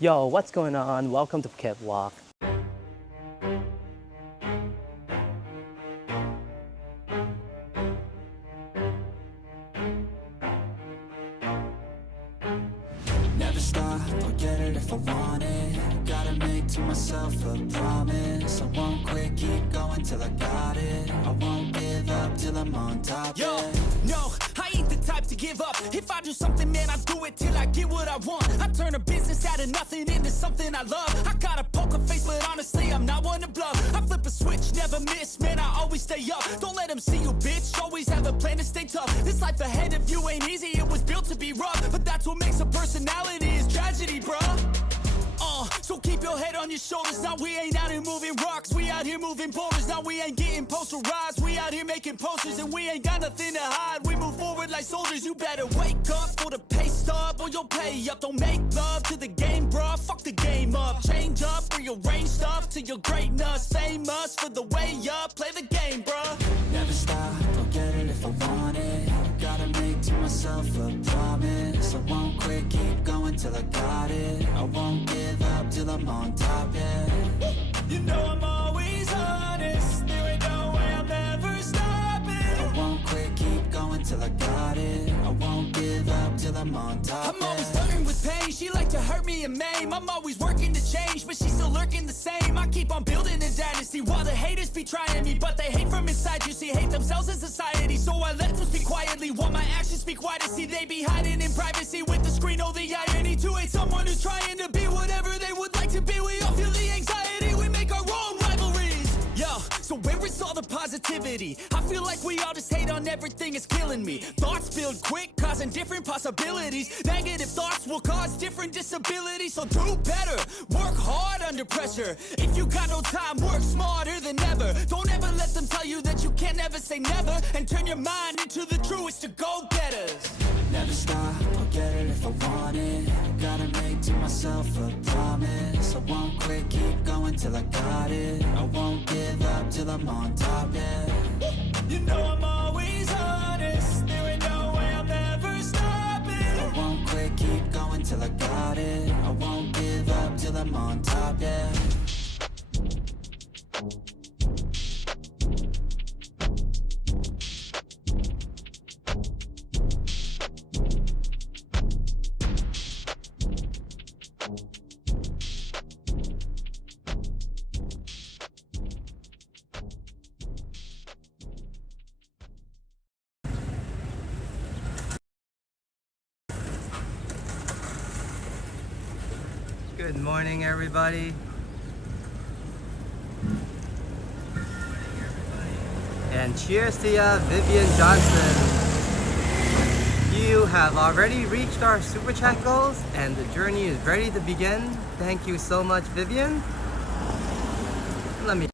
Yo, what's going on? Welcome to Phuket Walk. Never stop, I'll get it if I want it. Gotta make to myself a promise. I won't quit, keep going till I got it. I won't give up till I'm on top. Yo, no, I ain't the type to give up. If I do something, man, I do it till I get what I want. I turn a business out of nothing into something I love. I got a poker face, but honestly, I'm not one to bluff. I flip a switch, never miss, man, I always stay up. Don't let them see you, bitch, always have a plan to stay tough. This life ahead of you ain't easy, it was built to be rough. But that's what makes a personality, is tragedy, bruh. So keep your head on your shoulders. Now we ain't out here moving rocks, we out here moving boulders. Now we ain't getting posterized, we out here making posters. And we ain't got nothing to hide, we move forward like soldiers. You better wake up for the pay stub or you'll pay up. Don't make love to the game, bruh, fuck the game up. Change up, rearrange stuff to your greatness. Famous for the way up, play the game, bruh. Never stop, I'll get it if I want it. Gotta make to myself a promise. I won't quit, keep going till I got it. I won't give up till I'm on top, yeah. You know I'm always honest, there ain't no way I'm ever stopping. I won't quit, keep going till I got it. I won't give up till I'm on top, I'm always flirting with pain, she like to hurt me and maim. I'm always working to change, but she's still lurking the same. I keep on building a dynasty while the haters be trying me. But they hate from inside, you see, hate themselves in society. So I let them speak quietly while my actions speak wider. See, they be hiding in privacy with the screen. Oh, the irony to hate someone who's trying to be whatever they would like to be. We all feel the anxiety, we make our own rivalries. Yo, so where is all the positivity? I feel like we all just hate on everything, it's killing me. Thoughts build quick, causing different possibilities. Negative thoughts will cause different disabilities. So do better, work hard under pressure. If you got no time, work smarter than ever. Don't ever let them tell you that you can't ever say never. And turn your mind into the truest to go-getters. Never stop, I'll get it if I want it. Gotta make to myself a promise. I won't quit, keep going till I got it. I won't give up till I'm on top, yeah. You know I'm always honest, there ain't no way I'm ever stopping. I won't quit, keep going till I got it. I won't give up till I'm on top, yeah. Good morning, everybody. And cheers to ya, Vivian Johnson. You have already reached our super chat goals and the journey is ready to begin. Thank you so much, Vivian. Let me.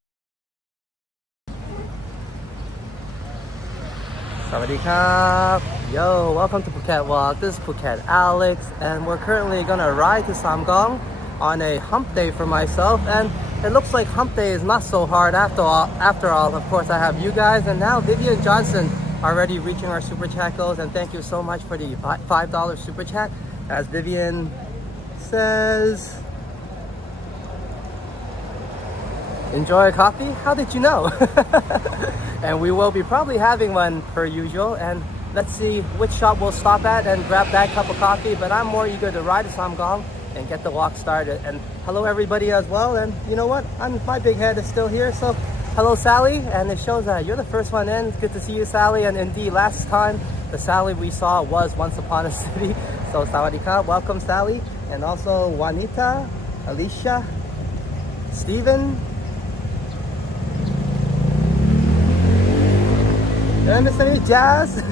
Sawadee Krap. Yo, welcome to Phuket Walk. This is Phuket Alex, and we're currently gonna ride to Samgong on a hump day for myself. And it looks like hump day is not so hard after all. Of course, I have you guys, and now Vivian Johnson already reaching our super chat goals. And thank you so much for the $5 super chat. As Vivian says, enjoy a coffee? How did you know? And we will be probably having one per usual. And let's see which shop we'll stop at and grab that cup of coffee. But I'm more eager to ride to Samgong and get the walk started. And hello everybody as well. And you know what? My big head is still here. So hello Sally. And it shows that you're the first one in. It's good to see you, Sally. And indeed, last time the Sally we saw was Once Upon a City. So Sawadee Krap, welcome Sally. And also Juanita, Alicia, Steven. And Mr. Jazz,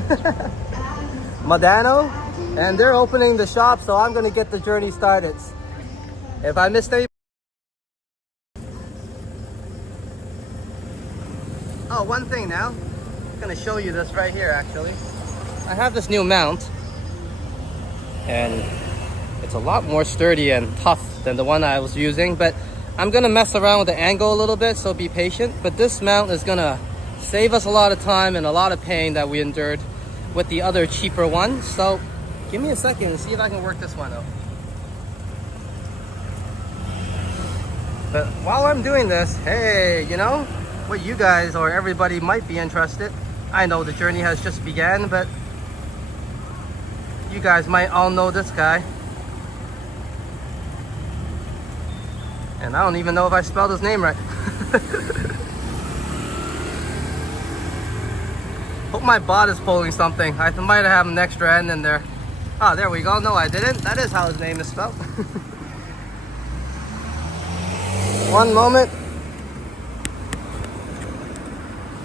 Madano, and they're opening the shop, so I'm gonna get the journey started. If I missed any. Oh, one thing now. I'm gonna show you this right here actually. I have this new mount, and it's a lot more sturdy and tough than the one I was using, but I'm gonna mess around with the angle a little bit, so be patient. But this mount is gonna save us a lot of time and a lot of pain that we endured with the other cheaper one. So give me a second and see if I can work this one out. But while I'm doing this, hey, you know what, you guys or everybody might be interested. I know the journey has just began, but you guys might all know this guy. And I don't even know if I spelled his name right. Hope my bot is pulling something. I might have an extra N in there. Ah, there we go. No, I didn't. That is how his name is spelled. One moment.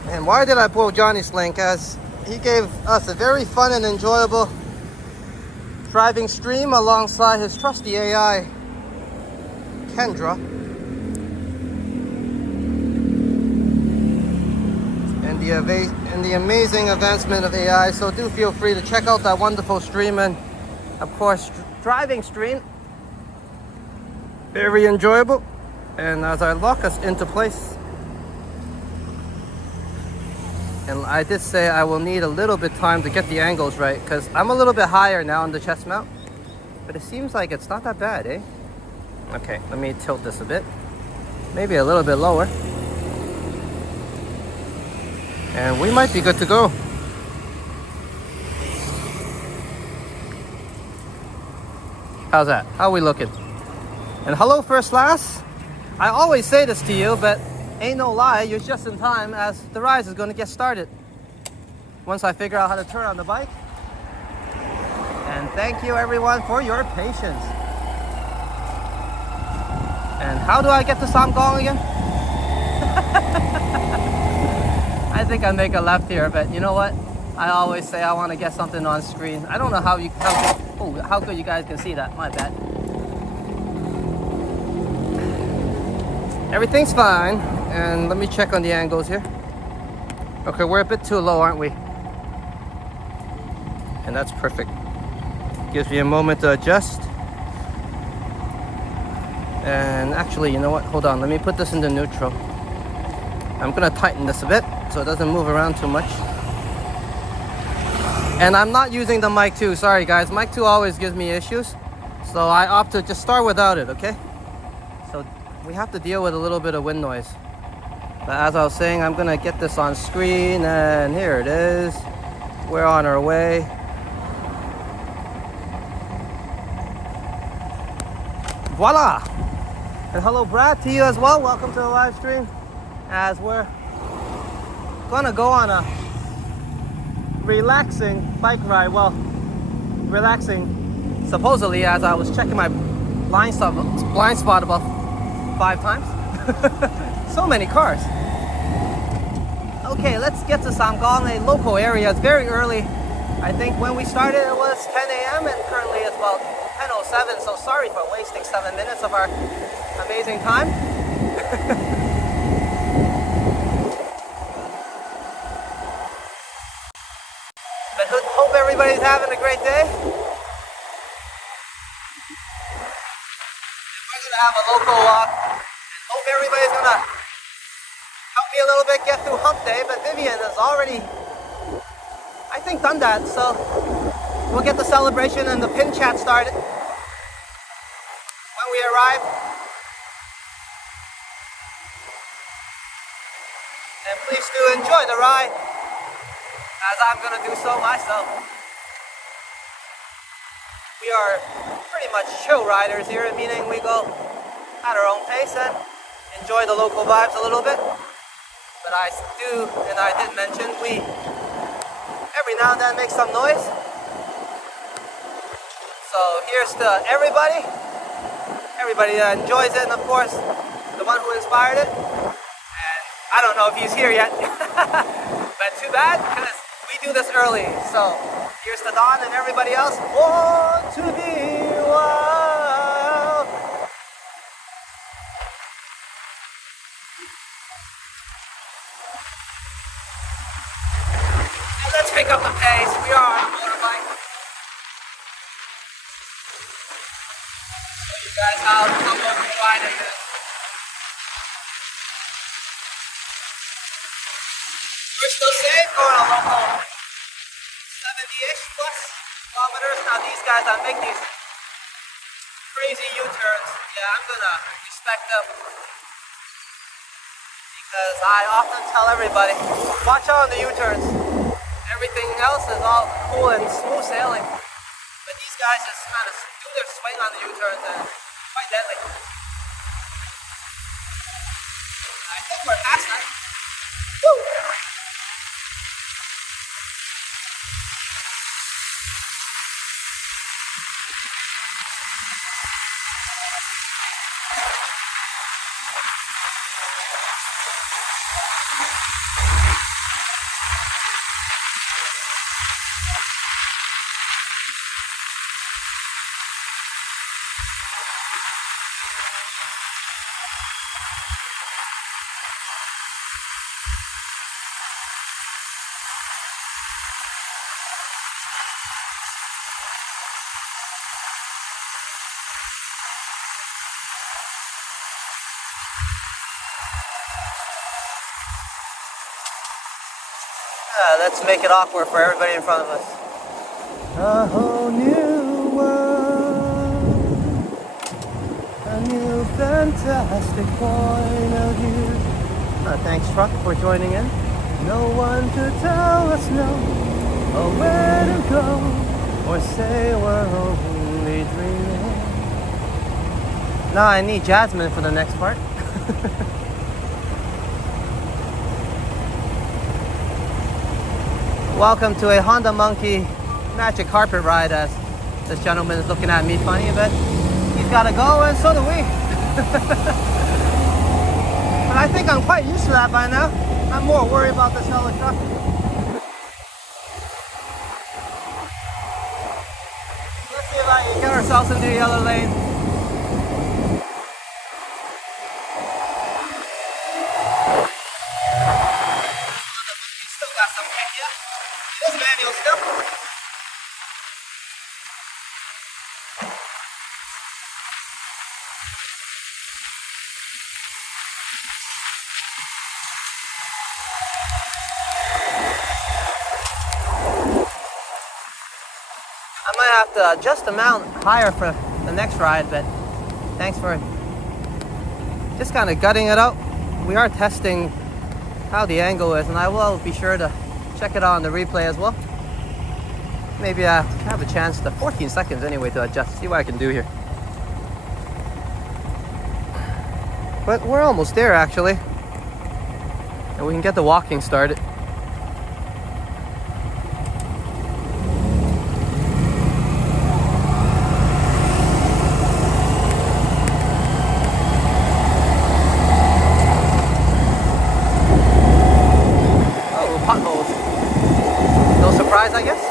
And why did I pull Johnny's link? As he gave us a very fun and enjoyable driving stream alongside his trusty AI, Kendra. And the amazing advancement of AI. So do feel free to check out that wonderful stream, and of course driving stream. Very enjoyable. And as I lock us into place, and I did say I will need a little bit time to get the angles right, because I'm a little bit higher now on the chest mount, but it seems like it's not that bad, eh? Okay, let me tilt this a bit, maybe a little bit lower, and we might be good to go. How's that? How are we looking? And hello first class. I always say this to you, but ain't no lie, you're just in time as the ride is going to get started once I figure out how to turn on the bike. And thank you everyone for your patience. And how do I get to Samgong again? I think I make a left here, but you know what? I always say I want to get something on screen. I don't know how good you guys can see that. My bad. Everything's fine. And let me check on the angles here. Okay, we're a bit too low, aren't we? And that's perfect. Gives me a moment to adjust. And actually, you know what? Hold on, let me put this into neutral. I'm gonna tighten this a bit so it doesn't move around too much. And I'm not using the mic 2. Sorry guys, mic 2 always gives me issues. So I opt to just start without it, okay? So we have to deal with a little bit of wind noise. But as I was saying, I'm gonna get this on screen, and here it is. We're on our way. Voila! And hello Brad to you as well. Welcome to the live stream. As we're gonna go on a relaxing bike ride. Well, relaxing supposedly, as I was checking my blind spot about 5 times. So many cars. Okay, let's get to Samgong, a local area. It's very early. I think when we started it was 10 a.m. and currently it's about 10:07. So sorry for wasting 7 minutes of our amazing time. But hope everybody's having a great day. We're gonna have a local walk. Hope everybody's gonna help me a little bit get through hump day, but Vivian has already, I think, done that, so we'll get the celebration and the pin chat started when we arrive. And please do enjoy the ride, as I'm gonna do so myself. We are pretty much chill riders here, meaning we go at our own pace and enjoy the local vibes a little bit. But I do, and I did mention, we every now and then make some noise. So here's to everybody that enjoys it, and of course, the one who inspired it. And I don't know if he's here yet, but too bad, because we do this early. So here's to Don and everybody else. Want to be wild. Let's pick up the pace. We are on a motorbike. Show you guys how local riding is. We're still safe, going a local 70-ish plus kilometers. Now these guys that make these crazy U-turns, yeah, I'm gonna respect them. Because I often tell everybody, watch out on the U-turns. Everything else is all cool and smooth sailing. But these guys just kind of do their swing on the U-turns and quite deadly. I think we're past that. Woo! Let's make it awkward for everybody in front of us. A whole new world, a new fantastic point of view. Thanks, truck, for joining in. No one to tell us no, or where to go, or say we're only dreaming. Now I need Jasmine for the next part. Welcome to a Honda Monkey magic carpet ride, as this gentleman is looking at me funny, but he's got to go and so do we. But I think I'm quite used to that by now. I'm more worried about this hella truck. Let's see if I can get ourselves into the yellow lane. Still got some kick, yeah? It is manual still. I might have to adjust the mount higher for the next ride, but thanks for just kind of gutting it out. We are testing how the angle is, and I will be sure to check it out on the replay as well. Maybe I have a chance to 14 seconds anyway to adjust, see what I can do here. But we're almost there actually, and we can get the walking started. Potholes. No surprise, I guess.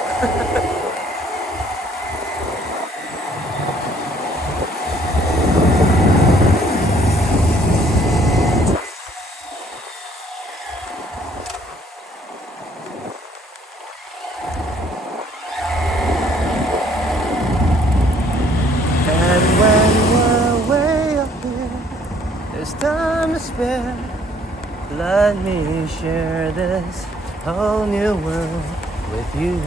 And when we're way up here, there's time to spare. Let me share this whole new world with you.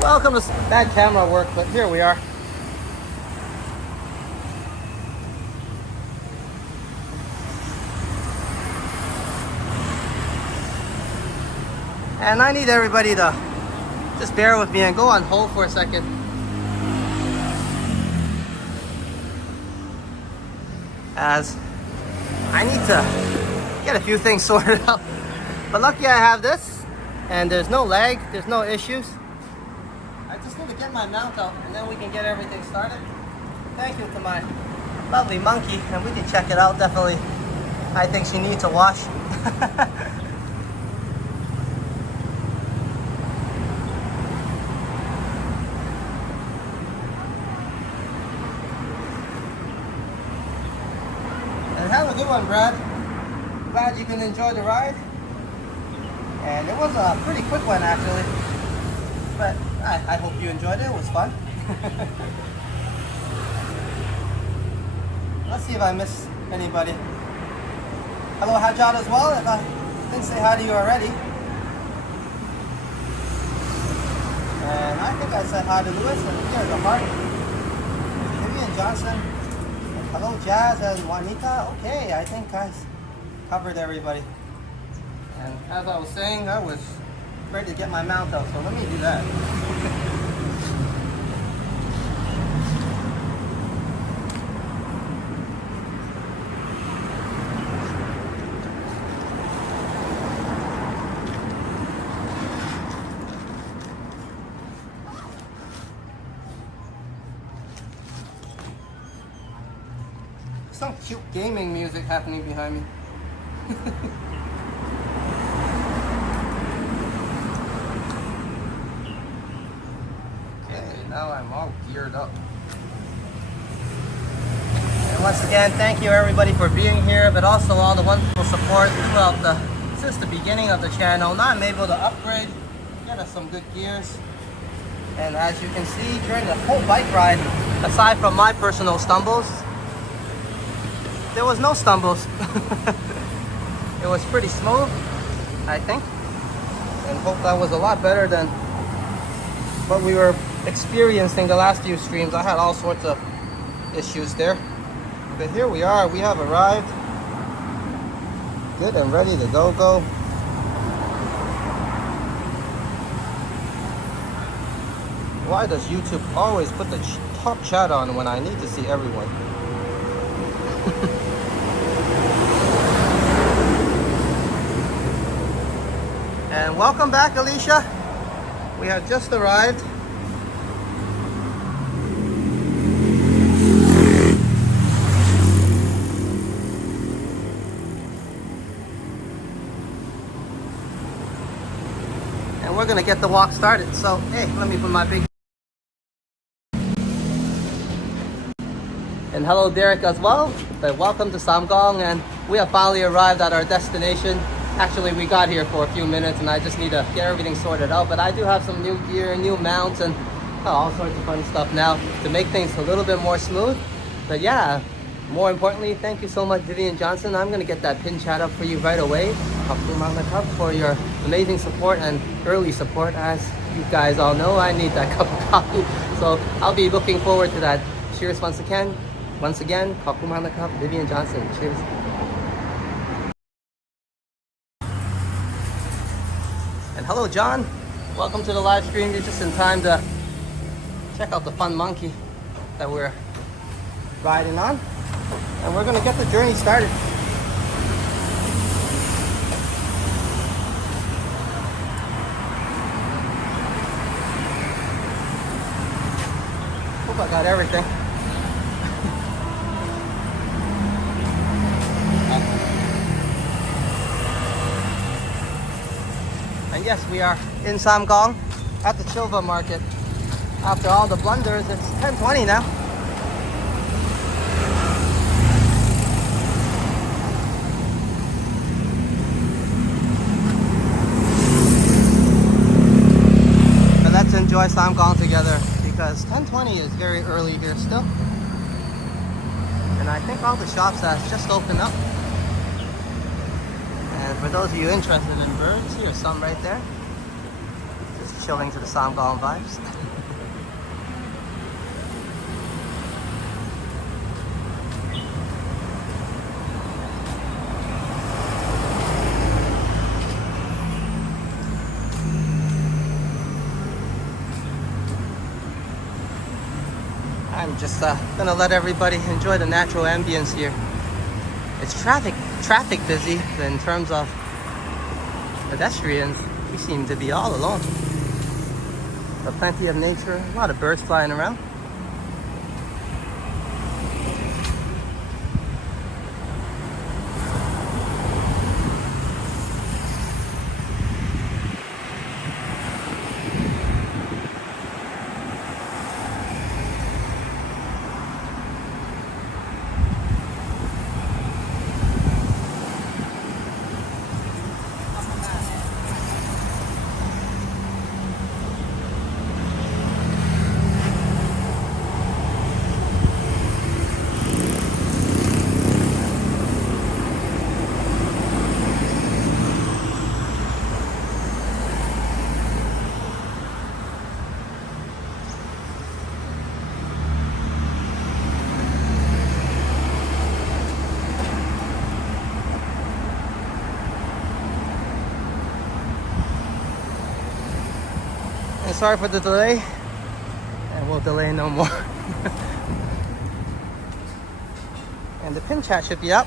Welcome to bad camera work, but here we are. And I need everybody to just bear with me and go on hold for a second. As I need to get a few things sorted out. But lucky I have this, and there's no lag, there's no issues. I just need to get my mount out, and then we can get everything started. Thank you to my lovely monkey, and we can check it out, definitely. I think she needs a wash. And have a good one, Brad. Glad you can enjoy the ride. And it was a pretty quick one actually, but I hope you enjoyed it. It was fun. Let's see if I missed anybody. Hello Hajjat as well, if I didn't say hi to you already. And I think I said hi to Lewis, and here's a heart. Vivian Johnson. And hello, Jazz and Juanita. Okay, I think I covered everybody. And as I was saying, I was ready to get my mount out, so let me do that. Some cute gaming music happening behind me. Okay, now I'm all geared up. And once again, thank you everybody for being here, but also all the wonderful support throughout since the beginning of the channel. Now I'm able to upgrade, get us some good gears. And as you can see, during the whole bike ride, aside from my personal stumbles, there was no stumbles. It was pretty smooth, I think, and hope that was a lot better than what we were experiencing the last few streams. I had all sorts of issues there, but here we are. We have arrived, good and ready to go. Why does YouTube always put the top chat on when I need to see everyone? And welcome back, Alicia. We have just arrived. And we're gonna get the walk started. So, hey, let me put my big... And hello, Derek, as well. But welcome to Samgong, and we have finally arrived at our destination. Actually, we got here for a few minutes and I just need to get everything sorted out, but I do have some new gear, new mounts, and all sorts of fun stuff now to make things a little bit more smooth. But yeah, more importantly, thank you so much, Vivian Johnson. I'm going to get that pin chat up for you right away. For your amazing support and early support. As you guys all know, I need that cup of coffee, so I'll be looking forward to that. Cheers once again. Vivian Johnson. Cheers. And hello, John. Welcome to the live stream. You're just in time to check out the fun monkey that we're riding on. And we're gonna get the journey started. Hope I got everything. And yes, we are in Samgong at the Chilva market. After all the blunders, it's 10:20 now. But let's enjoy Samgong together, because 10:20 is very early here still. And I think all the shops have just opened up. And for those of you interested in birds, here's some right there. Just chilling to the Samgong vibes. I'm just gonna let everybody enjoy the natural ambience here. It's traffic busy, but in terms of pedestrians, we seem to be all alone. But plenty of nature, a lot of birds flying around. sorry for the delay, and we'll delay no more. And the pin chat should be up.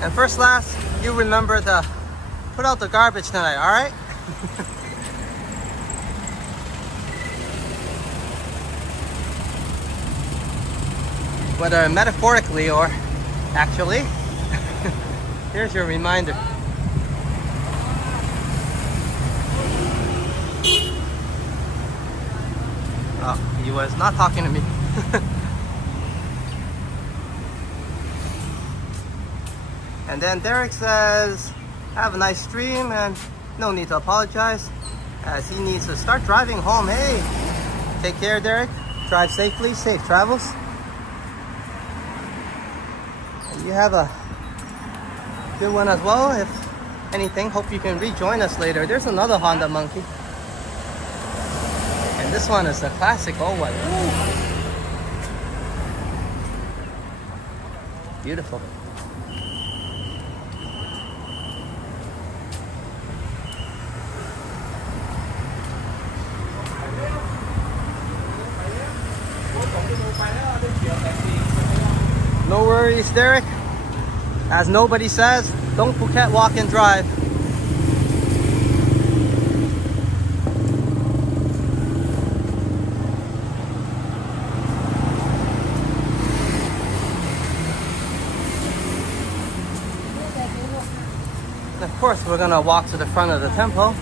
And first last, you remember to put out the garbage tonight, alright? Whether metaphorically or actually, here's your reminder. Oh, he was not talking to me. And then Derek says, have a nice stream and no need to apologize as he needs to start driving home. Hey, take care, Derek. Drive safely, safe travels. And you have a good one as well. If anything, hope you can rejoin us later. There's another Honda Monkey. And this one is a classic old one. Ooh. Beautiful. No worries, Derek. As nobody says, don't Phuket walk and drive. And of course, we're gonna walk to the front of the temple.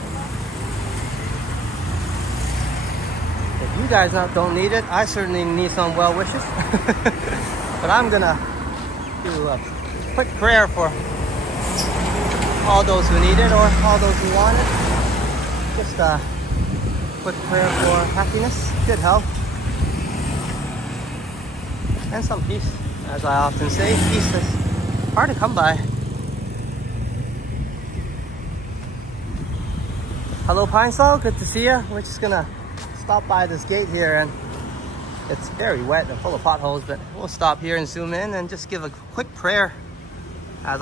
If you guys don't need it, I certainly need some well wishes. But I'm gonna do a quick prayer for all those who need it or all those who want it. Just a quick prayer for happiness, good health, and some peace. As I often say, peace is hard to come by. Hello, Pine Sol, good to see you. We're just gonna stop by this gate here, and it's very wet and full of potholes, but we'll stop here and zoom in and just give a quick prayer as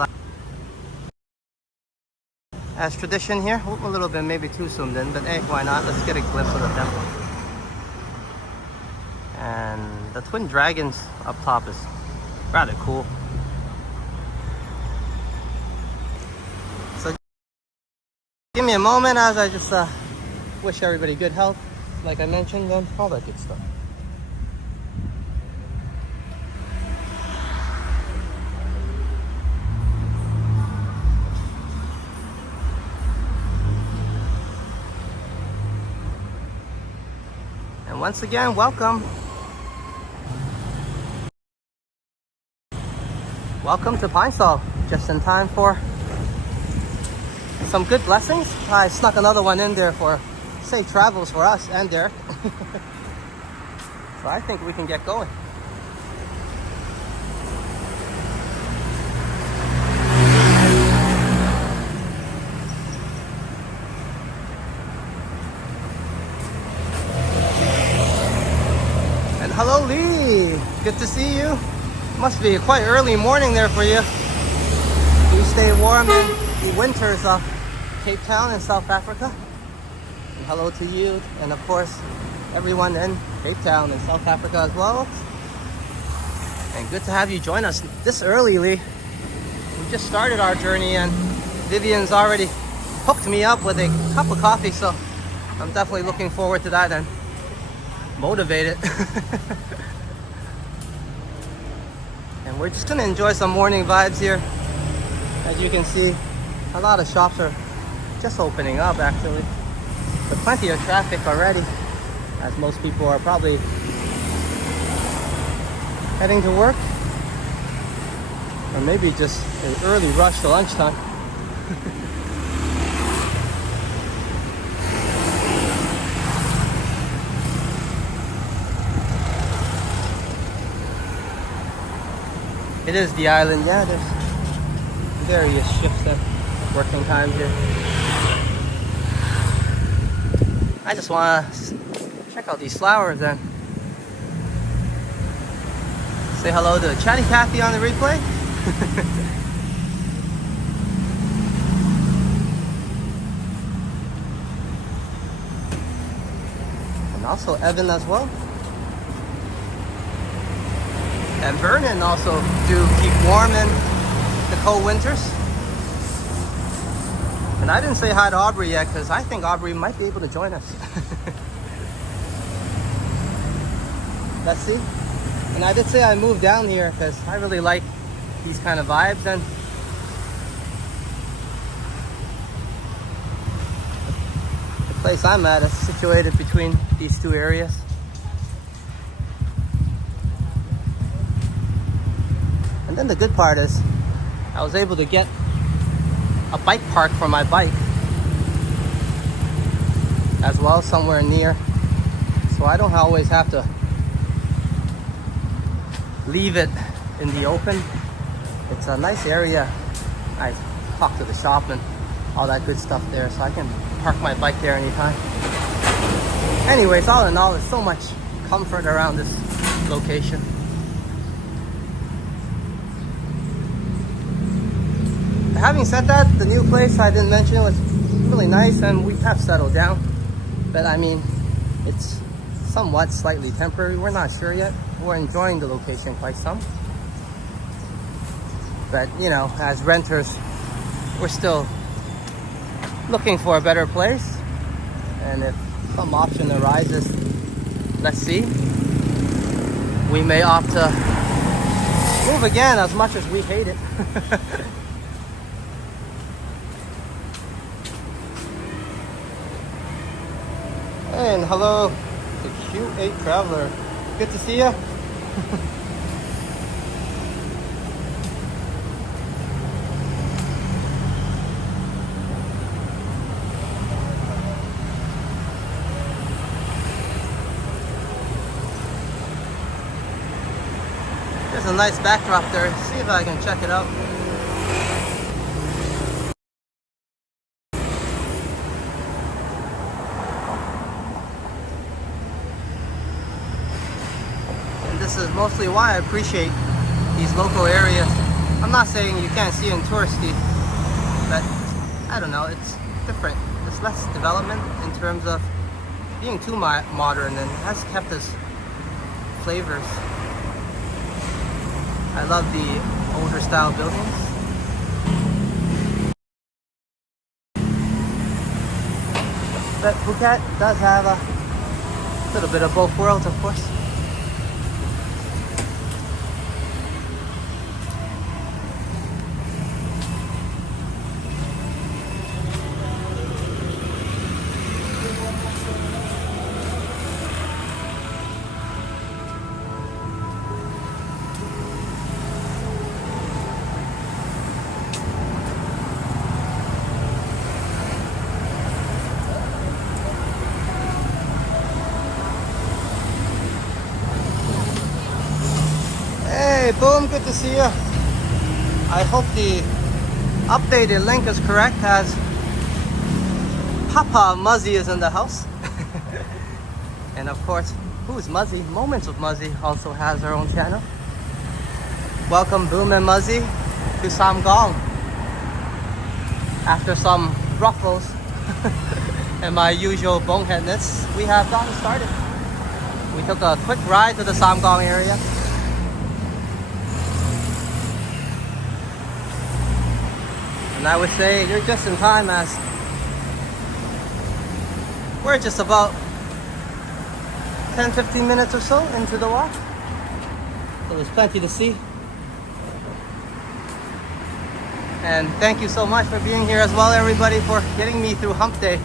tradition here. A little bit maybe too zoomed in, but hey, why not? Let's get a glimpse of the temple. And the twin dragons up top is rather cool. So give me a moment as I just wish everybody good health, like I mentioned, and all that good stuff. And once again, welcome. Welcome to Pine Sol. Just in time for some good blessings. I snuck another one in there for safe travels for us and Derek. So I think we can get going. And hello, Lee. Good to see you. Must be a quite early morning there for you. You stay warm in the winters of Cape Town in South Africa. And hello to you, and of course, everyone in Cape Town in South Africa as well. And good to have you join us this early, Lee. We just started our journey, and Vivian's already hooked me up with a cup of coffee, so I'm definitely looking forward to that and motivated. And we're just gonna enjoy some morning vibes here. As you can see, a lot of shops are just opening up actually. But plenty of traffic already, as most people are probably heading to work. Or maybe just an early rush to lunchtime. It is the island, yeah, there's various shifts and working times here. I just want to check out these flowers and say hello to Chatty Cathy on the replay. also Evan as well. And Vernon also do keep warm in the cold winters. And I didn't say hi to Aubrey yet because I think Aubrey might be able to join us. Let's see. And I did say I moved down here because I really like these kind of vibes. And the place I'm at is situated between these two areas. And then the good part is I was able to get a bike park for my bike as well, somewhere near, so I don't always have to leave it in the open. It's a nice area. I talked to the shop and all that good stuff there, so I can park my bike there anytime. Anyways, all in all, there's so much comfort around this location. Having said that, the new place I didn't mention was really nice and we have settled down. But I mean, it's somewhat slightly temporary. We're not sure yet. We're enjoying the location quite some. But you know, as renters, we're still looking for a better place. And if some option arises, let's see. We may opt to move again, as much as we hate it. And hello, the Q8 Traveler. Good to see you. There's a nice backdrop there. See if I can check it out. This is mostly why I appreciate these local areas. I'm not saying you can't see in touristy, but I don't know, it's different. There's less development in terms of being too modern, and has kept its flavors. I love the older style buildings. But Phuket does have a little bit of both worlds, of course. Hey, boom, good to see you. I hope the updated link is correct, as Papa Muzzy is in the house. And of course, who's Muzzy? Moments with Muzzy also has her own channel. Welcome, Boom and Muzzy, to Samgong. After some ruffles and my usual boneheadness, we have gotten started. We took a quick ride to the Samgong area. And I would say you're just in time, as we're just about 10-15 minutes or so into the walk. So there's plenty to see. And thank you so much for being here as well, everybody, for getting me through hump day.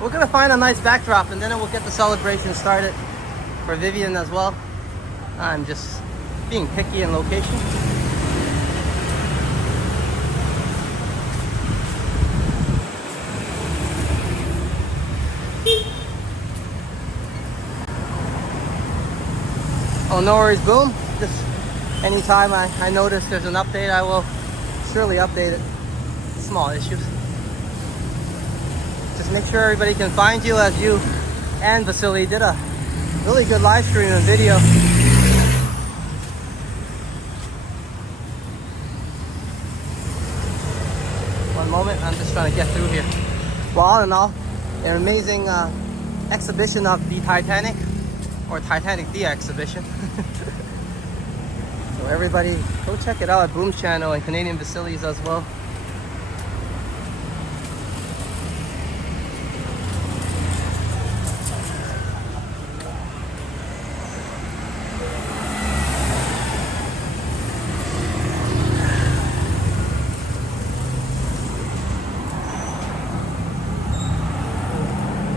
We're gonna find a nice backdrop and then we'll get the celebration started for Vivian as well. I'm just being picky in location. Oh, no worries, Boom. Just anytime I notice there's an update, I will surely update it. Small issues. Just make sure everybody can find you, as you and Vasily did a really good live stream and video. One moment, I'm just trying to get through here. Well, all in all, an amazing exhibition of the Titanic, or Titanic the exhibition. So everybody go check it out at Boom's channel and Canadian Vasilis as well.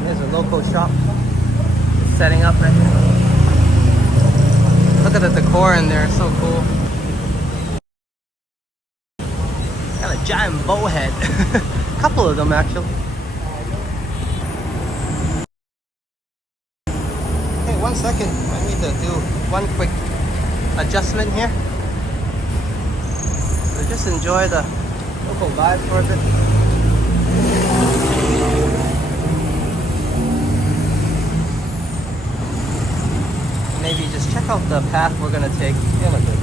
There's a local shop setting up right here. Look at the decor in there, it's so cool. Got a giant bowhead. A couple of them actually. Hey, 1 second. I need to do one quick adjustment here. So just enjoy the local vibe for a bit. Maybe just check out the path we're gonna take. Yeah, look at it.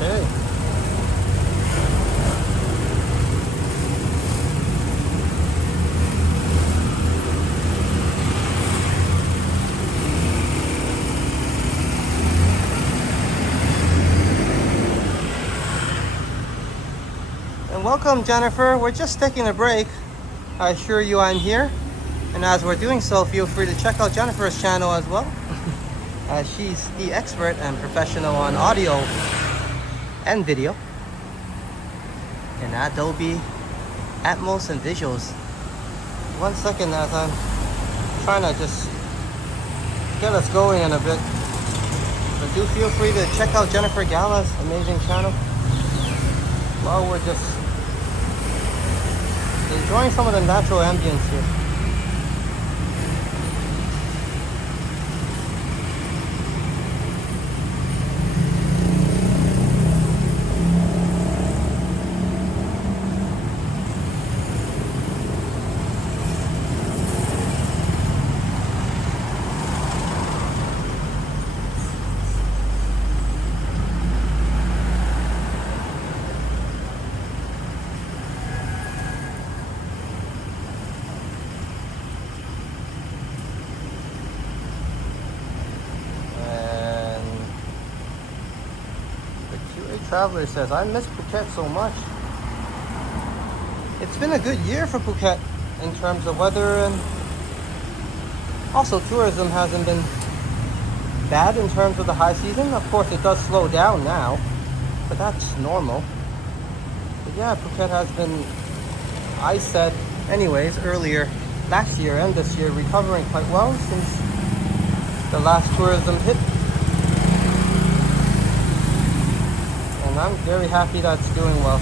Okay. And welcome, Jennifer. We're just taking a break. I assure you I'm here. And as we're doing so, feel free to check out Jennifer's channel as well. She's the expert and professional on audio and video in Adobe Atmos and visuals. 1 second as I'm trying to just get us going in a bit. But do feel free to check out Jennifer Gala's amazing channel while we're just enjoying some of the natural ambience here. Traveler says, I miss Phuket so much. It's been a good year for Phuket in terms of weather, and also tourism hasn't been bad in terms of the high season. Of course it does slow down now, but that's normal. But yeah, Phuket has been, I said anyways earlier last year and this year, recovering quite well since the last tourism hit. I'm very happy that's doing well.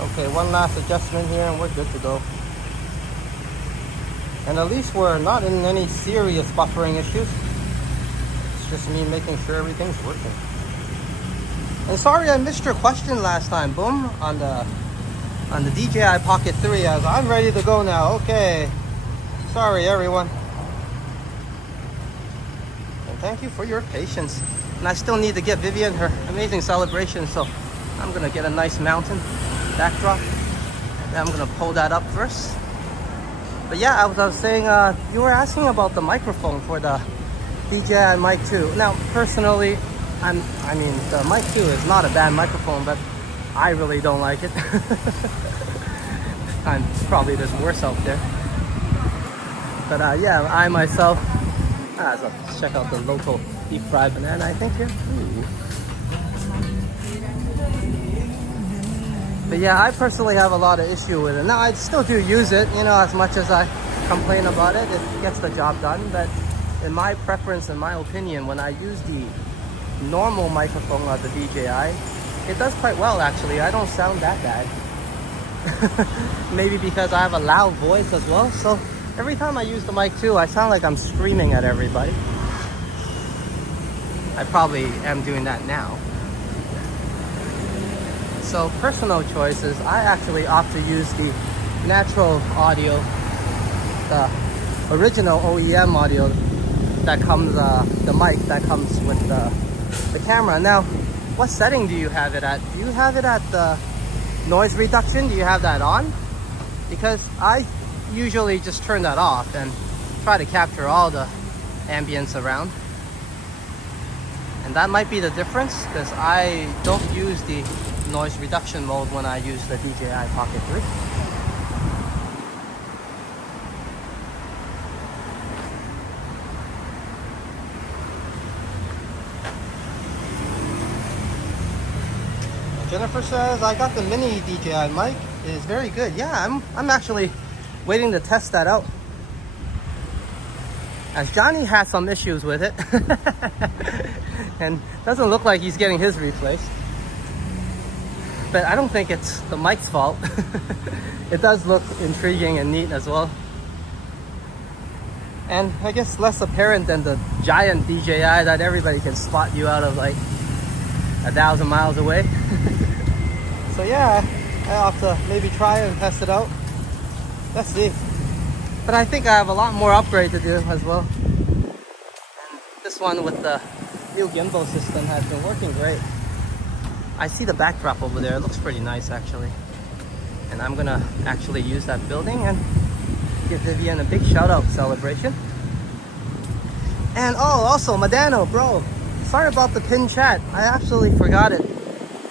Okay, one last adjustment here and we're good to go. And at least we're not in any serious buffering issues. It's just me making sure everything's working. And sorry I missed your question last time, Boom, on the DJI Pocket 3, as I'm ready to go now. Okay. Sorry everyone. And thank you for your patience. And I still need to get Vivian her amazing celebration, so I'm gonna get a nice mountain backdrop. And I'm gonna pull that up first. But yeah, I was saying, you were asking about the microphone for the DJI Mic 2. Now, personally, I mean, the mic 2 is not a bad microphone, but I really don't like it. And probably there's worse out there. But yeah, I myself, so let's check out the local deep fried banana, I think here. Ooh. But yeah, I personally have a lot of issue with it. Now, I still do use it, you know, as much as I complain about it, it gets the job done. But in my preference, in my opinion, when I use the normal microphone of the DJI, it does quite well actually. I don't sound that bad. Maybe because I have a loud voice as well. So every time I use the mic 2, I sound like I'm screaming at everybody. I probably am doing that now. So personal choices, I actually opt to use the natural audio, the original OEM audio that comes, the mic that comes with the camera. Now, what setting do you have it at? Do you have it at the noise reduction? Do you have that on? Because I usually just turn that off and try to capture all the ambience around. And that might be the difference, because I don't use the noise reduction mode when I use the DJI Pocket 3. Jennifer says, I got the mini DJI mic. It is very good. Yeah, I'm actually waiting to test that out, as Johnny has some issues with it. And doesn't look like he's getting his replaced. But I don't think it's the mic's fault. It does look intriguing and neat as well. And I guess less apparent than the giant DJI that everybody can spot you out of like 1,000 miles away. So yeah, I have to maybe try and test it out. Let's see. But I think I have a lot more upgrade to do as well. And this one with the new gimbal system has been working great. I see the backdrop over there. It looks pretty nice actually. And I'm gonna actually use that building and give Vivian a big shout out celebration. And oh, also Medano, bro, sorry about the pin chat. I absolutely forgot it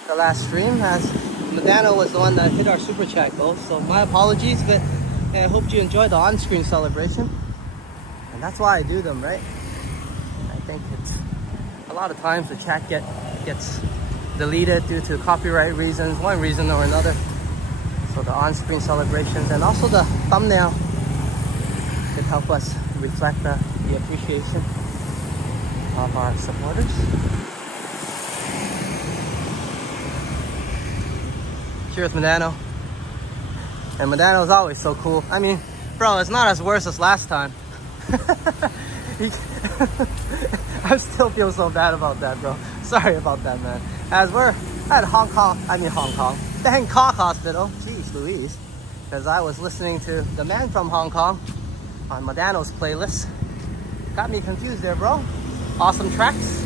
the last stream, as Medano was the one that hit our super chat goal. So my apologies, but I hope you enjoyed the on-screen celebration. And that's why I do them, right? I think it's a lot of times the chat gets deleted due to copyright reasons, one reason or another. So the on-screen celebrations and also the thumbnail could help us reflect the appreciation of our supporters. Cheers, Medano. And Medano is always so cool. I mean, bro, it's not as worse as last time. I still feel so bad about that, bro. Sorry about that, man. As we're at Hong Kong, Bangkok Hospital. Jeez Louise. Because I was listening to The Man from Hong Kong on Medano's playlist. Got me confused there, bro. Awesome tracks.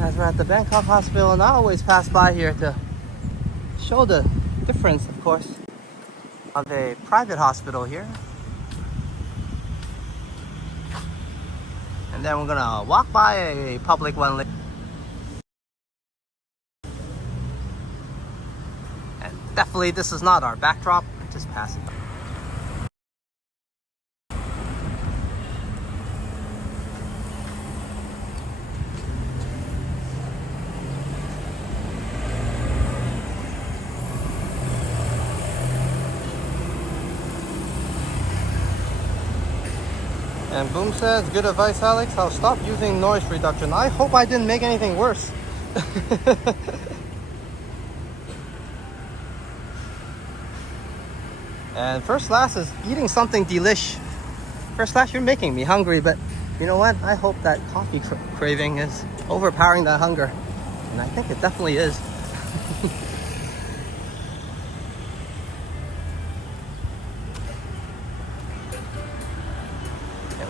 As we're at the Bangkok Hospital, and I always pass by here to show the difference, of course, of a private hospital here. And then we're gonna walk by a public one later. And definitely this is not our backdrop, just pass it by. And Boom says, good advice, Alex. I'll stop using noise reduction. I hope I didn't make anything worse. And First Class is eating something delish. First Class, you're making me hungry, but you know what? I hope that coffee craving is overpowering that hunger. And I think it definitely is.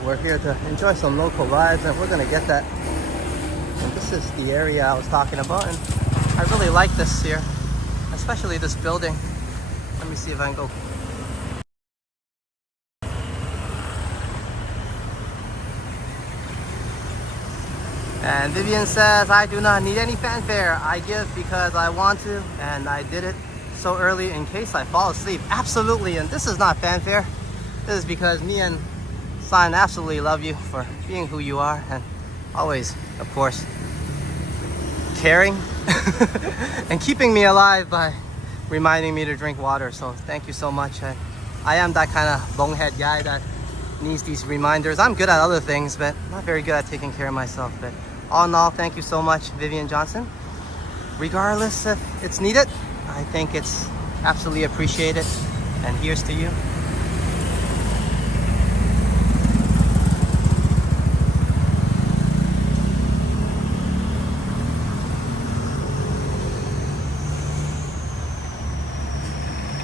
We're here to enjoy some local rides, and we're gonna get that. And this is the area I was talking about, and I really like this here, especially this building. Let me see if I can go And Vivian says, I do not need any fanfare. I give because I want to, and I did it so early in case I fall asleep. Absolutely, and this is not fanfare. This is because me and Sign absolutely love you for being who you are, and always, of course, caring and keeping me alive by reminding me to drink water. So thank you so much. I am that kind of bonehead guy that needs these reminders. I'm good at other things, but not very good at taking care of myself. But all in all, thank you so much, Vivian Johnson. Regardless if it's needed, I think it's absolutely appreciated. And here's to you.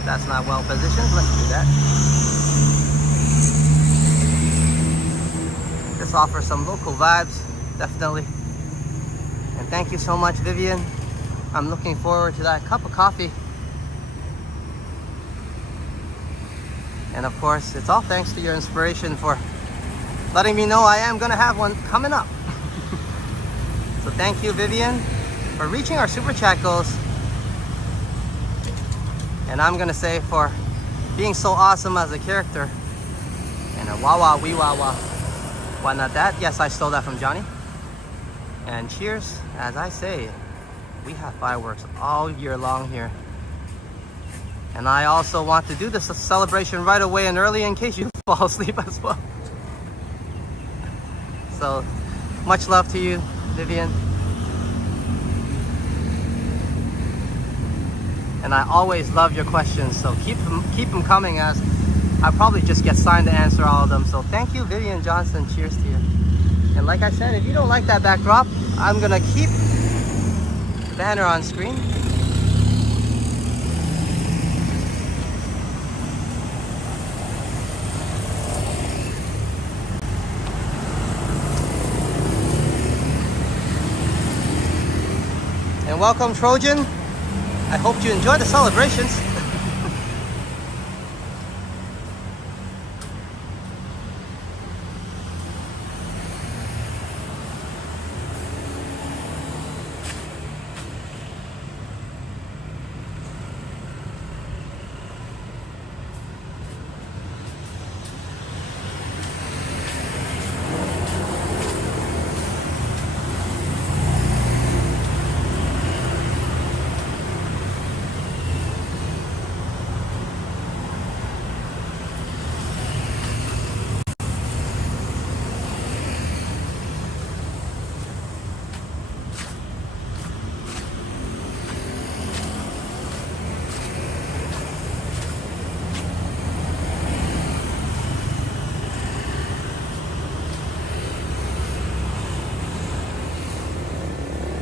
That's not well positioned. Let's do that. This offers some local vibes, definitely. And thank you so much, Vivian. I'm looking forward to that cup of coffee. And of course, it's all thanks to your inspiration for letting me know I am gonna have one coming up. So thank you, Vivian, for reaching our super chat goals. And I'm gonna say for being so awesome as a character. And a wah wah wee wah wah. Why not that? Yes, I stole that from Johnny. And cheers, as I say, we have fireworks all year long here. And I also want to do this celebration right away and early in case you fall asleep as well. So much love to you, Vivian. And I always love your questions, so keep them coming, as I probably just get signed to answer all of them. So thank you, Vivian Johnson. Cheers to you. And like I said, if you don't like that backdrop, I'm gonna keep the banner on screen. And welcome, Trojan. I hope you enjoy the celebrations.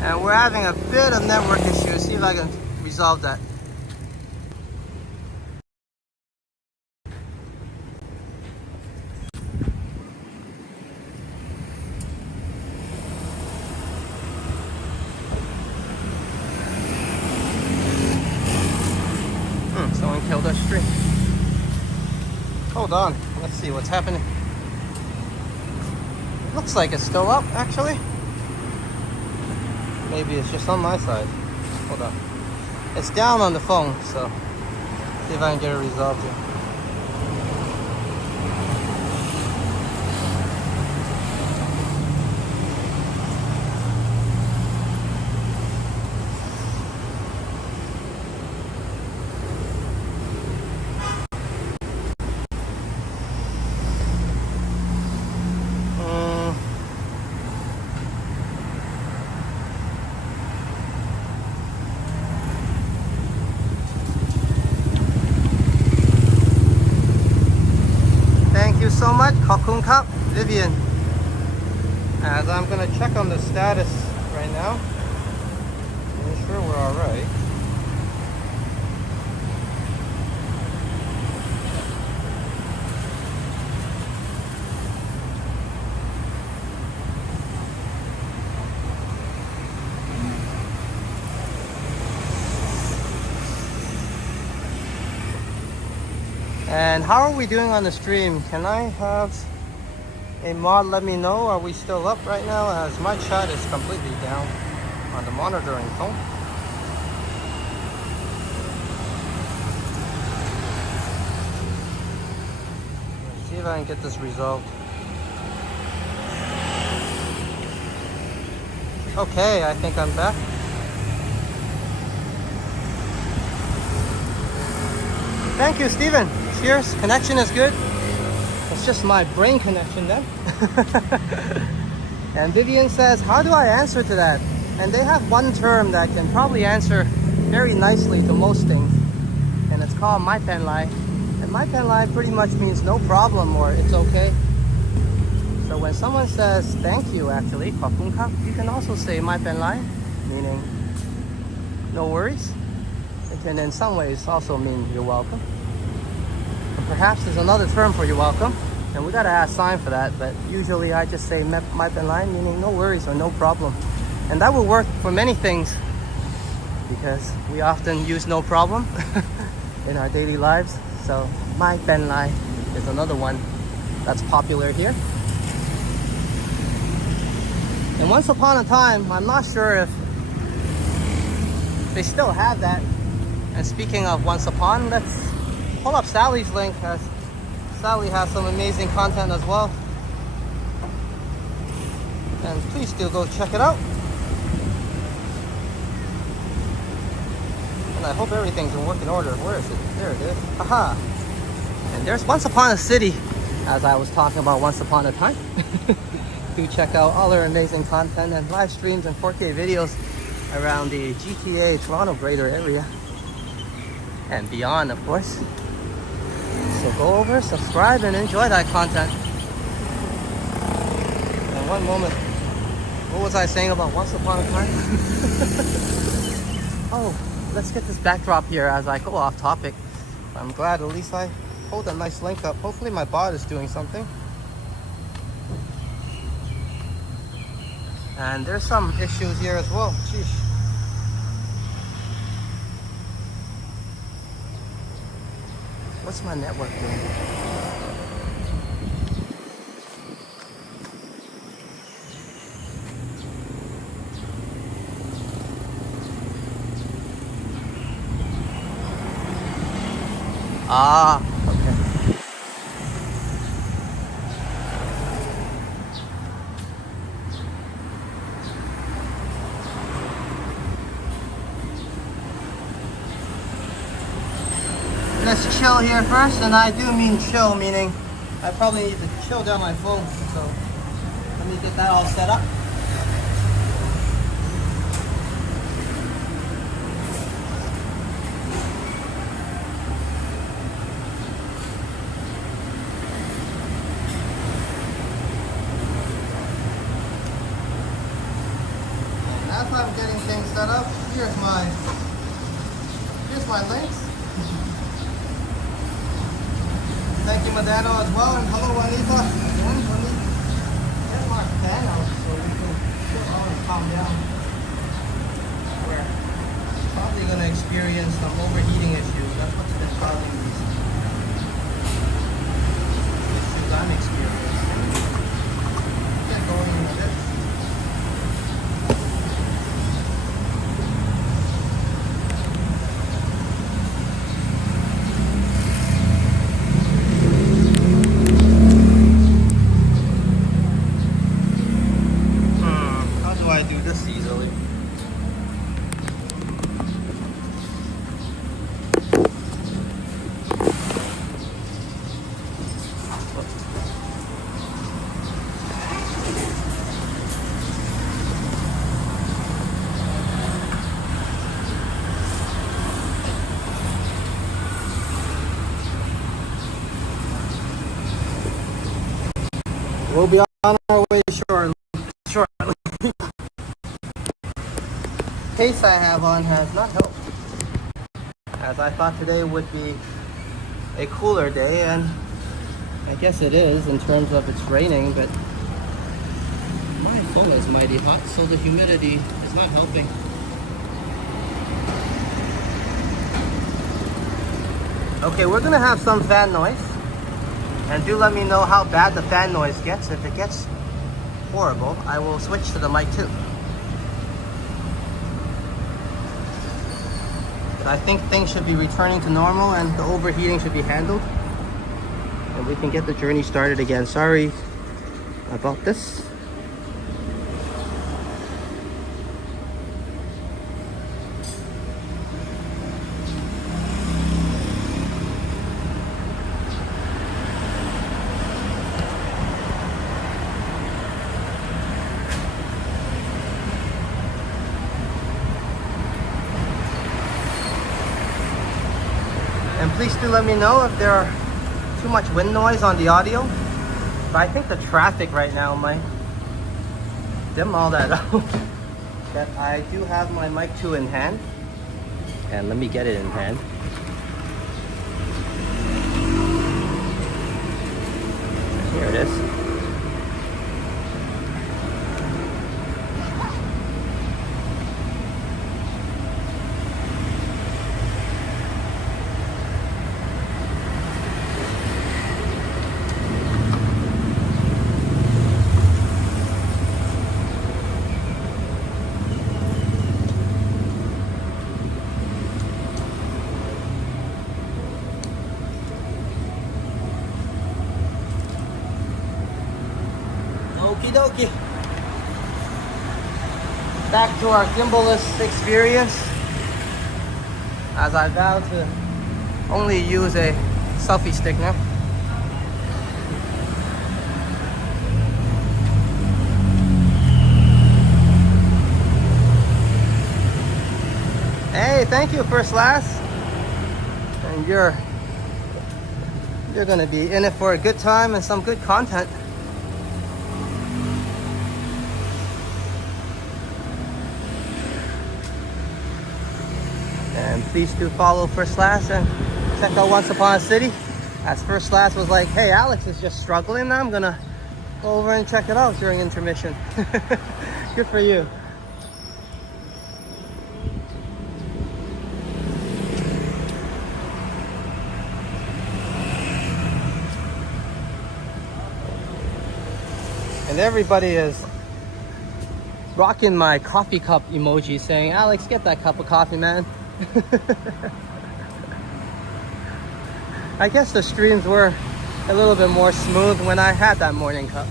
And we're having a bit of network issues. See if I can resolve that. Someone killed our stream. Hold on. Let's see what's happening. Looks like it's still up, actually. Maybe it's just on my side. Hold on. It's down on the phone, so see if I can get it resolved here. So much, Kokun Cup, Vivian. As I'm gonna check on the status right now. I'm sure we're all right. And how are we doing on the stream? Can I have Hey mod, let me know, are we still up right now, as my chat is completely down on the monitoring phone. Let's see if I can get this resolved. Okay, I think I'm back. Thank you, Steven. Cheers. Connection is good. It's just my brain connection then. And Vivian says, how do I answer to that? And they have one term that can probably answer very nicely to most things. And it's called mai pen lai. And mai pen lai pretty much means no problem or it's okay. So when someone says thank you, actually,ขอบคุณครับ, you can also say mai pen lai, meaning no worries. It can in some ways also mean you're welcome. And perhaps there's another term for you're welcome. And we gotta ask sign for that, but usually I just say mai pen lai, meaning no worries or no problem. And that will work for many things because we often use no problem in our daily lives. So mai pen lai is another one that's popular here. And once upon a time, I'm not sure if they still have that. And speaking of once upon, let's pull up Sally's link, as Sally has some amazing content as well. And please do go check it out. And I hope everything's in working order. Where is it? There it is. Haha. And there's Once Upon a City, as I was talking about once upon a time. Do check out all our amazing content and live streams and 4K videos around the GTA Toronto greater area and beyond, of course. So go over, subscribe, and enjoy that content. And one moment, what was I saying about once upon a time? Oh, let's get this backdrop here as I go off topic. I'm glad at least I hold a nice link up. Hopefully my bot is doing something. And there's some issues here as well. Sheesh. What's my network doing? Ah, okay. Let's chill here first, and I do mean chill, meaning I probably need to chill down my phone, so let me get that all set up. And as I'm getting things set up, here's my links. Thank you, Madano, as well, and hello, Juanita. There's my fan out, so we can chill out and calm down. We're probably going to experience some overheating issues. That's what's been causing these issues I'm experiencing. Get going in a bit. We'll be on our way shortly. Pace I have on has not helped, as I thought today would be a cooler day, and I guess it is in terms of it's raining, but my phone is mighty hot, so the humidity is not helping. Okay, we're gonna have some fan noise. And do let me know how bad the fan noise gets. If it gets horrible, I will switch to the mic too. But I think things should be returning to normal and the overheating should be handled. And we can get the journey started again. Sorry about this. And please do let me know if there are too much wind noise on the audio. But I think the traffic right now might dim all that out. But I do have my mic 2 in hand. And let me get it in hand. Here it is. Okie dokie. Back to our gimbalist experience. As I vow to only use a selfie stick now. Hey, thank you, First Class. And you're gonna be in it for a good time and some good content. And please do follow First Class and check out Once Upon a City. As First Class was like, hey, Alex is just struggling. I'm gonna go over and check it out during intermission. Good for you. And everybody is rocking my coffee cup emoji saying, Alex, get that cup of coffee, man. I guess the streams were a little bit more smooth when I had that morning cup.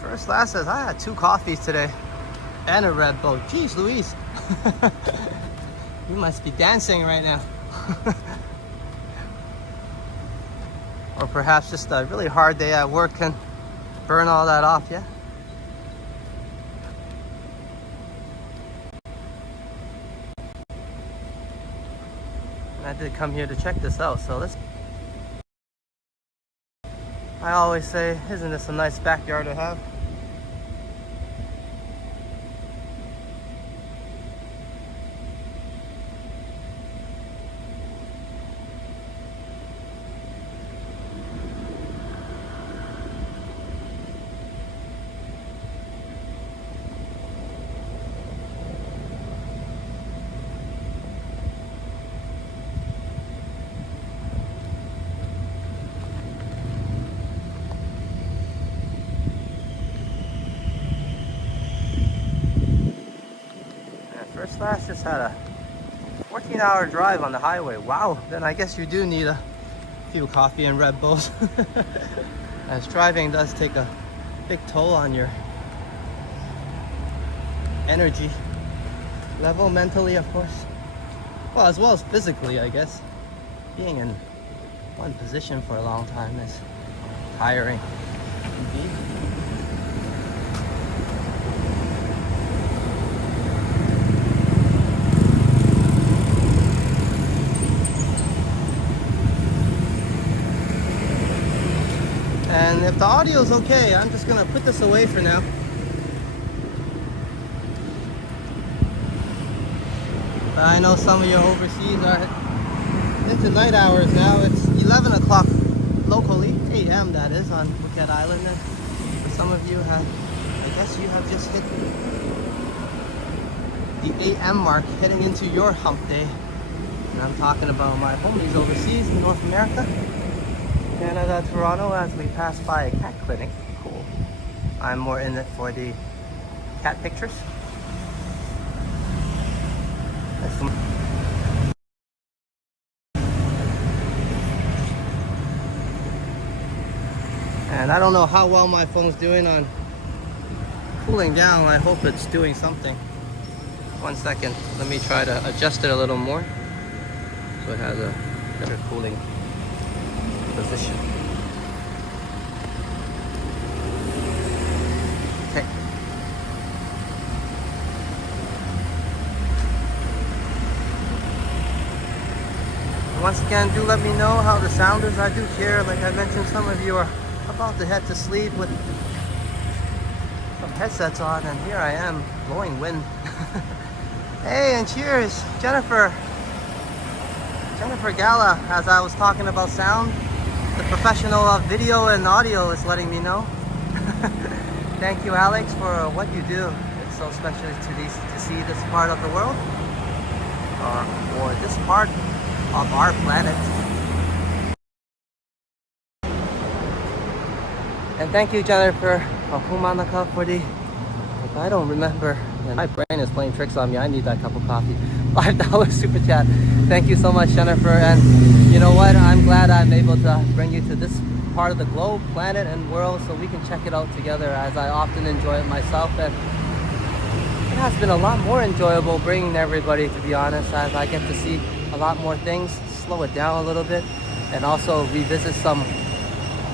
First Class says, I had 2 coffees today and a Red Bull. Jeez Louise. You must be dancing right now. Or perhaps just a really hard day at work can burn all that off, yeah? And I did come here to check this out, so let's... I always say, isn't this a nice backyard to have? First Class just had a 14-hour drive on the highway. Wow, then I guess you do need a few coffee and Red Bulls. As driving does take a big toll on your energy level, mentally of course. Well, as well as physically, I guess. Being in one position for a long time is tiring indeed. if the audio is okay, I'm just gonna put this away for now. But I know some of you overseas are into night hours now. It's 11 o'clock locally, AM that is, on Phuket Island. And for some of you have, I guess you have just hit the AM mark, heading into your hump day. And I'm talking about my homies overseas in North America, Canada, Toronto, as we pass by a cat clinic. Cool. I'm more in it for the cat pictures. And I don't know how well my phone's doing on cooling down. I hope it's doing something. 1 second. Let me try to adjust it a little more so it has a better cooling position. Okay. Once again, do let me know how the sound is. I do hear, like I mentioned, some of you are about to head to sleep with some headsets on, and here I am blowing wind. Hey, and cheers, Jennifer Gala. As I was talking about sound, the professional of video and audio is letting me know. Thank you, Alex, for what you do. It's so special to see this part of the world, or this part of our planet. And thank you, Jennifer, for the, if I don't remember, and my brain is playing tricks on me, I need that cup of coffee. $5 super chat. Thank you so much, Jennifer. And you know what? I'm glad I'm able to bring you to this part of the globe, planet, and world so we can check it out together, as I often enjoy it myself. And it has been a lot more enjoyable bringing everybody, to be honest, as I get to see a lot more things, slow it down a little bit, and also revisit some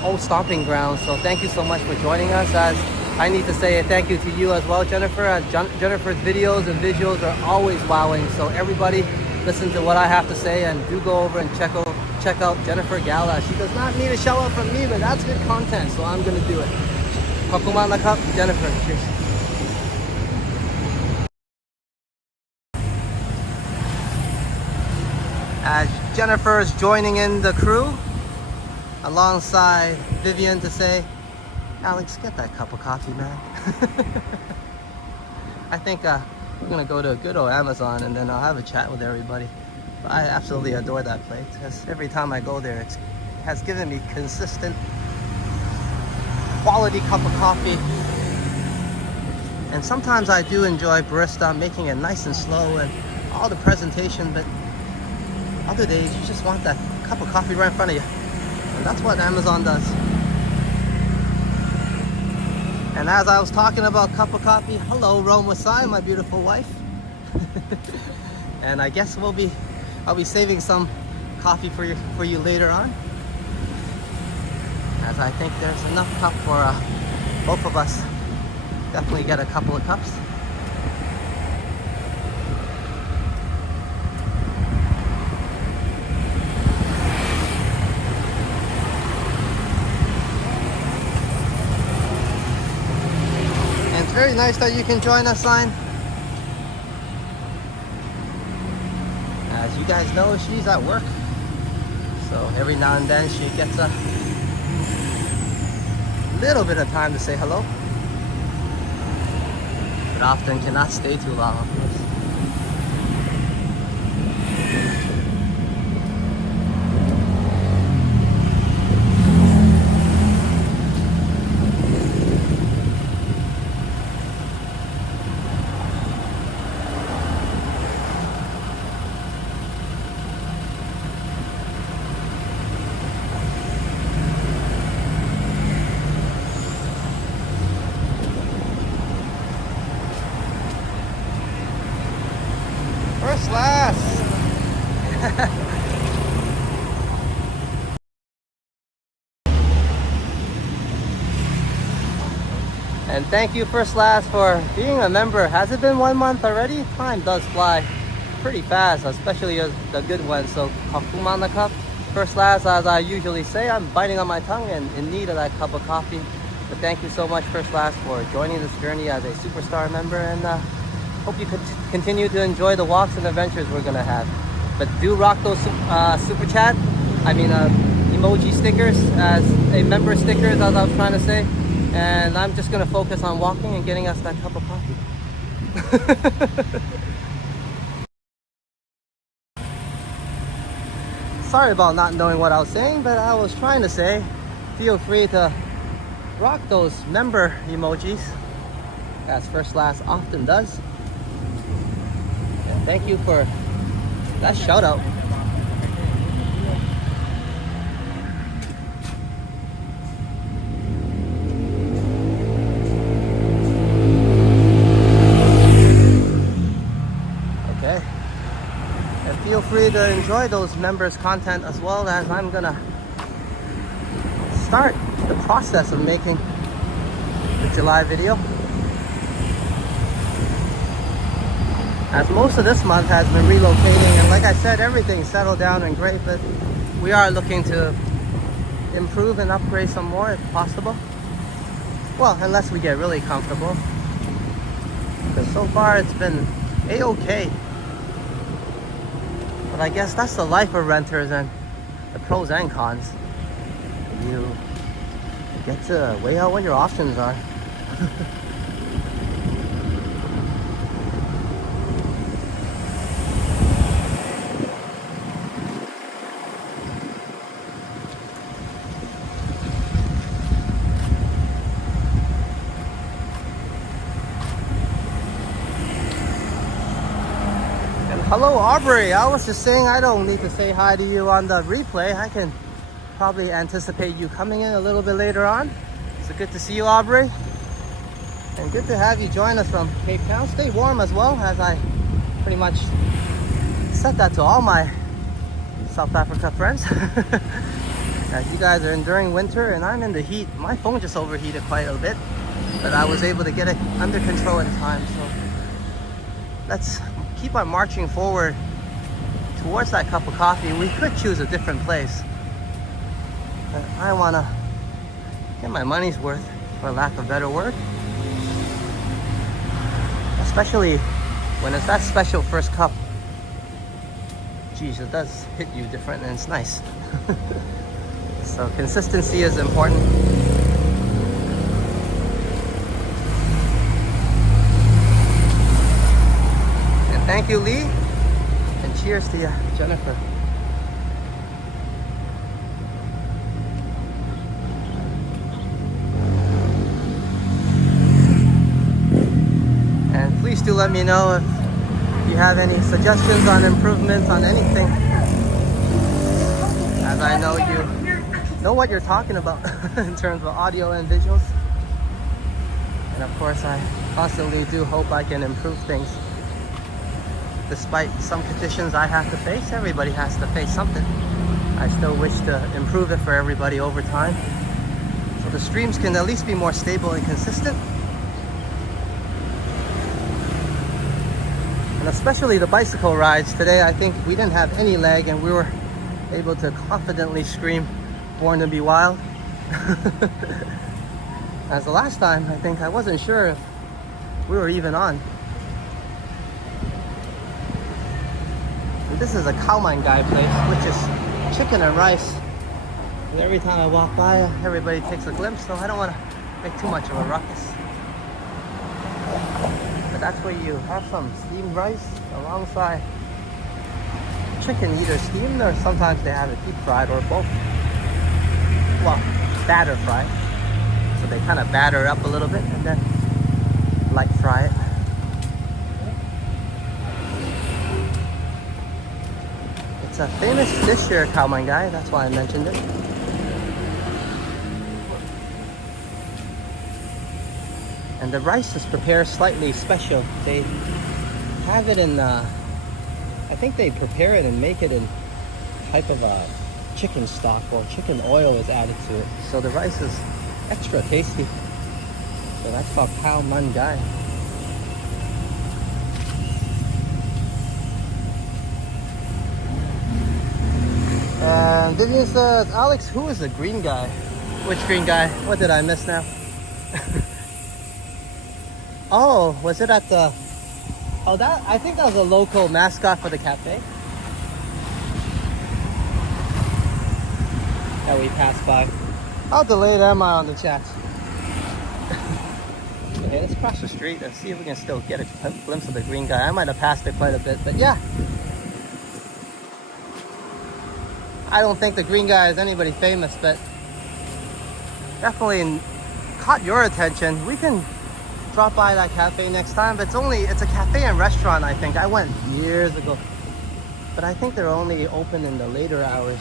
old stomping grounds. So thank you so much for joining us, as I need to say a thank you to you as well, Jennifer, as Jennifer's videos and visuals are always wowing. So everybody listen to what I have to say, and do go over and check out Jennifer Gala. She does not need a shout out from me, but that's good content, so I'm gonna do it. Kakuman lakap, Jennifer. Cheers. As Jennifer is joining in the crew alongside Vivian to say, Alex, get that cup of coffee, man. I think I'm gonna go to a good old Amazon, and then I'll have a chat with everybody. But I absolutely adore that place, because every time I go there, it has given me consistent quality cup of coffee. And sometimes I do enjoy barista making it nice and slow and all the presentation, but other days you just want that cup of coffee right in front of you. And that's what Amazon does. And as I was talking about cup of coffee, hello Rome Wasai, my beautiful wife. And I guess I'll be saving some coffee for you later on, as I think there's enough cup for both of us. Definitely get a couple of cups. Very nice that you can join us, Sign. As you guys know, she's at work, so every now and then she gets a little bit of time to say hello, but often cannot stay too long, of course. First last. And thank you, First Last, for being a member. Has it been 1 month already? Time does fly pretty fast, especially the good ones. So, kakuman na cup. First last, as I usually say, I'm biting on my tongue and in need of that cup of coffee. But thank you so much, First Last, for joining this journey as a Superstar member, and hope you could continue to enjoy the walks and adventures we're gonna have. But do rock those super chat, emoji stickers as a member stickers, as I was trying to say. And I'm just gonna focus on walking and getting us that cup of coffee. Sorry about not knowing what I was saying, but I was trying to say, feel free to rock those member emojis, as First Last often does. And thank you for that shout out. Okay. And feel free to enjoy those members' content as well, as I'm gonna start the process of making the July video. As most of this month has been relocating, and like I said, everything's settled down and great, but we are looking to improve and upgrade some more if possible. Well, unless we get really comfortable. Because so far it's been a-okay. But I guess that's the life of renters and the pros and cons. You get to weigh out what your options are. Hello Aubrey, I was just saying I don't need to say hi to you on the replay. I can probably anticipate you coming in a little bit later on. So good to see you, Aubrey. And good to have you join us from Cape Town. Stay warm as well, as I pretty much said that to all my South Africa friends. As you guys are enduring winter and I'm in the heat. My phone just overheated quite a bit, but I was able to get it under control in time. So let's keep on marching forward towards that cup of coffee. We could choose a different place, but I want to get my money's worth, for lack of a better word. Especially when it's that special first cup. Geez, it does hit you different and it's nice. So consistency is important. Thank you, Lee, and cheers to you, Jennifer. And please do let me know if you have any suggestions on improvements on anything, as I know you know what you're talking about in terms of audio and visuals. And of course, I constantly do hope I can improve things. Despite some conditions I have to face, everybody has to face something. I still wish to improve it for everybody over time, so the streams can at least be more stable and consistent. And especially the bicycle rides. Today I think we didn't have any lag and we were able to confidently scream "Born to be Wild." As the last time, I think I wasn't sure if we were even on. This is a cow mine guy place, which is chicken and rice. And every time I walk by, everybody takes a glimpse, so I don't want to make too much of a ruckus. But that's where you have some steamed rice alongside chicken, either steamed or sometimes they have it deep fried or both. Well, batter fried. So they kind of batter up a little bit and then light fry it. It's a famous dish here, cow mine guy. That's why I mentioned it. And the rice is prepared slightly special. They have it in, I think they prepare it and make it in type of a chicken stock, or chicken oil is added to it. So the rice is extra tasty. So that's called cow mine guy. And Vivian says, Alex, who is the green guy? Which green guy? What did I miss now? Oh, was it at the... Oh, that, I think that was a local mascot for the cafe that we passed by. How delayed am I on the chat? Okay, let's cross the street and see if we can still get a glimpse of the green guy. I might have passed it quite a bit, but yeah. I don't think the green guy is anybody famous, but definitely caught your attention. We can drop by that cafe next time. But it's a cafe and restaurant, I think. I went years ago, but I think they're only open in the later hours.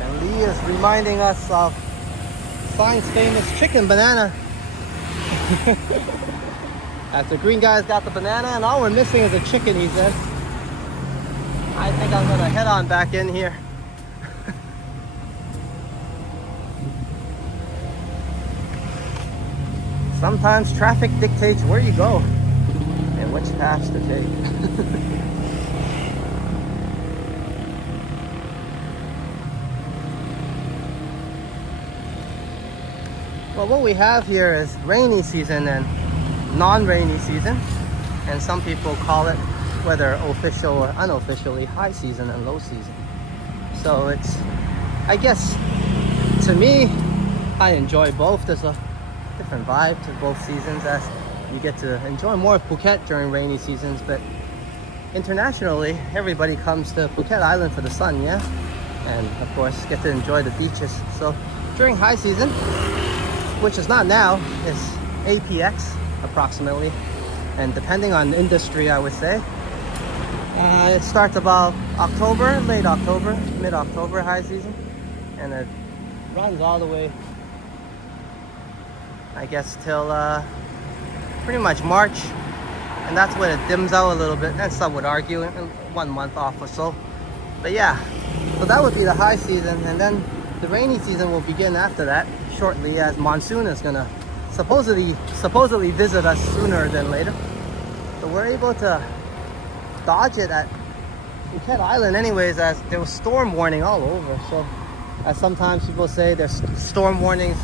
And Lee is reminding us of Fine's famous chicken banana. After green guy's got the banana and all we're missing is a chicken, he said. I think I'm gonna head on back in here. Sometimes traffic dictates where you go and which paths to take. Well, what we have here is rainy season and non-rainy season, and some people call it, whether official or unofficially, high season and low season. So it's, I guess, to me, I enjoy both. There's a different vibe to both seasons, as you get to enjoy more of Phuket during rainy seasons, but internationally, everybody comes to Phuket Island for the sun, yeah? And of course, get to enjoy the beaches. So during high season, which is not now, it's APX approximately, and depending on industry, I would say, it starts about October, late October, mid-October high season, and it runs all the way, I guess, till pretty much March, and that's when it dims out a little bit, and some would argue 1 month off or so. But yeah, so that would be the high season, and then the rainy season will begin after that shortly, as monsoon is gonna supposedly visit us sooner than later. So we're able to dodge it at Phuket Island anyways, as there was storm warning all over. So as sometimes people say, there's storm warnings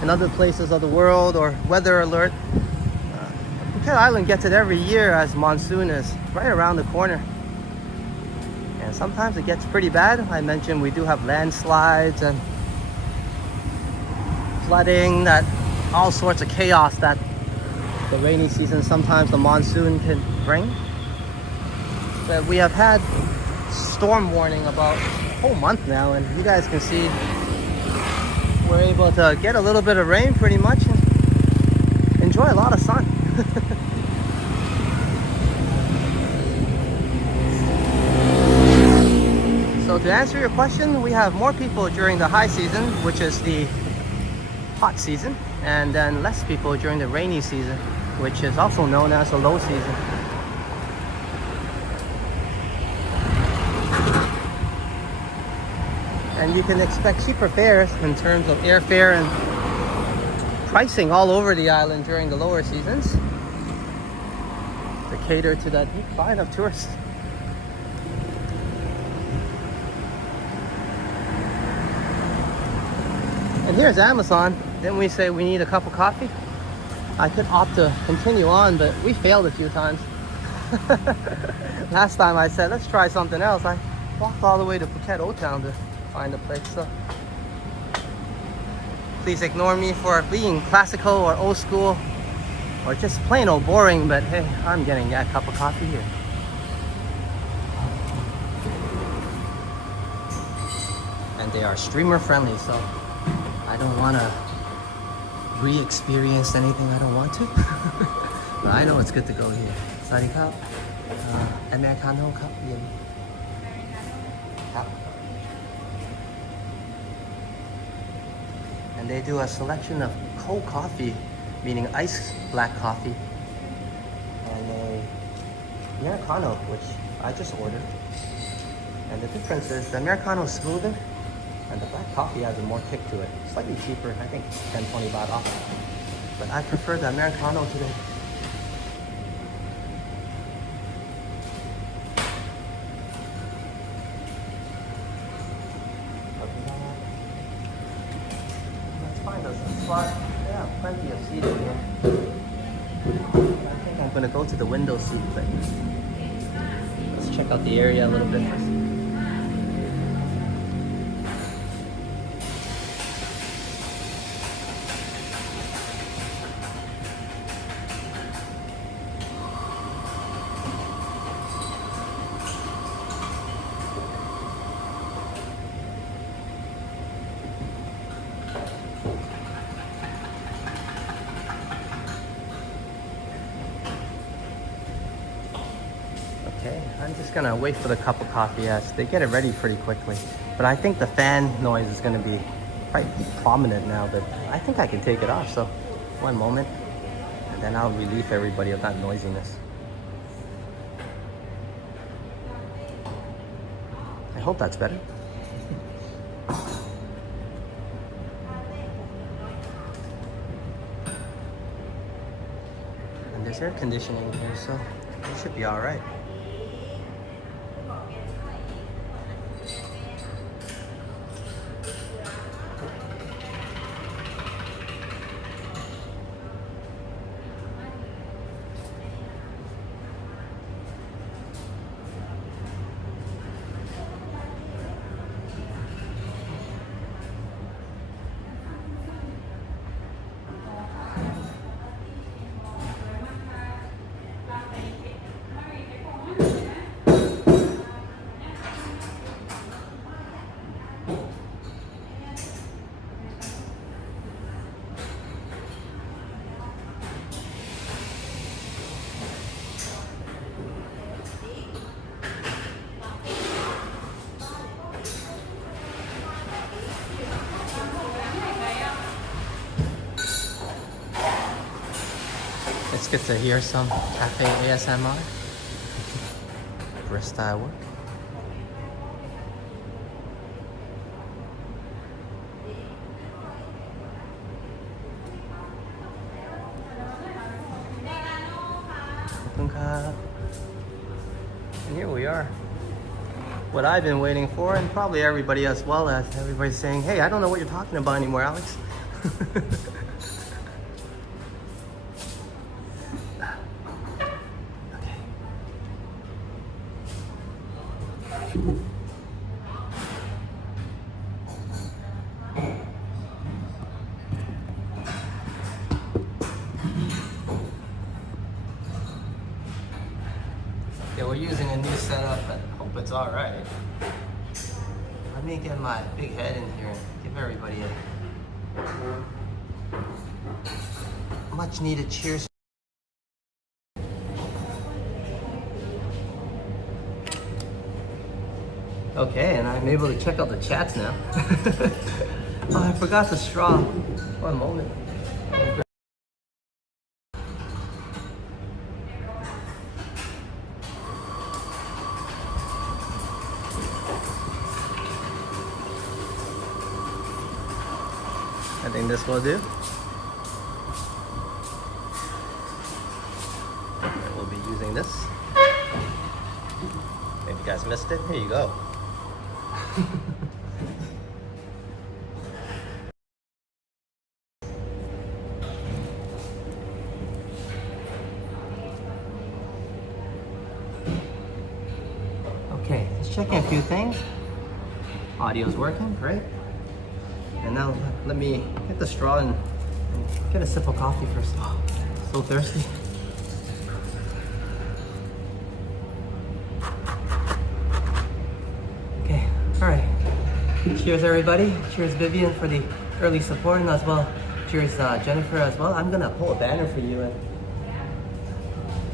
in other places of the world, or weather alert. Phuket Island gets it every year, as monsoon is right around the corner. And sometimes it gets pretty bad. I mentioned we do have landslides and flooding, that all sorts of chaos that the rainy season, sometimes the monsoon can bring. But we have had storm warning about a whole month now, and you guys can see we're able to get a little bit of rain pretty much and enjoy a lot of sun. So to answer your question, we have more people during the high season, which is the hot season, and then less people during the rainy season, which is also known as the low season. And you can expect cheaper fares in terms of airfare and pricing all over the island during the lower seasons to cater to that big line of tourists. And here's Amazon. Didn't we say we need a cup of coffee? I could opt to continue on, but we failed a few times. Last time I said, let's try something else. I walked all the way to Phuket Old Town to find a place. So please ignore me for being classical or old school or just plain old boring, but hey, I'm getting that cup of coffee here. And they are streamer friendly, so I don't want to re-experience anything I don't want to. But I know it's good to go here. Sorry, cup. Americano cup. Cup. And they do a selection of cold coffee, meaning iced black coffee, and a Americano, which I just ordered. And the difference is the Americano is smoother, and the black coffee has a more kick to it. Slightly cheaper, I think 10-20 baht off. but I prefer the Americano today. Let's find us a spot. Yeah, plenty of seating here. I think I'm gonna go to the window seat, but let's check out the area a little bit first. Okay, I'm just gonna wait for the cup of coffee. Yes, they get it ready pretty quickly. But I think the fan noise is gonna be quite prominent now, but I think I can take it off. So, one moment, and then I'll relieve everybody of that noisiness. I hope that's better. And there's air conditioning here, so it should be all right. It's good to hear some Café ASMR. Barista at work. And here we are. What I've been waiting for, and probably everybody as well, as everybody's saying, hey, I don't know what you're talking about anymore, Alex. Yeah, we're using a new setup, but I hope it's all right. Let me get my big head in here and give everybody a much needed cheers. Okay, and I'm able to check out the chats now. Oh, I forgot the straw. One moment. I think this will do. And we'll be using this. Maybe you guys missed it. Here you go. Okay, let's check in a few things. Audio's working, great. And now let me get the straw and get a sip of coffee first. Oh, so thirsty. Okay, all right. Cheers, everybody. Cheers, Vivian, for the early support, and as well, cheers, Jennifer, as well. I'm gonna pull a banner for you, and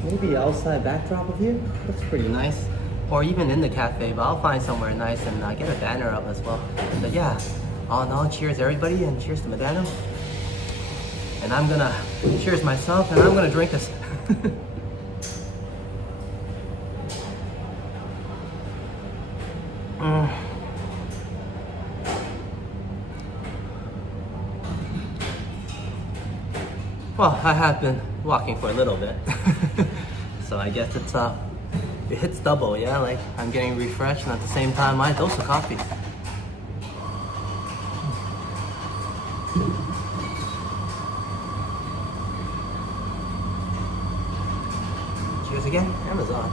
maybe outside backdrop of you. Looks pretty nice. Or even in the cafe, but I'll find somewhere nice and get a banner up as well. But yeah, all in all, cheers everybody, and cheers to Medano. And I'm gonna cheers myself, and I'm gonna drink this. Well, I have been walking for a little bit. So I guess it hits double, yeah? Like I'm getting refreshed and at the same time my dose of coffee. Cheers again, Amazon.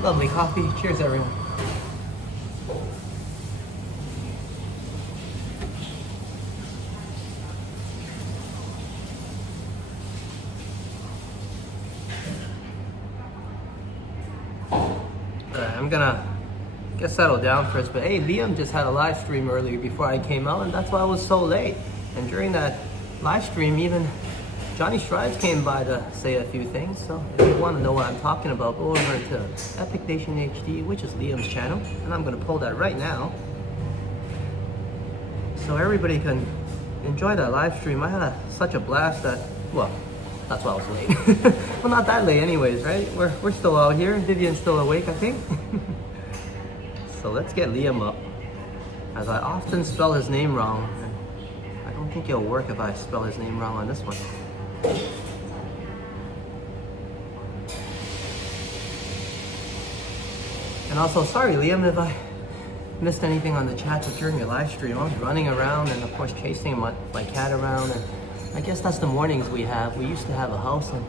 Lovely coffee. Cheers everyone. I'm gonna get settled down first, but hey, Liam just had a live stream earlier before I came out, and that's why I was so late. And during that live stream, even Johnny Strides came by to say a few things. So if you want to know what I'm talking about, go over to Epic Nation HD, which is Liam's channel, and I'm gonna pull that right now, so everybody can enjoy that live stream. I had such a blast that, well, that's why I was late. Well, not that late anyways, right? We're still out here. Vivian's still awake, I think. So let's get Liam up, as I often spell his name wrong. I don't think it'll work if I spell his name wrong on this one. And also, sorry Liam if I missed anything on the chat during your live stream. I was running around and of course chasing my cat around, and I guess that's the mornings we have. We used to have a house and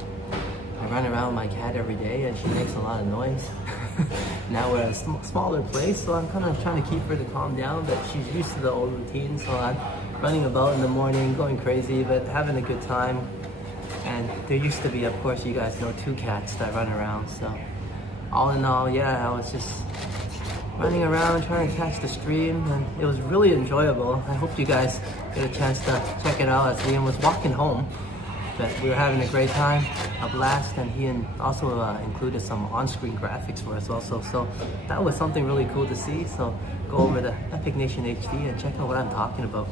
I run around with my cat every day and she makes a lot of noise. Now we're at a smaller place, so I'm kind of trying to keep her to calm down, but she's used to the old routine, so I'm running about in the morning, going crazy, but having a good time. And there used to be, of course, you guys know, 2 cats that run around, so all in all, yeah, I was just running around trying to catch the stream, and it was really enjoyable. I hope you guys get a chance to check it out as Liam was walking home. But we were having a great time, a blast, and he also included some on-screen graphics for us also. So that was something really cool to see. So go over to Epic Nation HD and check out what I'm talking about.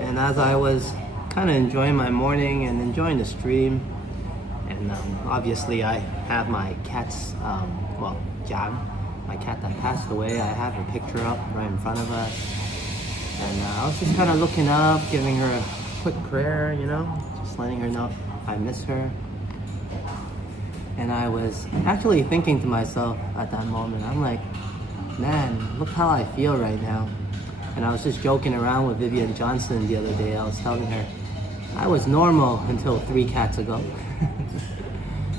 And as I was kind of enjoying my morning and enjoying the stream, and obviously I have my cat's, Jang, my cat that passed away, I have her picture up right in front of us. And I was just kind of looking up, giving her a quick prayer, you know, just letting her know I miss her. And I was actually thinking to myself at that moment, I'm like, man, look how I feel right now. And I was just joking around with Vivian Johnson the other day. I was telling her I was normal until 3 cats ago.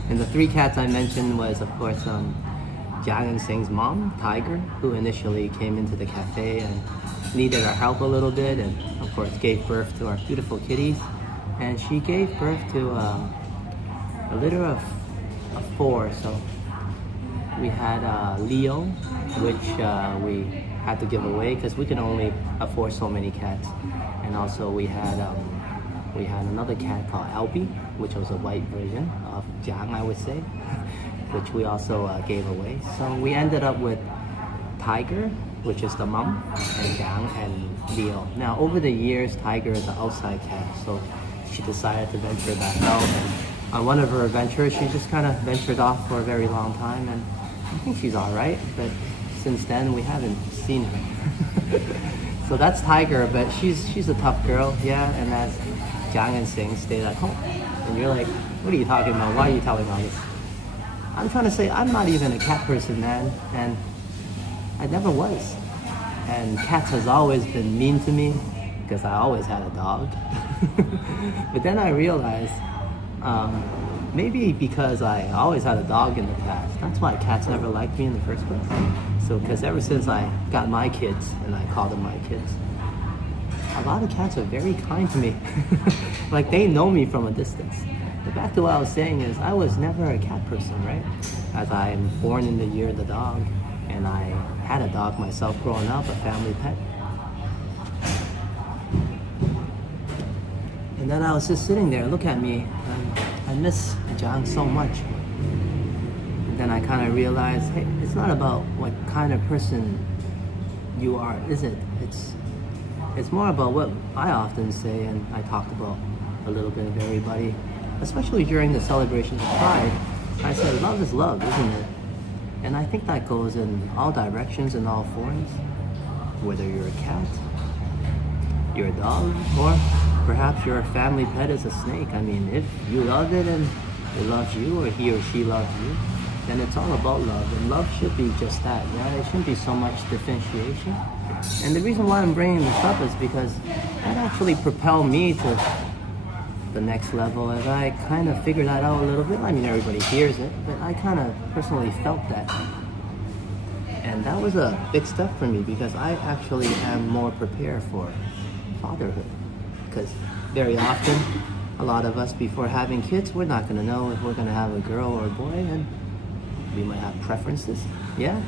And the 3 cats I mentioned was, of course, Jiang and Sing's mom, Tiger, who initially came into the cafe and needed our help a little bit, and of course gave birth to our beautiful kitties. And she gave birth to a litter of 4. So we had Leo, which we had to give away because we can only afford so many cats. And also we had another cat called Albie, which was a white version of Jiang, I would say, which we also gave away. So we ended up with Tiger, which is the mom, and Jiang and Leo. Now over the years, Tiger is an outside cat, so she decided to venture back out. And on one of her adventures, she just kind of ventured off for a very long time, and I think she's all right, but since then we haven't seen her. So that's Tiger, but she's a tough girl, yeah. And as Jiang and Sing stayed at home, and you're like, what are you talking about? Why are you telling all this? I'm trying to say I'm not even a cat person, man, and I never was. And cats has always been mean to me because I always had a dog. But then I realized maybe because I always had a dog in the past, that's why cats never liked me in the first place. So, because ever since I got my kids, and I call them my kids, a lot of cats are very kind to me. Like, they know me from a distance. But back to what I was saying is, I was never a cat person, right? As I'm born in the year of the dog, and I had a dog myself growing up, a family pet. And then I was just sitting there, look at me, and I miss Jiang so much. And then I kind of realized, hey, it's not about what kind of person you are, is it? It's more about what I often say, and I talked about a little bit of everybody, especially during the celebrations of Pride. I said, love is love, isn't it? And I think that goes in all directions, in all forms. Whether you're a cat, you're a dog, or perhaps your family pet is a snake. I mean, if you love it and it loves you, or he or she loves you, then it's all about love. And love should be just that, yeah? It shouldn't be so much differentiation. And the reason why I'm bringing this up is because that actually propelled me to the next level as I kind of figured that out a little bit. I mean, everybody hears it, but I kind of personally felt that. And that was a big step for me because I actually am more prepared for fatherhood. Because very often, a lot of us before having kids, we're not going to know if we're going to have a girl or a boy, and we might have preferences, yeah?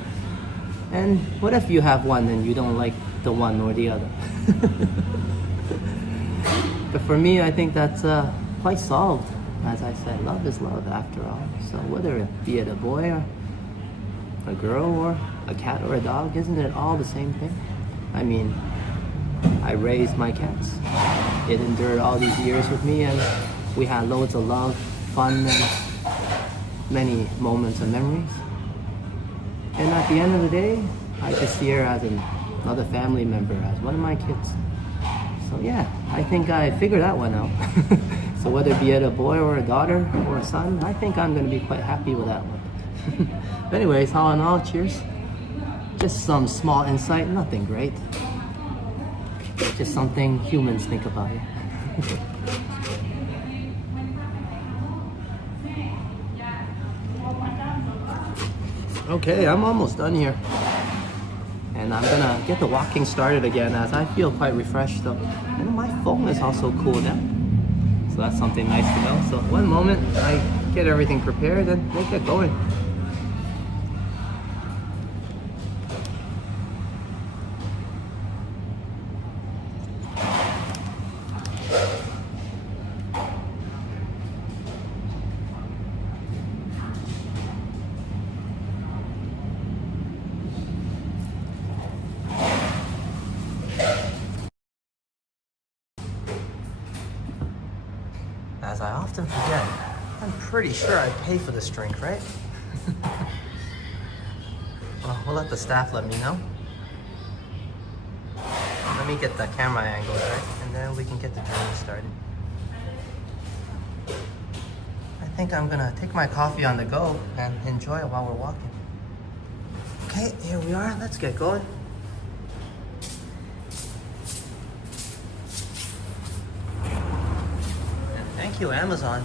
And what if you have one and you don't like the one or the other? But for me, I think that's quite solved. As I said, love is love after all. So whether it be a boy or a girl or a cat or a dog, isn't it all the same thing? I mean, I raised my cats. It endured all these years with me, and we had loads of love, fun, and many moments and memories. And at the end of the day, I just see her as another family member, as one of my kids. So yeah, I think I figured that one out. So whether it be a boy or a daughter or a son, I think I'm going to be quite happy with that one. But anyways, all in all, cheers. Just some small insight, nothing great. Just something humans think about it. Okay, I'm almost done here. And I'm gonna get the walking started again as I feel quite refreshed though. And my phone is also cooled down. So that's something nice to know. So one moment I get everything prepared and we'll get going. As I often forget, I'm pretty sure I pay for this drink, right? Well, we'll let the staff let me know. Let me get the camera angle right, and then we can get the journey started. I think I'm gonna take my coffee on the go and enjoy it while we're walking. Okay, here we are. Let's get going. Thank you, Amazon.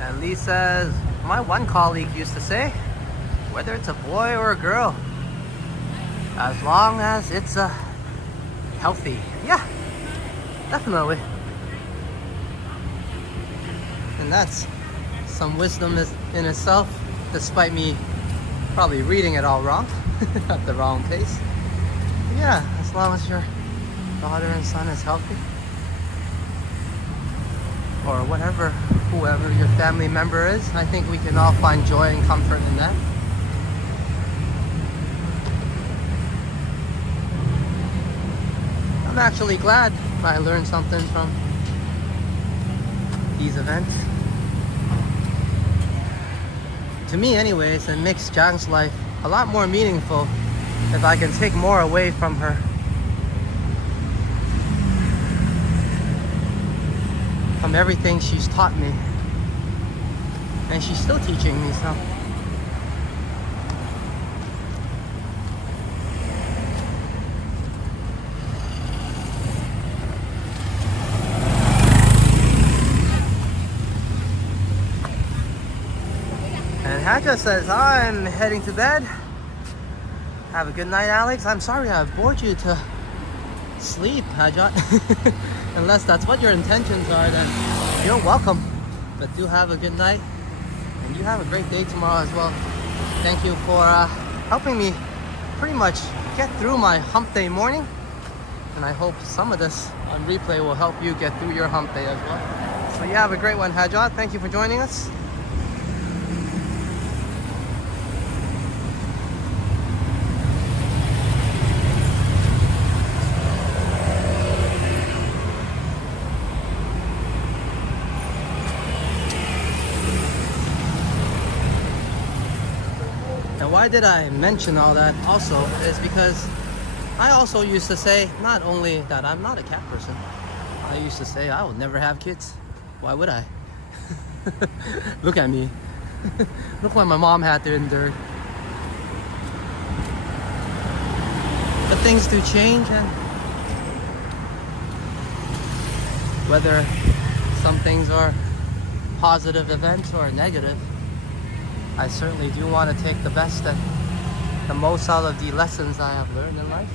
And Lee says, my one colleague used to say, whether it's a boy or a girl, as long as it's healthy. Yeah, definitely. And that's some wisdom in itself, despite me probably reading it all wrong, at the wrong pace. But yeah, as long as your daughter and son is healthy, or whatever, whoever your family member is, I think we can all find joy and comfort in that. I'm actually glad I learned something from these events. To me anyways, it makes Jang's life a lot more meaningful if I can take more away from her. From everything she's taught me. And she's still teaching me, so. And Haja says, I'm heading to bed. Have a good night, Alex. I'm sorry I've bored you to sleep, Haja. Unless that's what your intentions are, then you're welcome. But do have a good night. And you have a great day tomorrow as well. Thank you for helping me pretty much get through my hump day morning. And I hope some of this on replay will help you get through your hump day as well. So you have a great one, Hajat. Thank you for joining us. And why did I mention all that also is because I also used to say, not only that I'm not a cat person, I used to say I would never have kids. Why would I? Look at me. Look what my mom had to endure. But things do change, and whether some things are positive events or negative, I certainly do want to take the best and the most out of the lessons I have learned in life.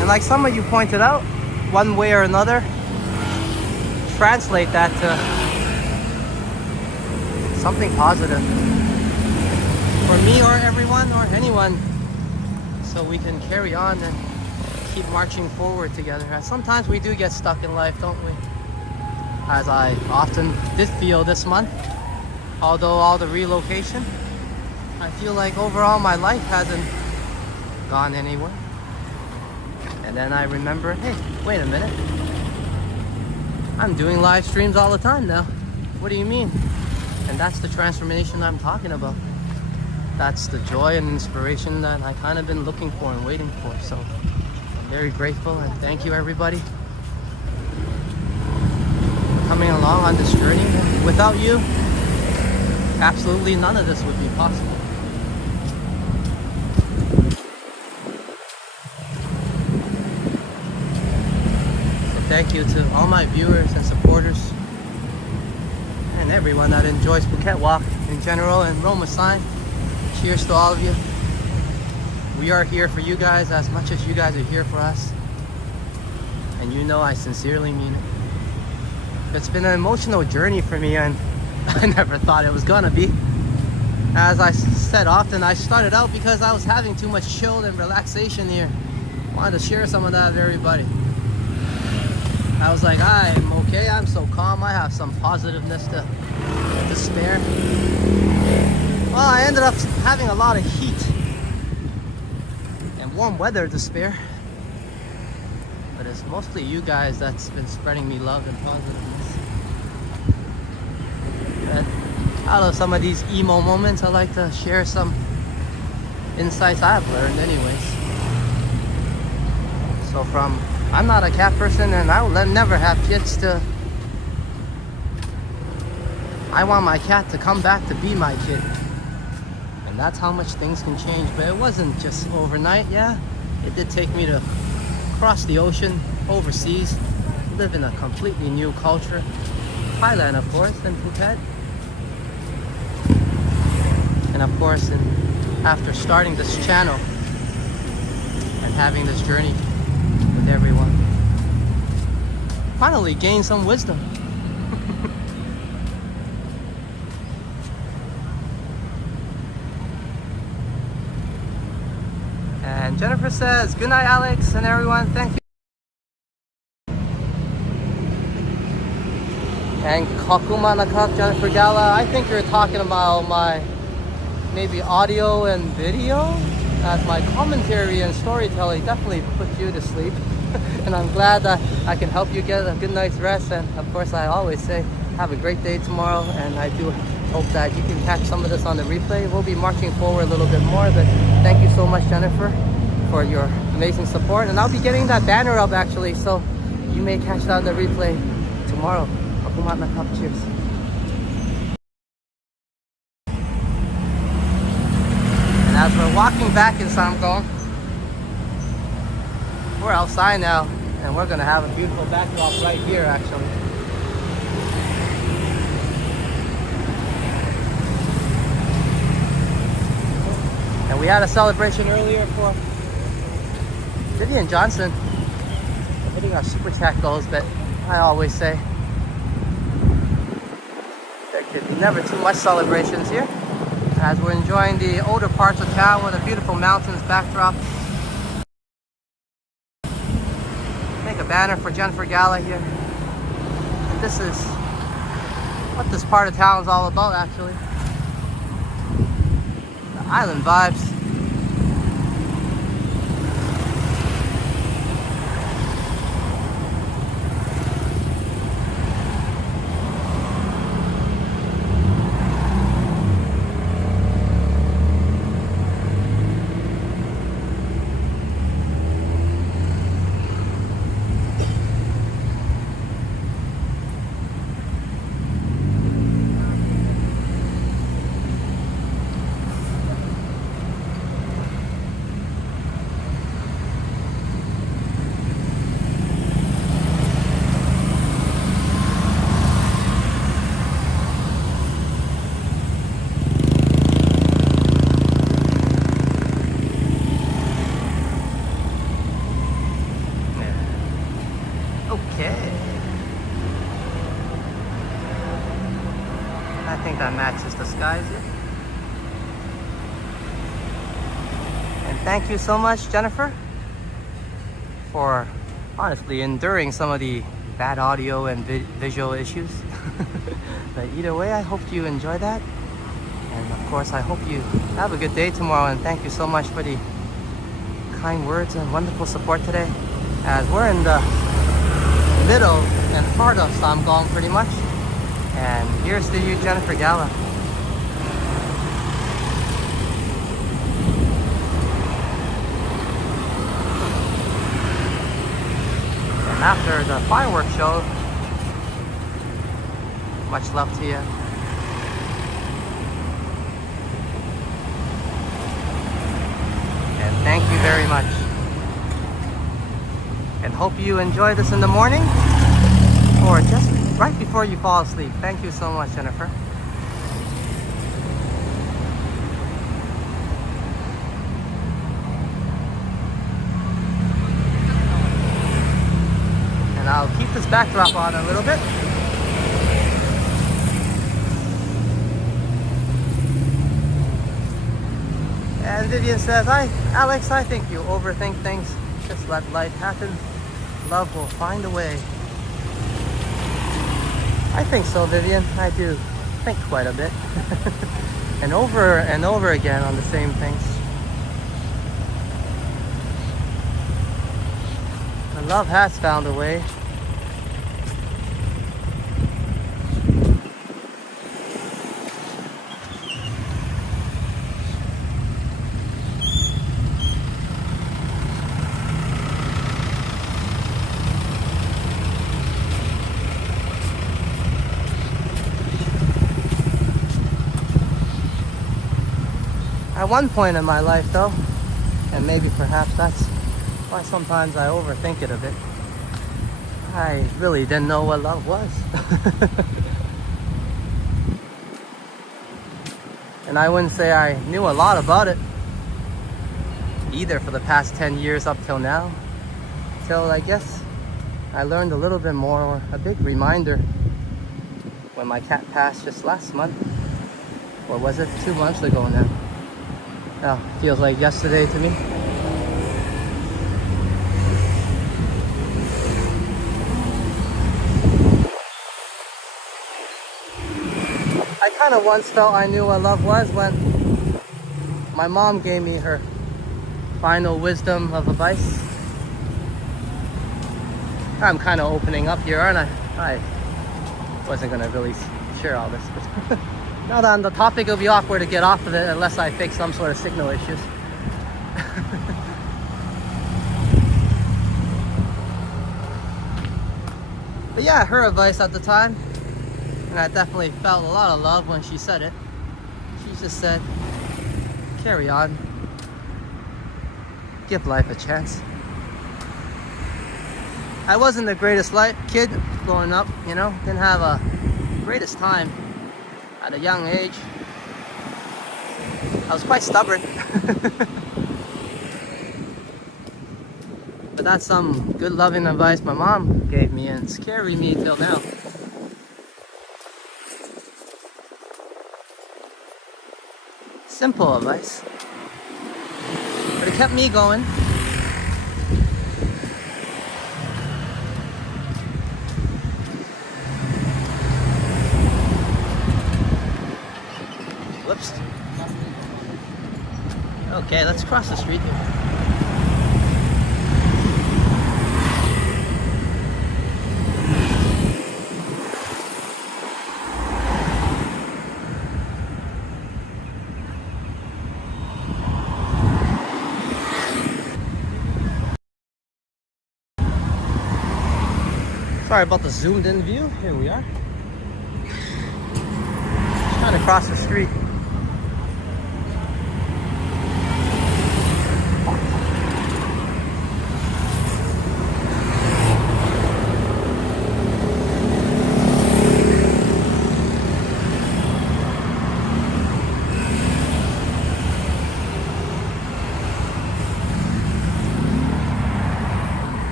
And like some of you pointed out, one way or another, translate that to something positive for me or everyone or anyone, so we can carry on and keep marching forward together. And sometimes we do get stuck in life, don't we? As I often did feel this month. Although all the relocation, I feel like overall my life hasn't gone anywhere. And then I remember, hey, wait a minute. I'm doing live streams all the time now. What do you mean? And that's the transformation I'm talking about. That's the joy and inspiration that I kind of been looking for and waiting for. So I'm very grateful, and thank you everybody for coming along on this journey. Without you, absolutely none of this would be possible. So thank you to all my viewers and supporters and everyone that enjoys Phuket Walk in general and Roma Sign. Cheers to all of you. We are here for you guys as much as you guys are here for us. And you know I sincerely mean it. It's been an emotional journey for me, and I never thought it was gonna be. As I said often, I started out because I was having too much chill and relaxation here. Wanted to share some of that with everybody. I was like, I'm okay, I'm so calm, I have some positiveness to spare. Well, I ended up having a lot of heat and warm weather to spare. But it's mostly you guys that's been spreading me love and positiveness. And out of some of these emo moments, I like to share some insights I've learned anyways. So from, I'm not a cat person and I will never have kids, to I want my cat to come back to be my kid. And that's how much things can change. But it wasn't just overnight. Yeah, it did take me to cross the ocean, overseas, live in a completely new culture. Thailand, of course, and Phuket. And of course, after starting this channel and having this journey with everyone, finally gained some wisdom. And Jennifer says, good night, Alex, and everyone. Thank you. And Kakuma Nakak, Jennifer Gala, I think you're talking about my maybe audio and video, as my commentary and storytelling definitely put you to sleep. And I'm glad that I can help you get a good night's rest. And of course, I always say, have a great day tomorrow. And I do hope that you can catch some of this on the replay. We'll be marching forward a little bit more, but thank you so much, Jennifer, for your amazing support. And I'll be getting that banner up actually, so you may catch that on the replay tomorrow. Cheers. And as we're walking back in Samgong, we're outside now, and we're gonna have a beautiful backdrop right here actually. And we had a celebration earlier for Vivian Johnson hitting our super chat goals, but I always say there could be never too much celebrations here, as we're enjoying the older parts of town with a beautiful mountains backdrop. Make a banner for Jennifer Gala here. And this is what this part of town is all about, actually. The island vibes. I think that matches the skies here. And thank you so much, Jennifer, for honestly enduring some of the bad audio and visual issues. But either way, I hope you enjoy that. And of course, I hope you have a good day tomorrow. And thank you so much for the kind words and wonderful support today, as we're in the middle and heart of Samgong pretty much. And here's to you, Jennifer Gala. And after the fireworks show, much love to you. And thank you very much. And hope you enjoy this in the morning or just right before you fall asleep. Thank you so much, Jennifer. And I'll keep this backdrop on a little bit. And Vivian says, Alex, I think you overthink things. Just let life happen. Love will find a way. I think so, Vivian. I do think quite a bit. And over again on the same things. And love has found a way. At one point in my life though, and maybe perhaps that's why sometimes I overthink it a bit, I really didn't know what love was. And I wouldn't say I knew a lot about it either for the past 10 years up till now. So I guess I learned a little bit more, or a big reminder, when my cat passed just last month. Or was it 2 months ago now? Oh, feels like yesterday to me. I kind of once felt I knew what love was when my mom gave me her final wisdom of advice. I'm kind of opening up here, aren't I? I wasn't going to really share all this, but not on the topic. It'll be awkward to get off of it unless I fix some sort of signal issues. But yeah, her advice at the time, and I definitely felt a lot of love when she said it. She just said, carry on. Give life a chance. I wasn't the greatest kid growing up, you know, didn't have a greatest time at a young age. I was quite stubborn. But that's some good loving advice my mom gave me, and it's carried me till now. Simple advice. But it kept me going. Whoops. Okay, let's cross the street here. Sorry about the zoomed in view. Here we are. Just trying to cross the street.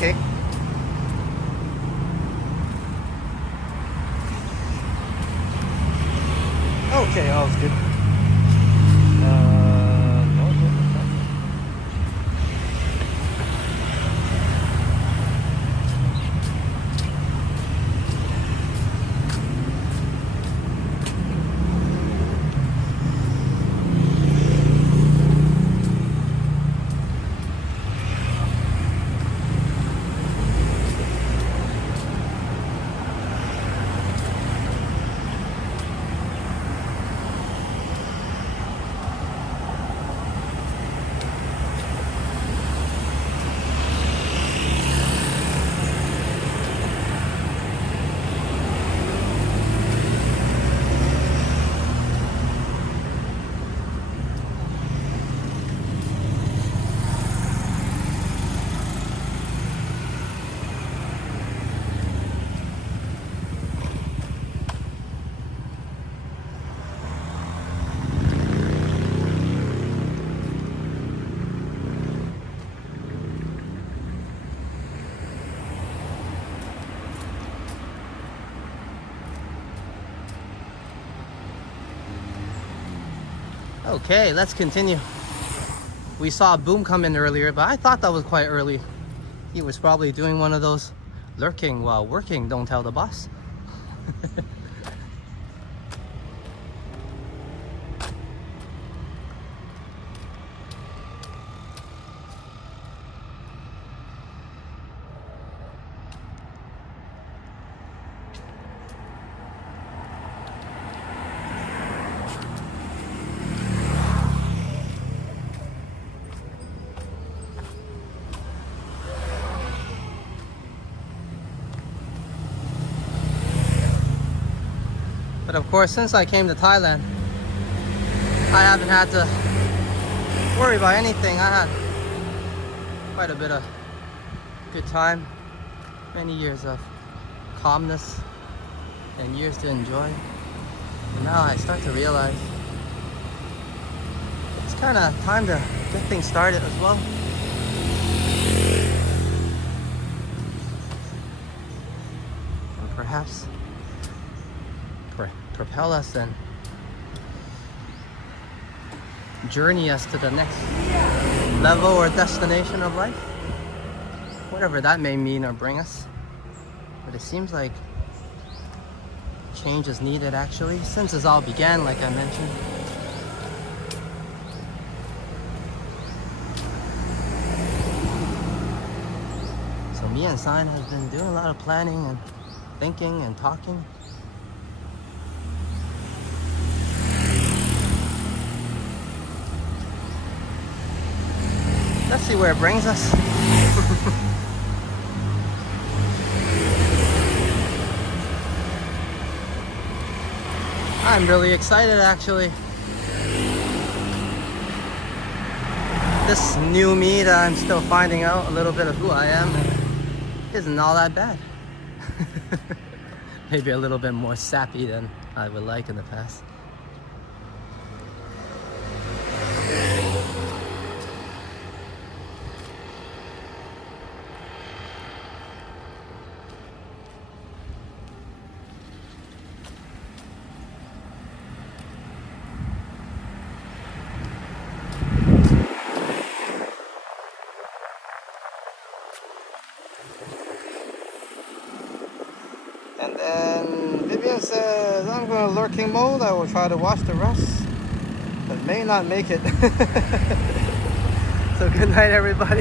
Okay. Okay, all's good. No. Okay, let's continue. We saw Boom come in earlier, but I thought that was quite early. He was probably doing one of those lurking while working, don't tell the boss. But of course, since I came to Thailand, I haven't had to worry about anything. I had quite a bit of good time, many years of calmness and years to enjoy. And now I start to realize it's kind of time to get things started as well. And perhaps propel us and journey us to the next level or destination of life, whatever that may mean or bring us. But it seems like change is needed actually, since this all began, like I mentioned. So me and Sign has been doing a lot of planning and thinking and talking. Let's see where it brings us. I'm really excited actually. This new me that I'm still finding out a little bit of who I am isn't all that bad. Maybe a little bit more sappy than I would like in the past. And then Vivian says, I'm going to lurking mode. I will try to watch the rest, but may not make it. So good night, everybody.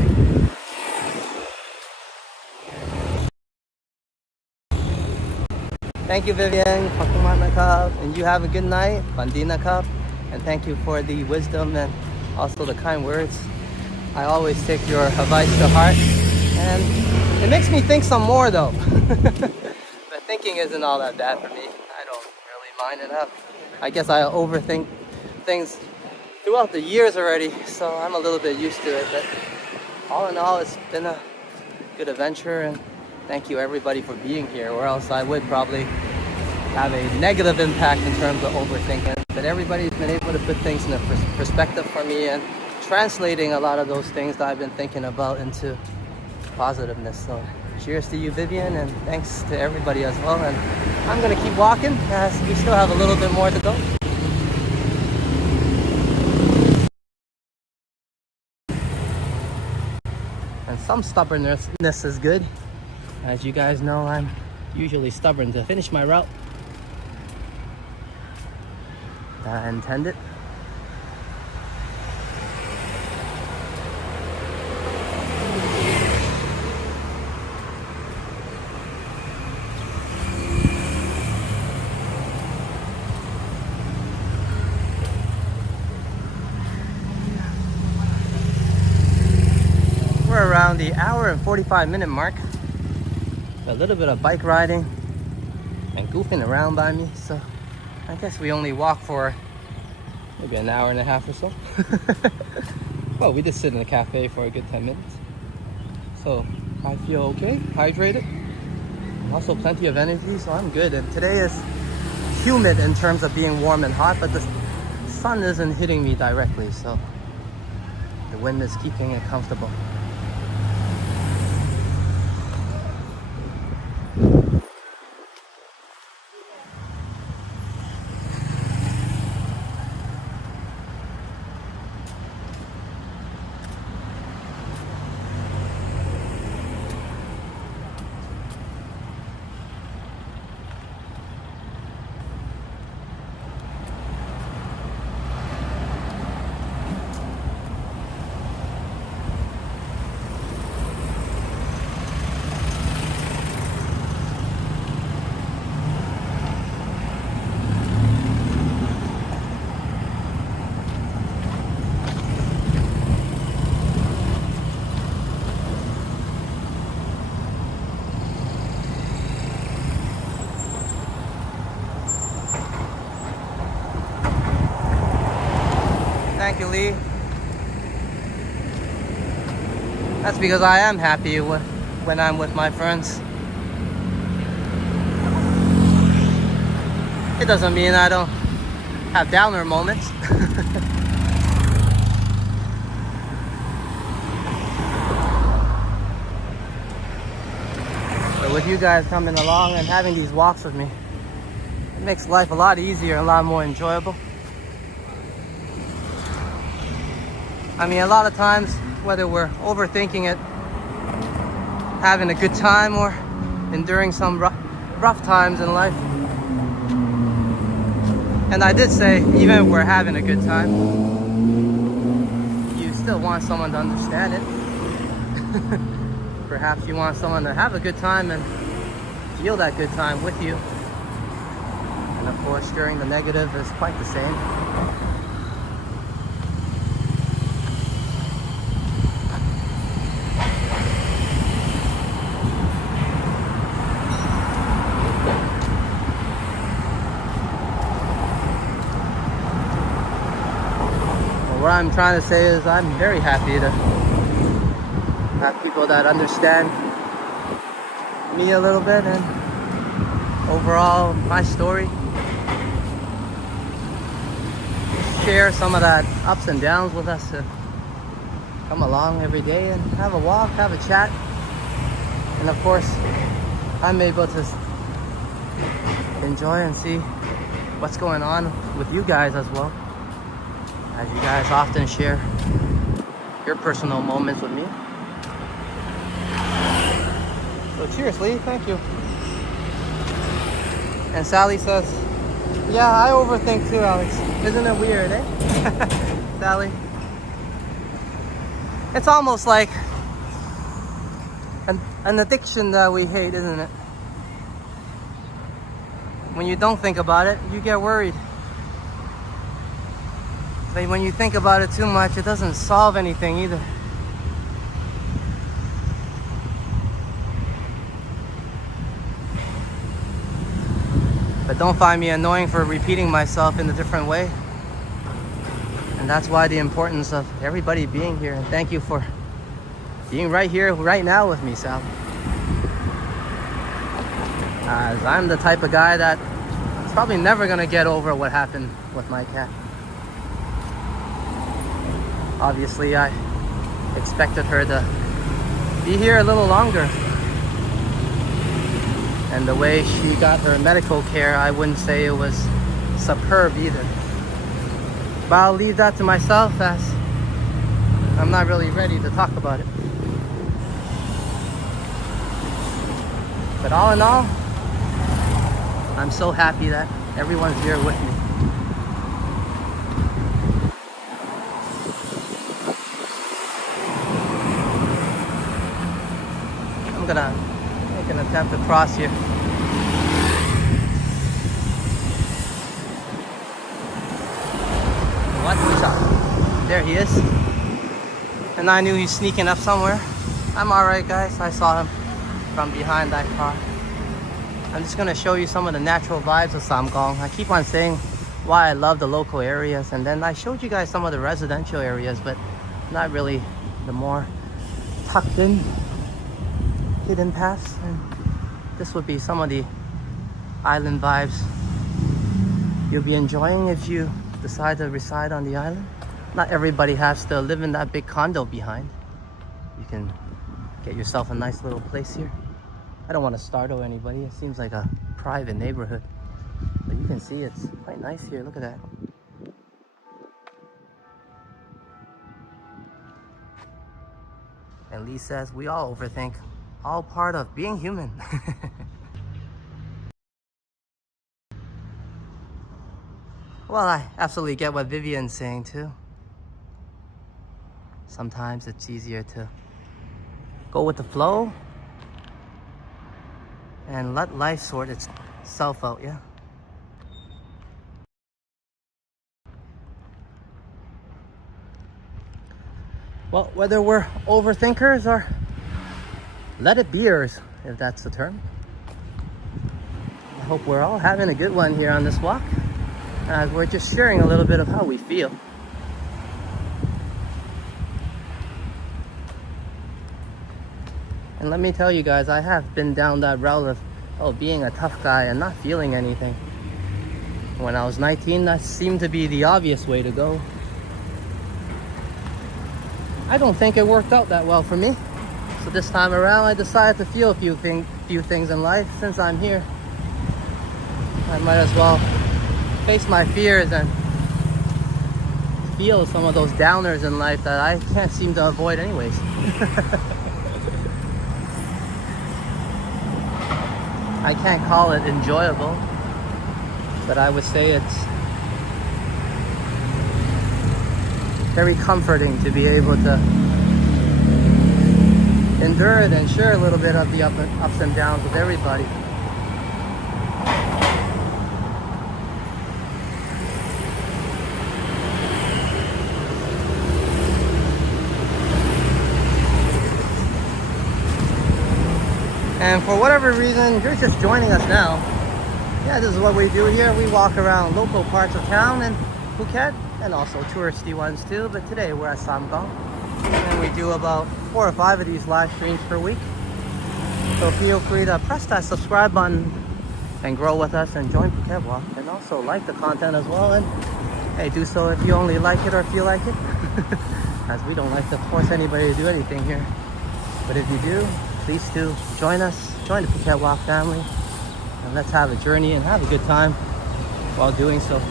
Thank you, Vivian. Pakumana Cup. And you have a good night. Bandina Cup. And thank you for the wisdom and also the kind words. I always take your advice to heart. And it makes me think some more though. But thinking isn't all that bad for me. I don't really mind enough. I guess I overthink things throughout the years already, so I'm a little bit used to it. But all in all, it's been a good adventure, and thank you everybody for being here, or else I would probably have a negative impact in terms of overthinking. But everybody's been able to put things in a perspective for me and translating a lot of those things that I've been thinking about into positiveness. So cheers to you, Vivian, and thanks to everybody as well. And I'm gonna keep walking as we still have a little bit more to go. And some stubbornness is good. As you guys know, I'm usually stubborn to finish my route. I intended. We're around the hour and 45-minute mark. A little bit of bike riding and goofing around by me, so I guess we only walk for maybe an hour and a half or so. Well, we just sit in the cafe for a good 10 minutes. So I feel okay, hydrated, also plenty of energy, so I'm good. And today is humid in terms of being warm and hot, but the sun isn't hitting me directly, so the wind is keeping it comfortable. Thank you, Lee. That's because I am happy when I'm with my friends. It doesn't mean I don't have downer moments. But with you guys coming along and having these walks with me, it makes life a lot easier, a lot more enjoyable. I mean, a lot of times, whether we're overthinking it, having a good time, or enduring some rough times in life. And I did say, even if we're having a good time, you still want someone to understand it. Perhaps you want someone to have a good time and feel that good time with you. And of course, during the negative is quite the same. what I'm trying to say is I'm very happy to have people that understand me a little bit and overall my story. Share some of that ups and downs with us to come along every day and have a walk, have a chat. And of course, I'm able to enjoy and see what's going on with you guys as well, as you guys often share your personal moments with me. So cheers, Lee. Thank you. And Sally says, yeah, I overthink too, Alex. Isn't it weird, eh? Sally. It's almost like an addiction that we hate, isn't it? When you don't think about it, you get worried. But when you think about it too much, it doesn't solve anything either. But don't find me annoying for repeating myself in a different way. And that's why the importance of everybody being here. And thank you for being right here, right now with me, Sal. As I'm the type of guy that is probably never gonna get over what happened with my cat. Obviously, I expected her to be here a little longer. And the way she got her medical care, I wouldn't say it was superb either. But I'll leave that to myself, as I'm not really ready to talk about it. But all in all, I'm so happy that everyone's here with me. I'm gonna make an attempt to cross here. What? Who's up? There he is. And I knew he's sneaking up somewhere. I'm alright, guys. I saw him from behind that car. I'm just gonna show you some of the natural vibes of Samgong. I keep on saying why I love the local areas, and then I showed you guys some of the residential areas, but not really the more tucked in hidden paths. And this would be some of the island vibes you'll be enjoying if you decide to reside on the island. Not everybody has to live in that big condo behind. You can get yourself a nice little place here. I don't want to startle anybody. It seems like a private neighborhood, but you can see it's quite nice here. Look at that. And Lee says we all overthink, all part of being human. Well, I absolutely get what Vivian's saying too. Sometimes it's easier to go with the flow and let life sort itself out, yeah? Well, whether we're overthinkers or let it beers, if that's the term. I hope we're all having a good one here on this walk. We're just sharing a little bit of how we feel. And let me tell you guys, I have been down that route of being a tough guy and not feeling anything. When I was 19, that seemed to be the obvious way to go. I don't think it worked out that well for me. So this time around, I decided to feel a few things in life. Since I'm here, I might as well face my fears and feel some of those downers in life that I can't seem to avoid anyways. I can't call it enjoyable, but I would say it's very comforting to be able to endure it and share a little bit of the ups and downs with everybody. And for whatever reason, you're just joining us now. Yeah, this is what we do here. We walk around local parts of town in Phuket. and also touristy ones too. But today we're at Samgong, and we do about 4 or 5 of these live streams per week. So feel free to press that subscribe button and grow with us and join Phuket Walk, and also like the content as well. And hey, do so if you only like it or if you like it, as we don't like to force anybody to do anything here. But if you do, please do join us, join the Phuket Walk family, and let's have a journey and have a good time while doing so.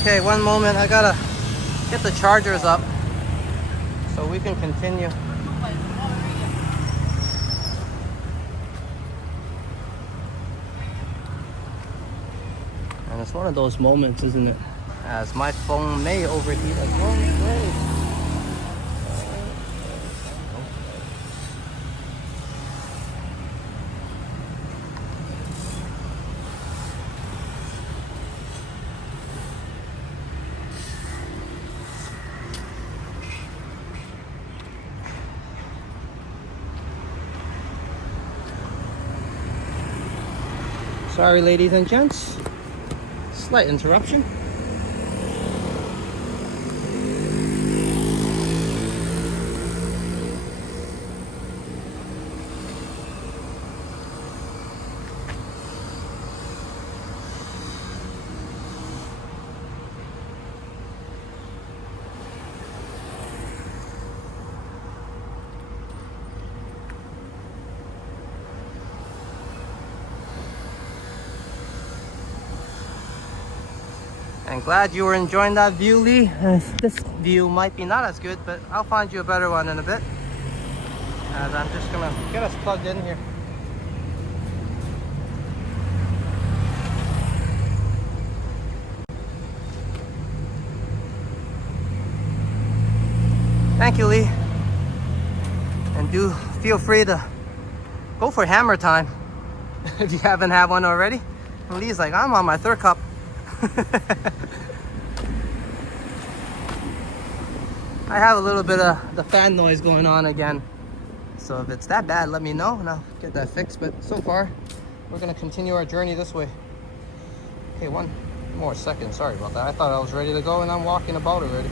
Okay, one moment, I gotta get the chargers up so we can continue. And it's one of those moments, isn't it? As my phone may overheat as well. Great. Sorry, ladies and gents. Slight interruption. I'm glad you were enjoying that view, Lee. This view might be not as good, but I'll find you a better one in a bit. As I'm just gonna get us plugged in here. Thank you, Lee. And do feel free to go for hammer time if you haven't had one already. And Lee's like, I'm on my 3rd cup. I have a little bit of the fan noise going on again, so if it's that bad, let me know and I'll get that fixed. But so far we're gonna continue our journey this way. Okay, one more second, sorry about that. I thought I was ready to go and I'm walking about already.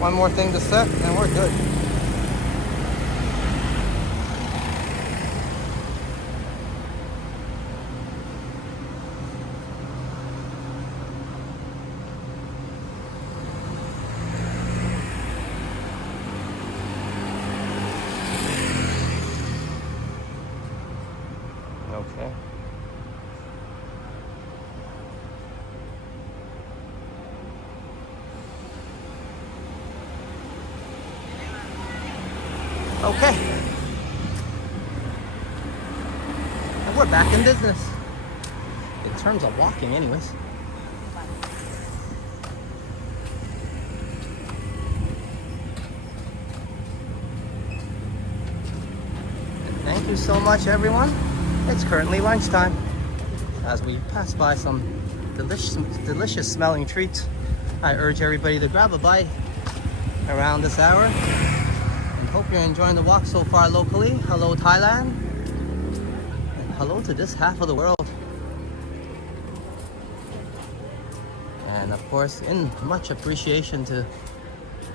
One more thing to set and we're good. Okay. Okay. And we're back in business. In terms of walking anyways. And thank you so much, everyone. It's currently lunchtime. As we pass by some delicious smelling treats, I urge everybody to grab a bite around this hour. And hope you're enjoying the walk so far locally. Hello, Thailand. And hello to this half of the world. And of course, in much appreciation to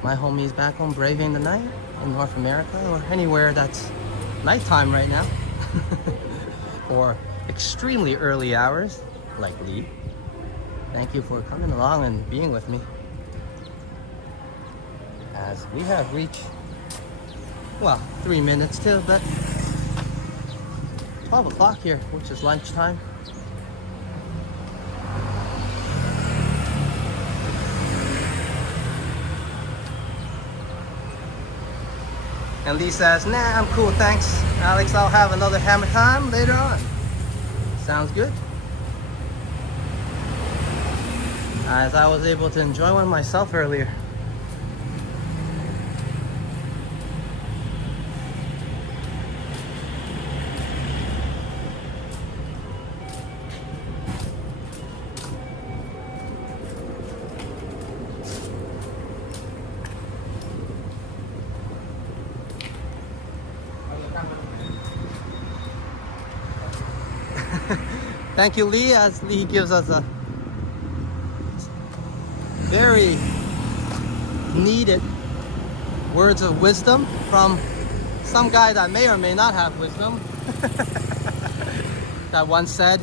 my homies back home braving the night in North America or anywhere that's nighttime right now. Or extremely early hours, like Lee. Thank you for coming along and being with me. As we have reached, well, 3 minutes till, but 12 o'clock here, which is lunchtime. And Lee says, nah, I'm cool, thanks. Alex, I'll have another hammer time later on. Sounds good. As I was able to enjoy one myself earlier. Thank you, Lee, as Lee gives us a very needed words of wisdom from some guy that may or may not have wisdom. That once said,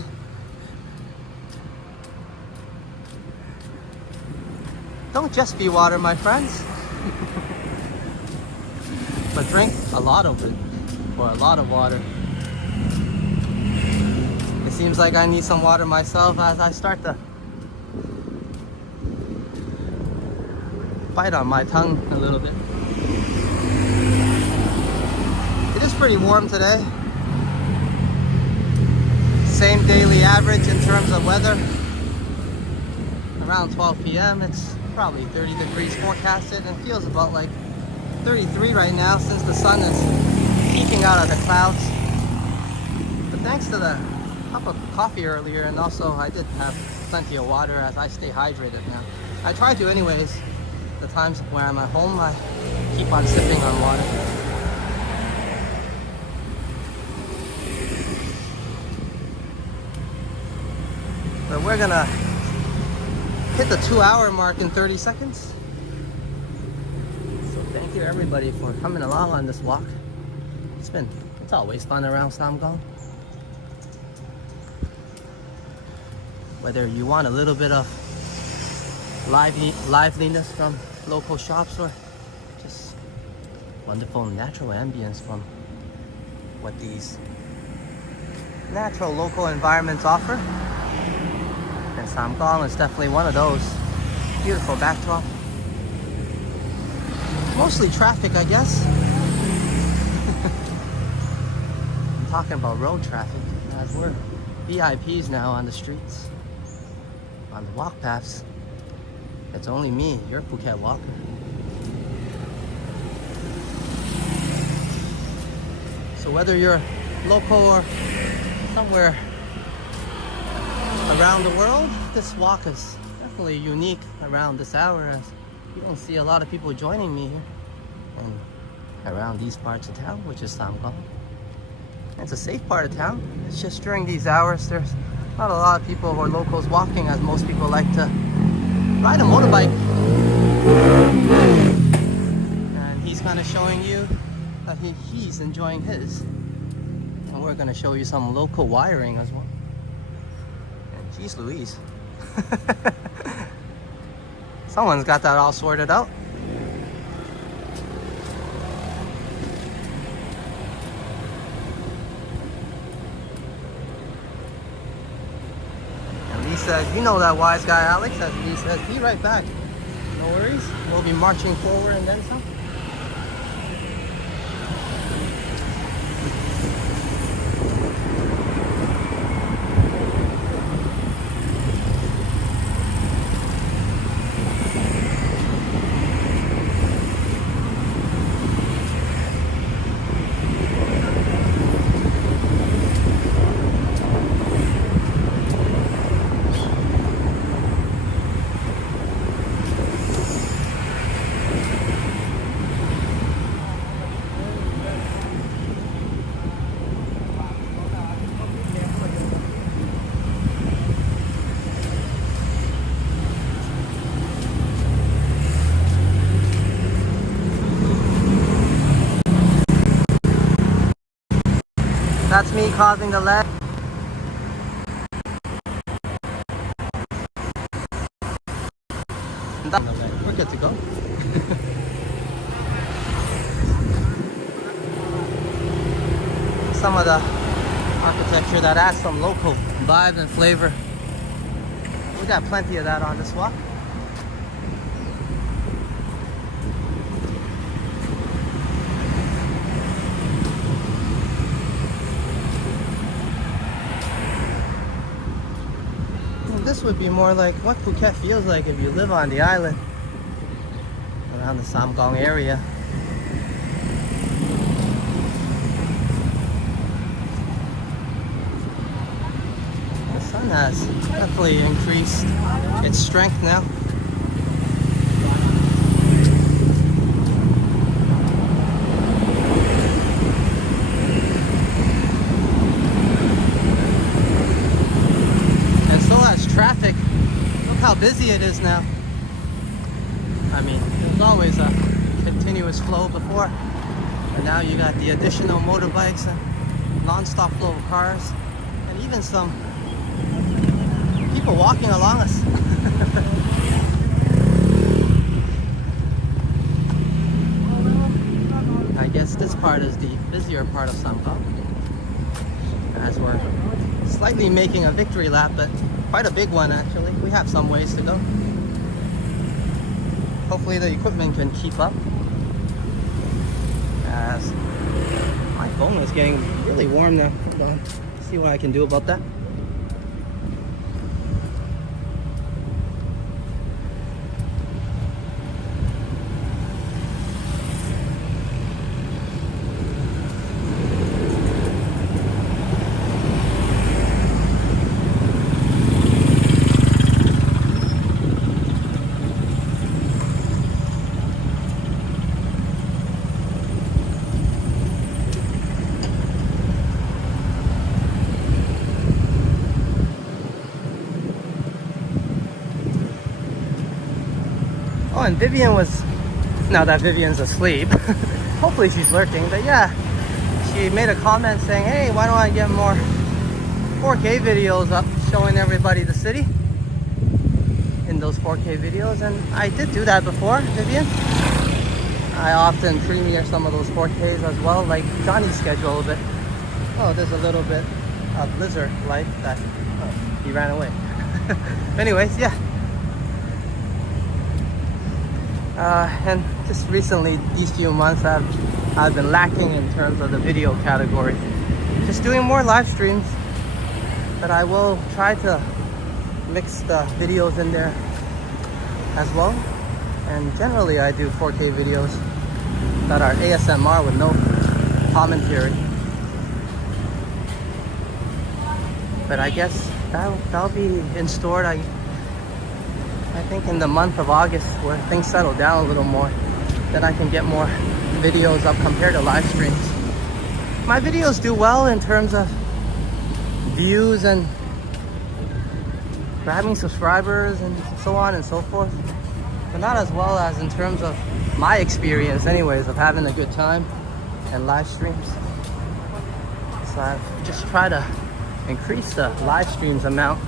"Don't just be water, my friends, but drink a lot of it, or a lot of water." It seems like I need some water myself as I start to bite on my tongue a little bit. It is pretty warm today. Same daily average in terms of weather. Around 12 p.m. it's probably 30 degrees forecasted and feels about like 33 right now since the sun is peeking out of the clouds. But thanks to the cup of coffee earlier, and also I did have plenty of water as I stay hydrated now. I try to anyways. The times where I'm at home, I keep on sipping on water. But we're gonna hit the 2-hour mark in 30 seconds. So thank you everybody for coming along on this walk. It's always fun around Samgong. Whether you want a little bit of liveliness from local shops or just wonderful natural ambience from what these natural local environments offer. And Samgong is definitely one of those. Beautiful backdrop. Mostly traffic, I guess. I'm talking about road traffic as we're VIPs now on the streets, on the walk paths. It's only me, your Phuket walker. So whether you're local or somewhere around the world, this walk is definitely unique around this hour, as you don't see a lot of people joining me here and around these parts of town, which is Samgong. It's a safe part of town. It's just during these hours there's not a lot of people or locals walking, as most people like to ride a motorbike. And he's kind of showing you that he's enjoying his. And we're going to show you some local wiring as well. And geez Louise. Someone's got that all sorted out. Lee says, "You know that wise guy Alex," as Lee says, "Be right back." No worries, we'll be marching forward and then some. That's me causing the lag. We're good to go. Some of the architecture that adds some local vibe and flavor. We got plenty of that on this walk. This would be more like what Phuket feels like if you live on the island, around the Samgong area. The sun has definitely increased its strength now. it is now. I mean, there's always a continuous flow before, but now you got the additional motorbikes and non-stop flow of cars, and even some people walking along us. I guess this part is the busier part of Samkang, as we're slightly making a victory lap, but quite a big one actually. We have some ways to go. Hopefully the equipment can keep up, as my phone is getting really warm now. Hold on, see what I can do about that. Oh, and Vivian was, now that Vivian's asleep, hopefully she's lurking, but yeah, she made a comment saying, hey, why don't I get more 4K videos up showing everybody the city in those 4K videos. And I did do that before, Vivian. I often premiere some of those 4Ks as well, like Johnny's schedule, but oh, there's a little bit of lizard life that, oh, he ran away. Anyways, yeah. And just recently, these few months, I've been lacking in terms of the video category. Just doing more live streams, but I will try to mix the videos in there as well. And generally, I do 4K videos that are ASMR with no commentary. But I guess that'll be in store. I think in the month of August, where things settle down a little more, then I can get more videos up compared to live streams. My videos do well in terms of views and grabbing subscribers and so on and so forth, but not as well as in terms of my experience anyways of having a good time and live streams. So I've just tried to increase the live streams amount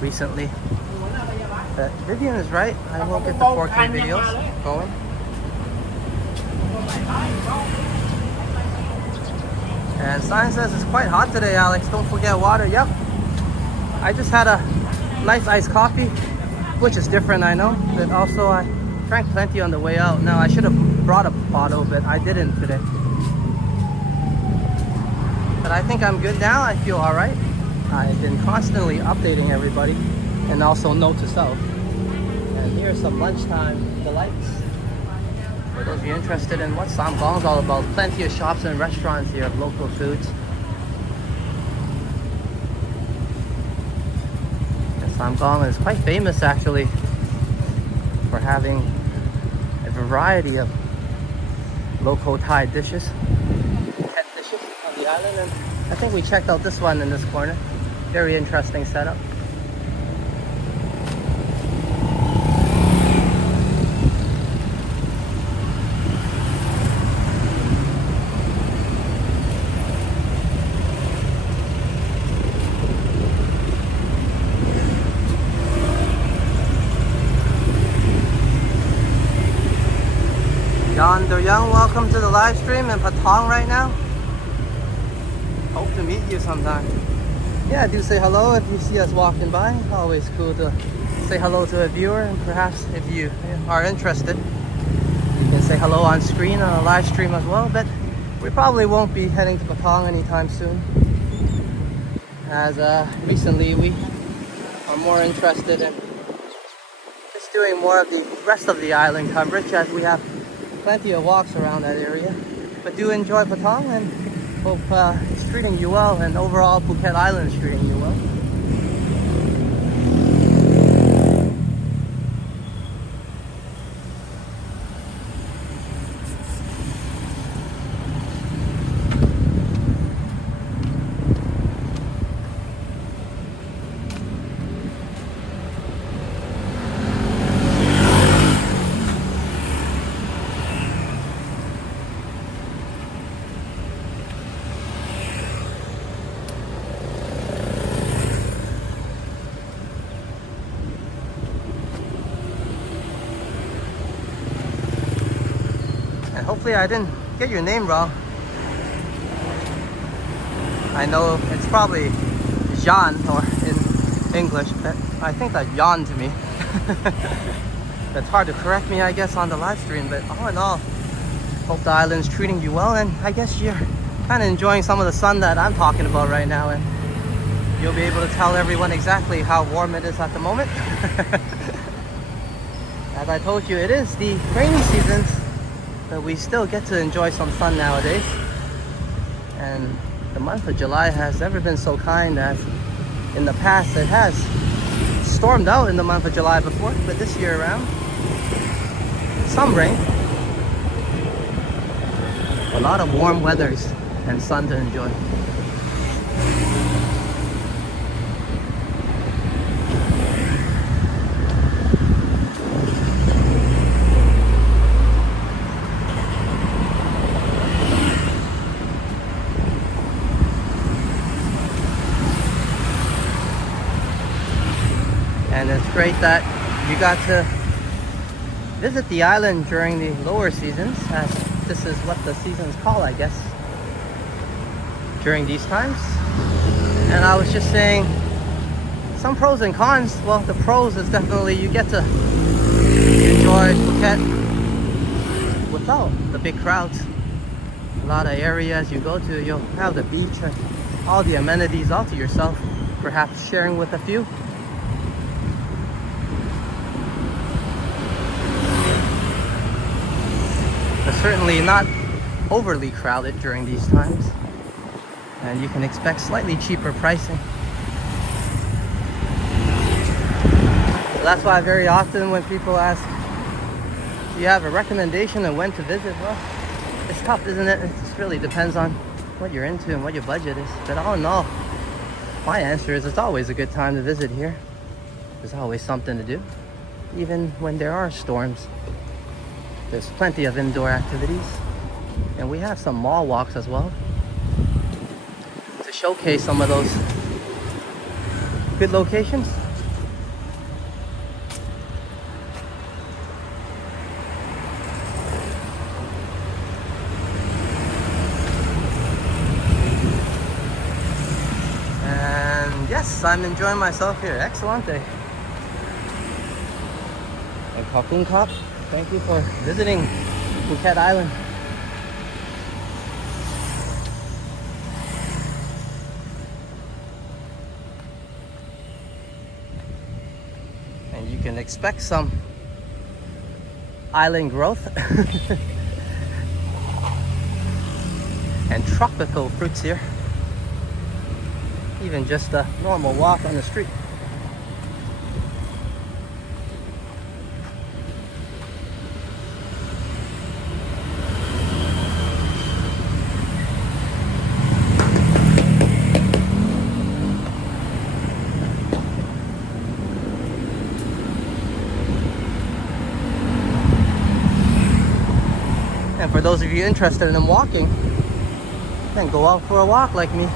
recently. But Vivian is right, I will get the 4K videos going. And Sign says it's quite hot today, Alex. Don't forget water. Yep. I just had a nice iced coffee, which is different, I know. But also I drank plenty on the way out. Now I should have brought a bottle, but I didn't today. But I think I'm good now. I feel alright. I've been constantly updating everybody, and also note to self. And here's some lunchtime delights for those of you interested in what Samkang is all about. Plenty of shops and restaurants here of local foods. And Samkang is quite famous actually for having a variety of local Thai dishes, pet dishes on the island. And I think we checked out this one in this corner. Very interesting setup. John Young, welcome to the live stream in Patong right now. Hope to meet you sometime. Yeah, do say hello if you see us walking by. Always cool to say hello to a viewer, and perhaps if you are interested, you can say hello on screen on a live stream as well. But we probably won't be heading to Patong anytime soon, as recently we are more interested in just doing more of the rest of the island coverage, as we have plenty of walks around that area. But do enjoy Patong, and hope it's treating you well, and overall Phuket Island is treating you well. And hopefully I didn't get your name wrong. I know it's probably Jan or in English, but I think that's Jan to me. That's hard to correct me, I guess, on the live stream, but all in all, hope the island's treating you well, and I guess you're kind of enjoying some of the sun that I'm talking about right now, and you'll be able to tell everyone exactly how warm it is at the moment. As I told you, it is the rainy seasons, but we still get to enjoy some sun nowadays. And the month of July has never been so kind as in the past. It has stormed out in the month of July before, but this year around, some rain. A lot of warm weathers and sun to enjoy. And it's great that you got to visit the island during the lower seasons, as this is what the seasons call, I guess, during these times. And I was just saying some pros and cons. Well, the pros is definitely you get to enjoy Phuket without the big crowds. A lot of areas you go to, you'll have the beach and all the amenities all to yourself, perhaps sharing with a few. But certainly not overly crowded during these times, and you can expect slightly cheaper pricing. So that's why very often when people ask, do you have a recommendation on when to visit? Well, it's tough, isn't it? It just really depends on what you're into and what your budget is. But all in all, my answer is it's always a good time to visit here. There's always something to do, even when there are storms. There's plenty of indoor activities, and we have some mall walks as well to showcase some of those good locations. And yes, I'm enjoying myself here. Excellente. And Kakung Kap, thank you for visiting Phuket Island. And you can expect some island growth and tropical fruits here. Even just a normal walk on the street. And for those of you interested in walking, then go out for a walk like me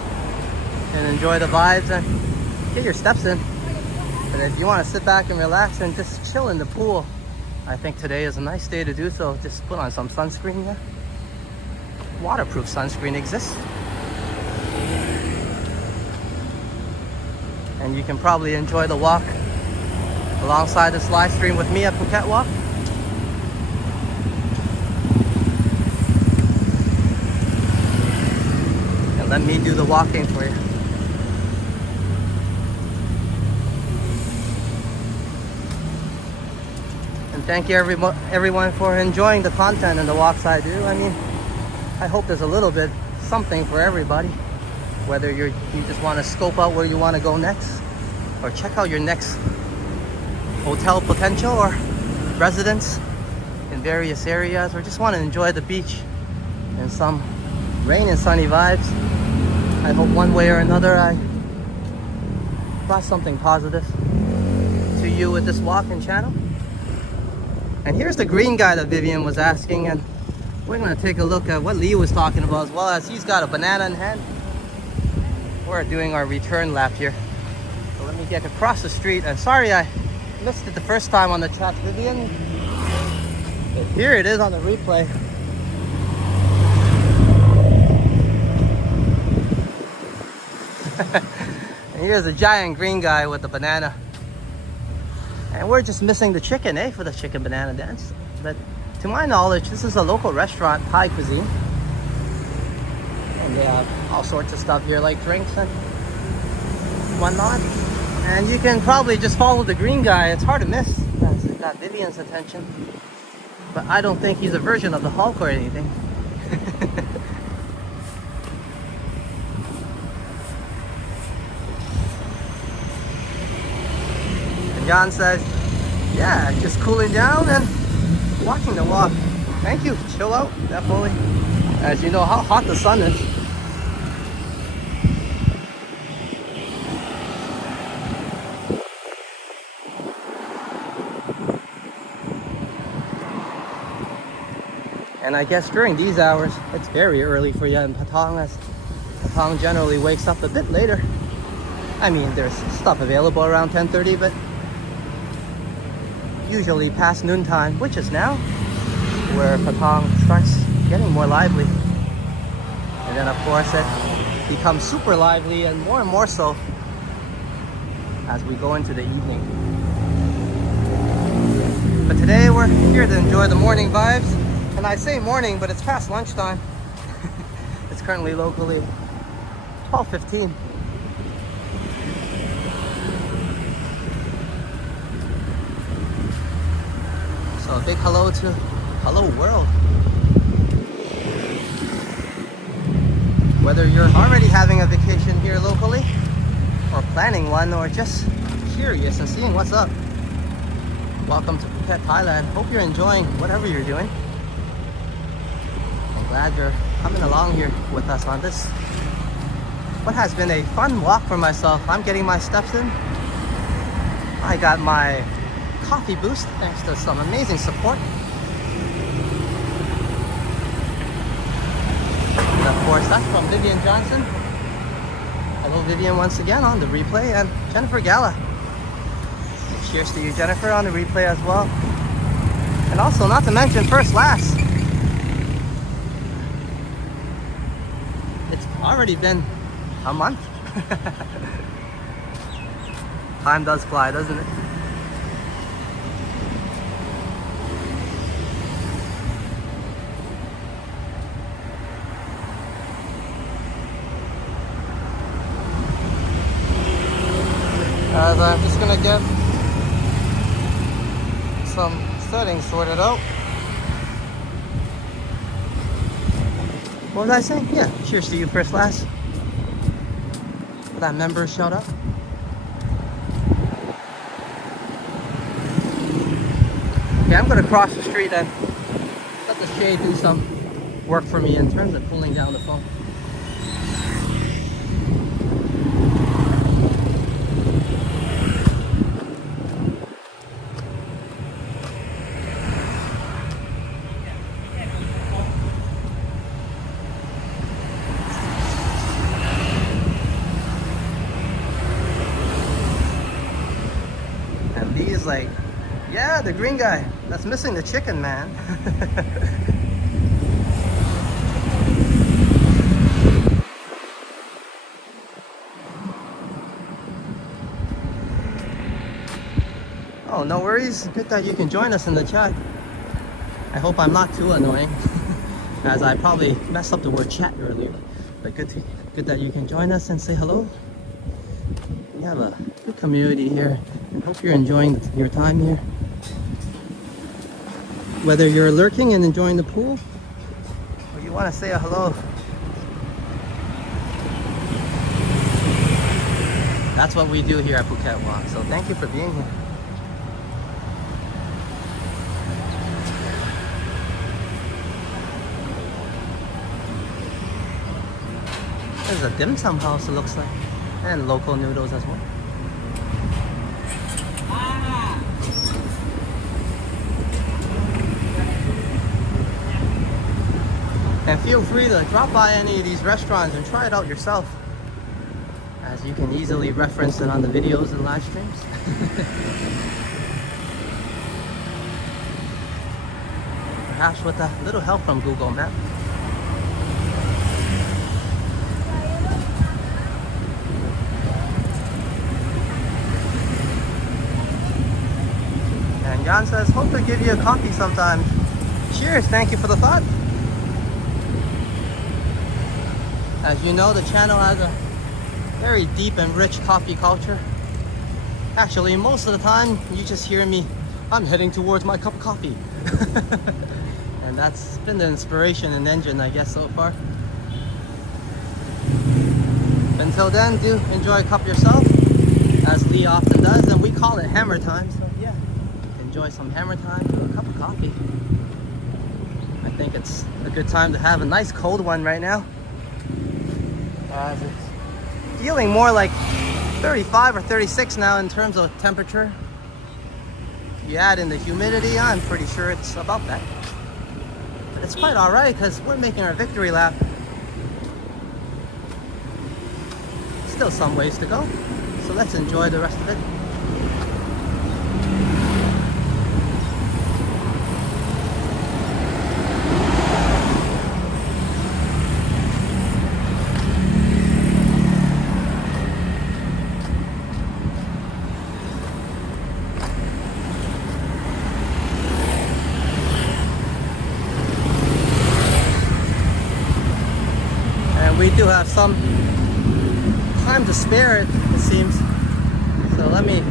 and enjoy the vibes and get your steps in. But if you want to sit back and relax and just chill in the pool, I think today is a nice day to do so. Just put on some sunscreen here. Waterproof sunscreen exists. And you can probably enjoy the walk alongside this live stream with me at Phuket Walk. And let me do the walking for you. And thank you everyone for enjoying the content and the walks I do. I mean, I hope there's a little bit something for everybody. Whether you just want to scope out where you want to go next, or check out your next hotel potential or residence in various areas, or just want to enjoy the beach and some rain and sunny vibes. I hope one way or another I brought something positive to you with this walking channel. And here's the green guy that Vivian was asking, and we're going to take a look at what Lee was talking about, as well as he's got a banana in hand. We're doing our return lap here. So let me get across the street. And sorry I missed it the first time on the chat, Vivian. But here it is on the replay. And here's a giant green guy with the banana. And we're just missing the chicken, for the chicken banana dance. But to my knowledge, this is a local restaurant, Thai cuisine. And they have all sorts of stuff here, like drinks and whatnot. And you can probably just follow the green guy. It's hard to miss. It's got Vivian's attention. But I don't think he's a version of the Hulk or anything. And Jan says, yeah, just cooling down and watching the walk. Thank you. Chill out, definitely. As you know how hot the sun is. And I guess during these hours, it's very early for you in Patong, as Patong generally wakes up a bit later. I mean, there's stuff available around 10:30, but usually past noontime, which is now, where Patong starts getting more lively. And then of course it becomes super lively and more so as we go into the evening. But today we're here to enjoy the morning vibes. And I say morning, but it's past lunchtime. It's currently locally 12:15. So a big hello to hello world. Whether you're already having a vacation here locally, or planning one, or just curious and seeing what's up, welcome to Phuket, Thailand. Hope you're enjoying whatever you're doing. Glad you're coming along here with us on this, what has been a fun walk for myself. I'm getting my steps in. I got my coffee boost thanks to some amazing support. And of course, that's from Vivian Johnson. Hello Vivian once again on the replay, and Jennifer Gala. Cheers to you, Jennifer, on the replay as well. And also, not to mention First Last. Already been a month. Time does fly, doesn't it? As I'm just gonna get some settings sorted out. What was I saying? Yeah, cheers to you, First Class. For that member shout out. Okay, I'm gonna cross the street and let the shade do some work for me in terms of cooling down the phone. He's like, yeah, the green guy. That's missing the chicken, man. Oh, no worries. Good that you can join us in the chat. I hope I'm not too annoying, as I probably messed up the word chat earlier. But good that you can join us and say hello. We have a good community here. I hope you're enjoying your time here. Whether you're lurking and enjoying the pool, or you want to say a hello. That's what we do here at Phuket Walk. So thank you for being here. There's a dim sum house, it looks like, and local noodles as well. And feel free to drop by any of these restaurants and try it out yourself, as you can easily reference it on the videos and live streams. Perhaps with a little help from Google Maps. And Jan says, hope to give you a coffee sometime. Cheers, thank you for the thought. As you know, the channel has a very deep and rich coffee culture. Actually, most of the time, you just hear me, I'm heading towards my cup of coffee. And that's been the inspiration and engine, I guess, so far. Until then, do enjoy a cup yourself, as Lee often does, and we call it hammer time, so yeah, enjoy some hammer time with a cup of coffee. I think it's a good time to have a nice cold one right now, as it's feeling more like 35 or 36 now in terms of temperature. If you add in the humidity, I'm pretty sure it's about that. But it's quite alright because we're making our victory lap. Still some ways to go, so let's enjoy the rest of it. We do have some time to spare, it seems. So let me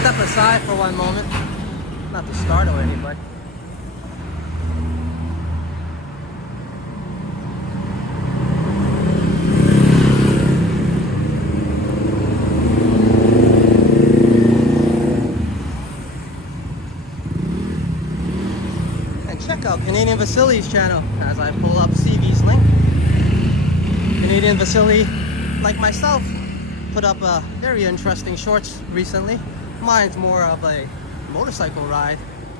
step aside for one moment. Not to startle anybody. And check out Canadian Vasily's channel as I pull up CV's link. Canadian Vasily, like myself, put up a very interesting shorts recently. Mine's more of a motorcycle ride,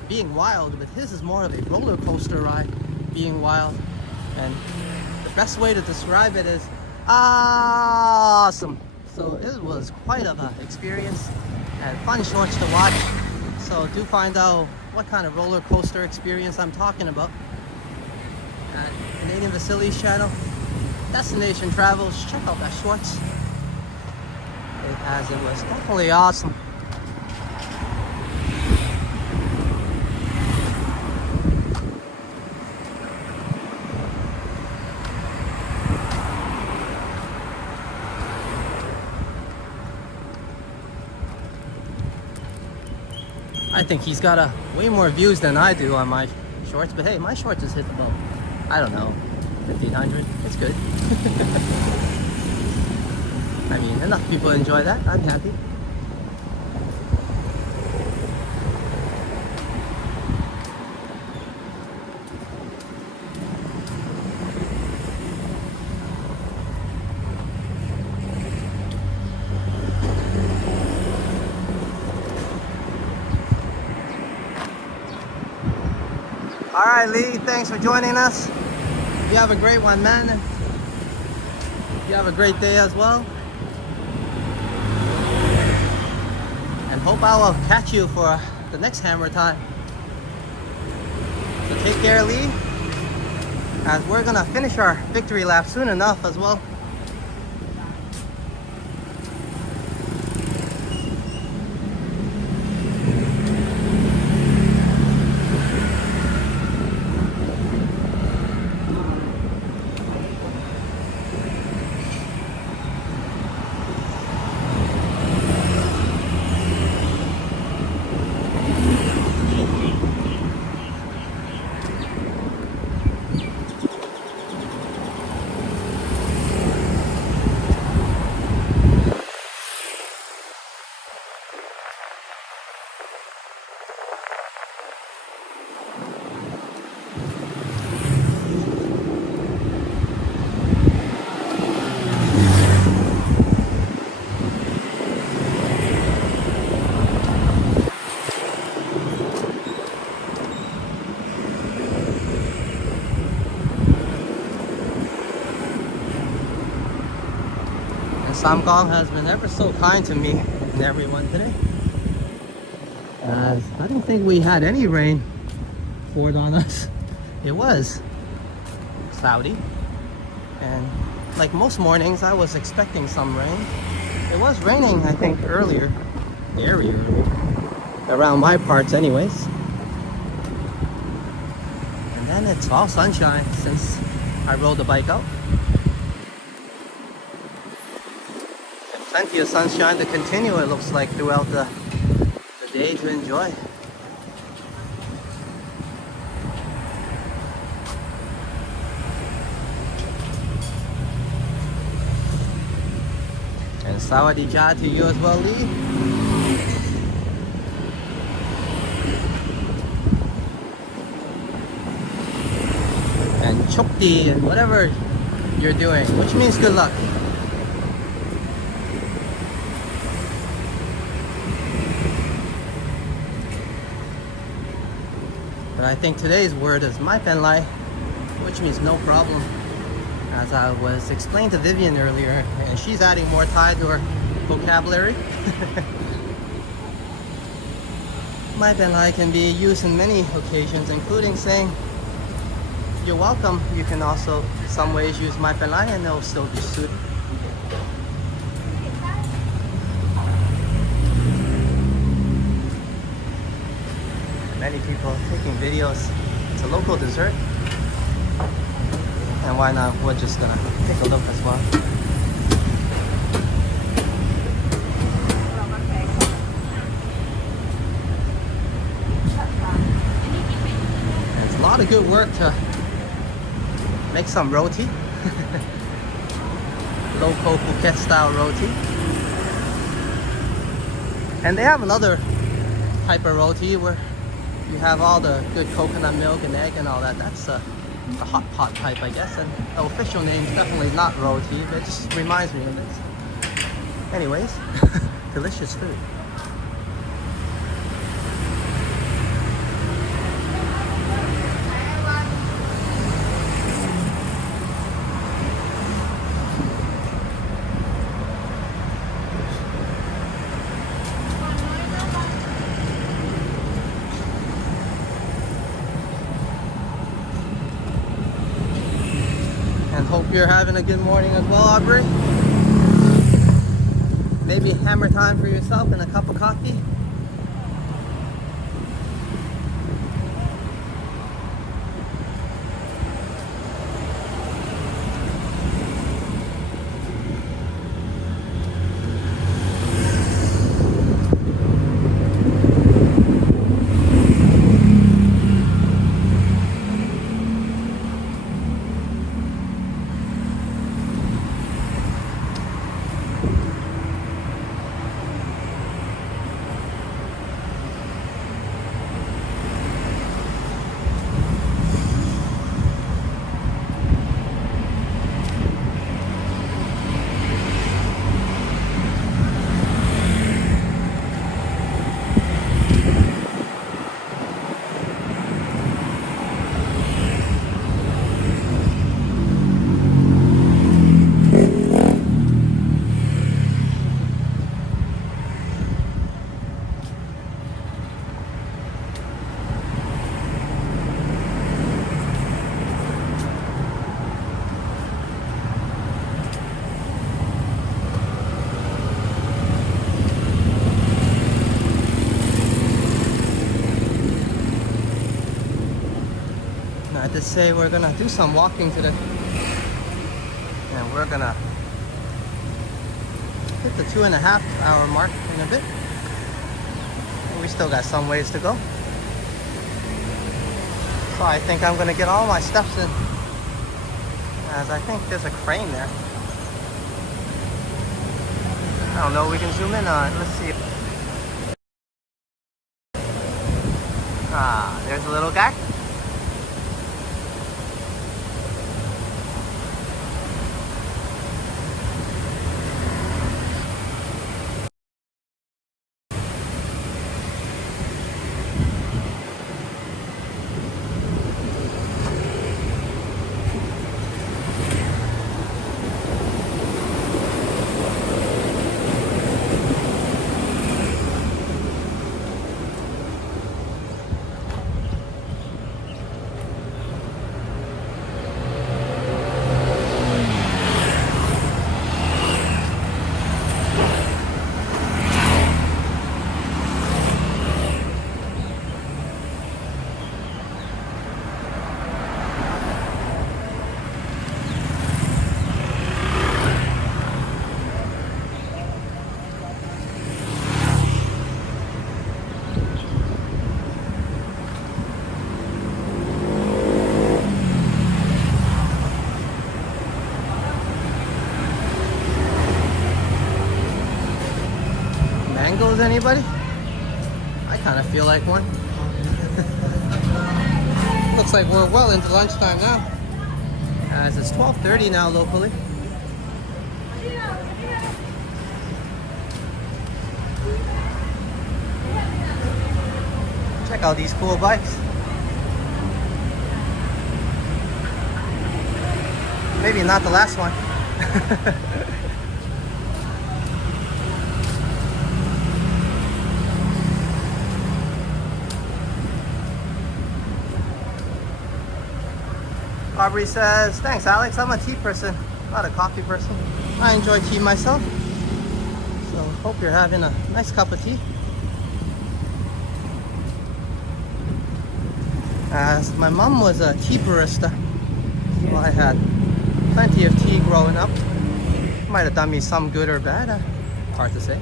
being wild, but his is more of a roller coaster ride, being wild. And the best way to describe it is awesome. So it was quite of an experience and fun shorts to watch. So do find out what kind of roller coaster experience I'm talking about at Canadian Vasily's channel. Destination Travels, check out that shorts. It was definitely awesome. I think he's got way more views than I do on my shorts, but hey, my shorts just hit about, I don't know, 1,500. It's good. I mean, enough people enjoy that. I'm happy. All right, Lee, thanks for joining us. You have a great one, man. You have a great day as well. And hope I will catch you for the next hammer time. So take care, Lee, as we're gonna finish our victory lap soon enough as well. Samgong has been ever so kind to me and everyone today. I don't think we had any rain poured on us. It was cloudy, and like most mornings I was expecting some rain. It was raining, I think, earlier, very early, around my parts anyways. And then it's all sunshine since I rode the bike out. And plenty of sunshine to continue, it looks like, throughout the day to enjoy. And Sawadee Jah to you as well, Lee. And Chokdi and whatever you're doing, which means good luck. But I think today's word is Mai Pen Lai, which means no problem. As I was explained to Vivian earlier, and she's adding more Thai to her vocabulary. Mai Pen Lai can be used in many occasions, including saying you're welcome. You can also, some ways, use Mai Pen Lai and they'll still be suited. Many people taking videos. It's a local dessert. And why not? We're just gonna take a look as well. And it's a lot of good work to make some roti. Local Phuket style roti. And they have another type of roti where you have all the good coconut milk and egg and all that. That's the hot pot type, I guess. And the official name is definitely not roti, but it just reminds me of this. Anyways, delicious food. And hope you're having a good morning as well, Aubrey. Maybe hammer time for yourself and a cup of coffee. I did say we're gonna do some walking today, and we're gonna hit the 2.5 hour mark in a bit. We still got some ways to go, so I think I'm gonna get all my steps in, as I think there's a crane there. I don't know, we can zoom in on it. Let's see. Ah, there's a little guy. anybody? I kind of feel like one. Looks like we're well into lunchtime now, as it's 12:30 now locally. Check out these cool bikes. Maybe not the last one. Aubrey says, thanks Alex, I'm a tea person, not a coffee person. I enjoy tea myself, so hope you're having a nice cup of tea. As my mom was a tea barista, so I had plenty of tea growing up. Might have done me some good or bad, hard to say.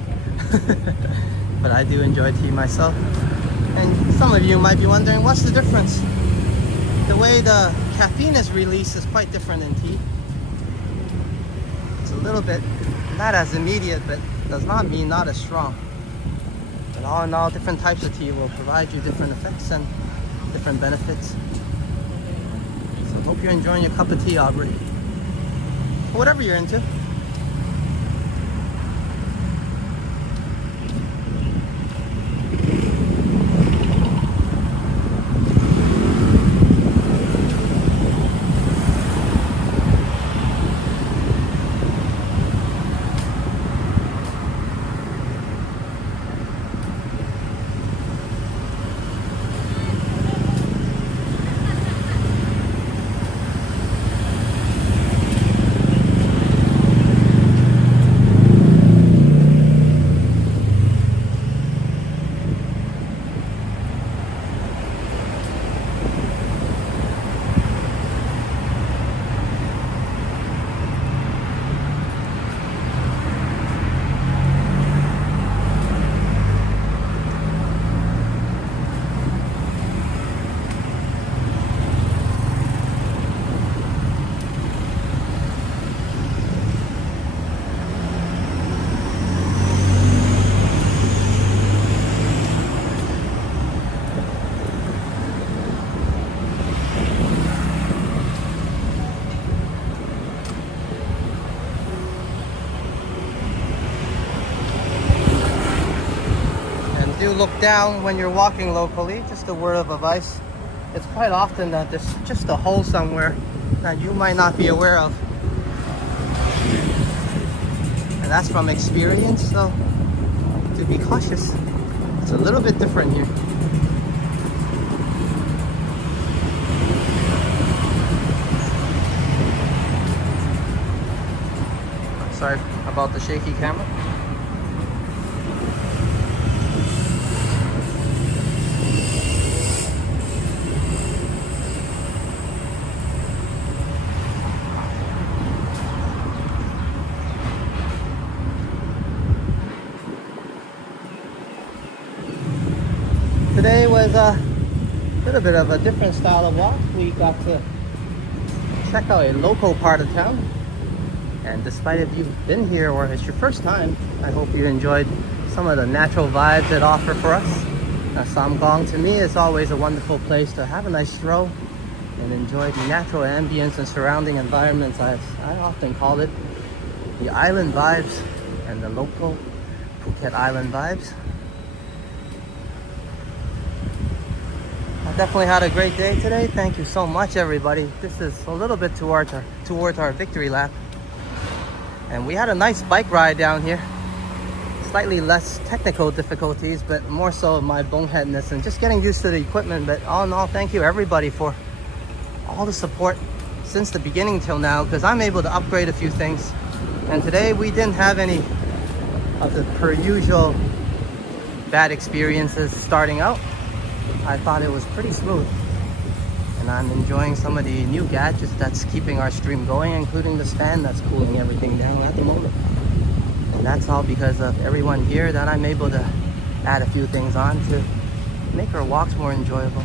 But I do enjoy tea myself. And some of you might be wondering, what's the difference? The way the caffeine is released is quite different in tea. It's a little bit not as immediate, but does not mean not as strong. But all in all, different types of tea will provide you different effects and different benefits. So hope you're enjoying your cup of tea, Aubrey. Whatever you're into. Do look down when you're walking locally. Just a word of advice. It's quite often that there's just a hole somewhere that you might not be aware of. And that's from experience, so do be cautious. It's a little bit different here. Sorry about the shaky camera. Today was a little bit of a different style of walk. We got to check out a local part of town. And despite if you've been here or it's your first time, I hope you enjoyed some of the natural vibes it offers for us. Now, Samgong to me is always a wonderful place to have a nice stroll and enjoy the natural ambience and surrounding environments. I often call it the island vibes and the local Phuket island vibes. I definitely had a great day today. Thank you so much, everybody. This is a little bit towards our victory lap. And we had a nice bike ride down here. Slightly less technical difficulties, but more so of my boneheadness and just getting used to the equipment. But all in all, thank you everybody for all the support since the beginning till now, because I'm able to upgrade a few things. And today we didn't have any of the per usual bad experiences starting out. I thought it was pretty smooth. And I'm enjoying some of the new gadgets that's keeping our stream going, including the stand that's cooling everything down at the moment. And that's all because of everyone here that I'm able to add a few things on to make our walks more enjoyable.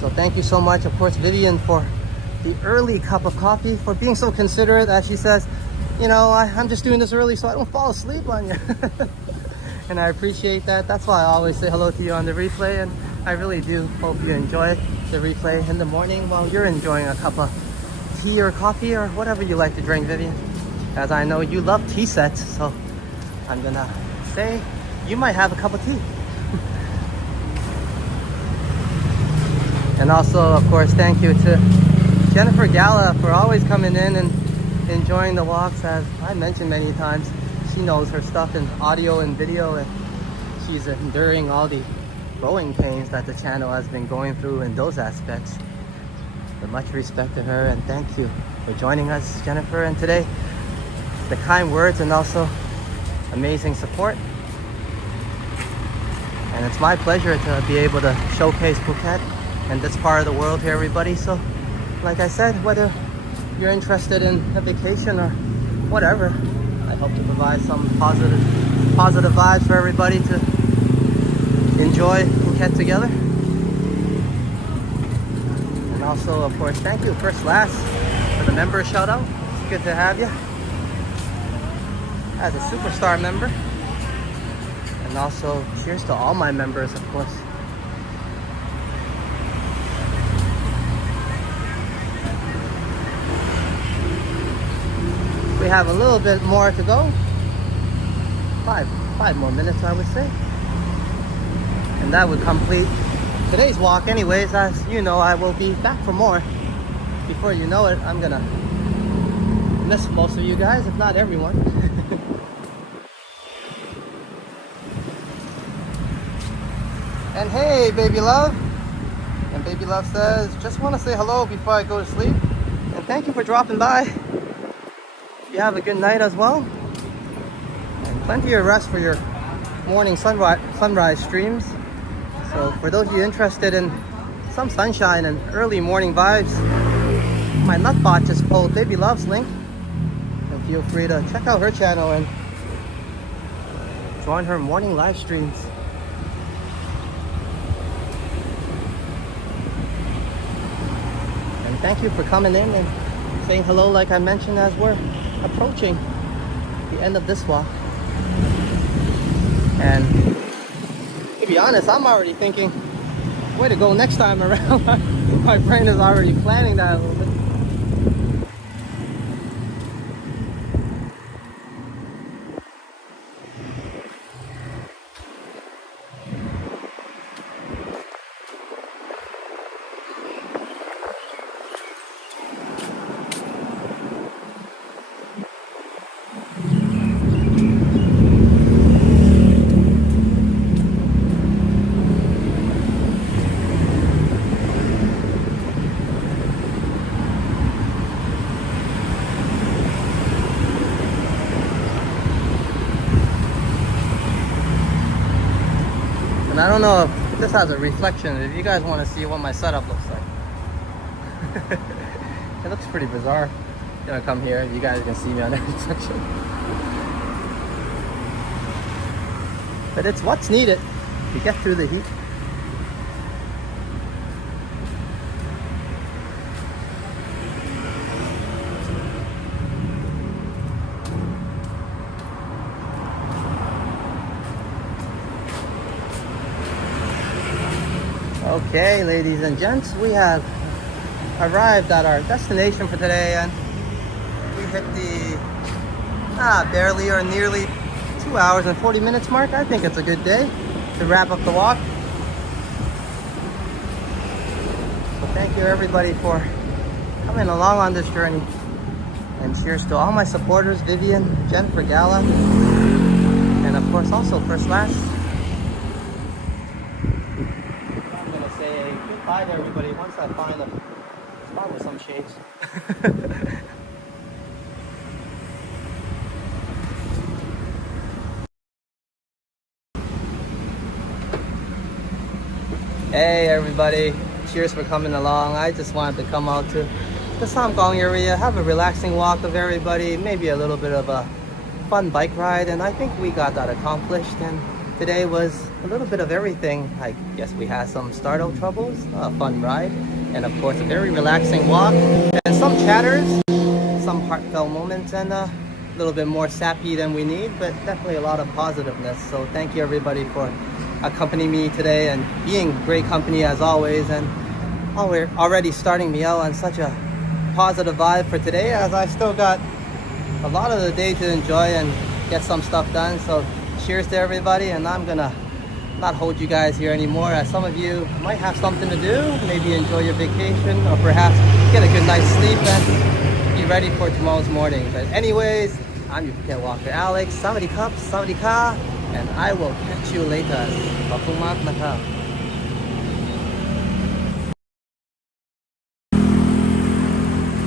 So thank you so much, of course, Vivian, for the early cup of coffee, for being so considerate. As she says, you know, I'm just doing this early so I don't fall asleep on you. And I appreciate that. That's why I always say hello to you on the replay, and I really do hope you enjoy the replay in the morning while you're enjoying a cup of tea or coffee or whatever you like to drink, Vivian. As I know you love tea sets, so I'm gonna say you might have a cup of tea. And also, of course, thank you to Jennifer Gala for always coming in and enjoying the walks. As I mentioned many times, she knows her stuff in audio and video, and she's enduring all the growing pains that the channel has been going through in those aspects. But much respect to her, and thank you for joining us, Jennifer. And today, the kind words and also amazing support. And it's my pleasure to be able to showcase Phuket and this part of the world here, everybody. So like I said, whether you're interested in a vacation or whatever, I hope to provide some positive vibes for everybody to enjoy Phuket together. And also, of course, thank you First Last for the member shout out. It's good to have you as a superstar member. And also cheers to all my members, of course. We have a little bit more to go. Five more minutes, I would say. And that would complete today's walk anyways. As you know, I will be back for more. Before you know it, I'm gonna miss most of you guys, if not everyone. And hey, Baby Love. And Baby Love says, just want to say hello before I go to sleep. And thank you for dropping by. You have a good night as well, and plenty of rest for your morning sunrise streams. So for those of you interested in some sunshine and early morning vibes, my Nutbot just pulled Baby Love's link, and feel free to check out her channel and join her morning live streams. And thank you for coming in and saying hello, like I mentioned, as we're approaching the end of this walk. And to be honest, I'm already thinking where to go next time around. My brain is already planning that a little bit. And I don't know if this has a reflection, if you guys want to see what my setup looks like. It looks pretty bizarre. I'm gonna come here, you guys can see me on every section. But it's what's needed to get through the heat. Okay, ladies and gents, we have arrived at our destination for today, and we hit the barely or nearly 2 hours and 40 minutes mark. I think it's a good day to wrap up the walk. So thank you everybody for coming along on this journey. And cheers to all my supporters, Vivian, Jennifer Gala, and of course also First Last. Goodbye to everybody once I find a spot with some shades. Hey everybody, cheers for coming along. I just wanted to come out to the Samgong area, have a relaxing walk with everybody, maybe a little bit of a fun bike ride, and I think we got that accomplished. And today was a little bit of everything. I guess we had some startup troubles, a fun ride, and of course a very relaxing walk, and some chatters, some heartfelt moments, and a little bit more sappy than we need, but definitely a lot of positiveness. So thank you everybody for accompanying me today and being great company as always. And we're already starting me out on such a positive vibe for today, as I still got a lot of the day to enjoy and get some stuff done. So cheers to everybody, and I'm gonna not hold you guys here anymore, as some of you might have something to do, maybe enjoy your vacation or perhaps get a good night's sleep and be ready for tomorrow's morning. But anyways, I'm your Phuket Walker Alex. Sawadee Cup, Sawadee Ka, and I will catch you later. Khop mak nakap.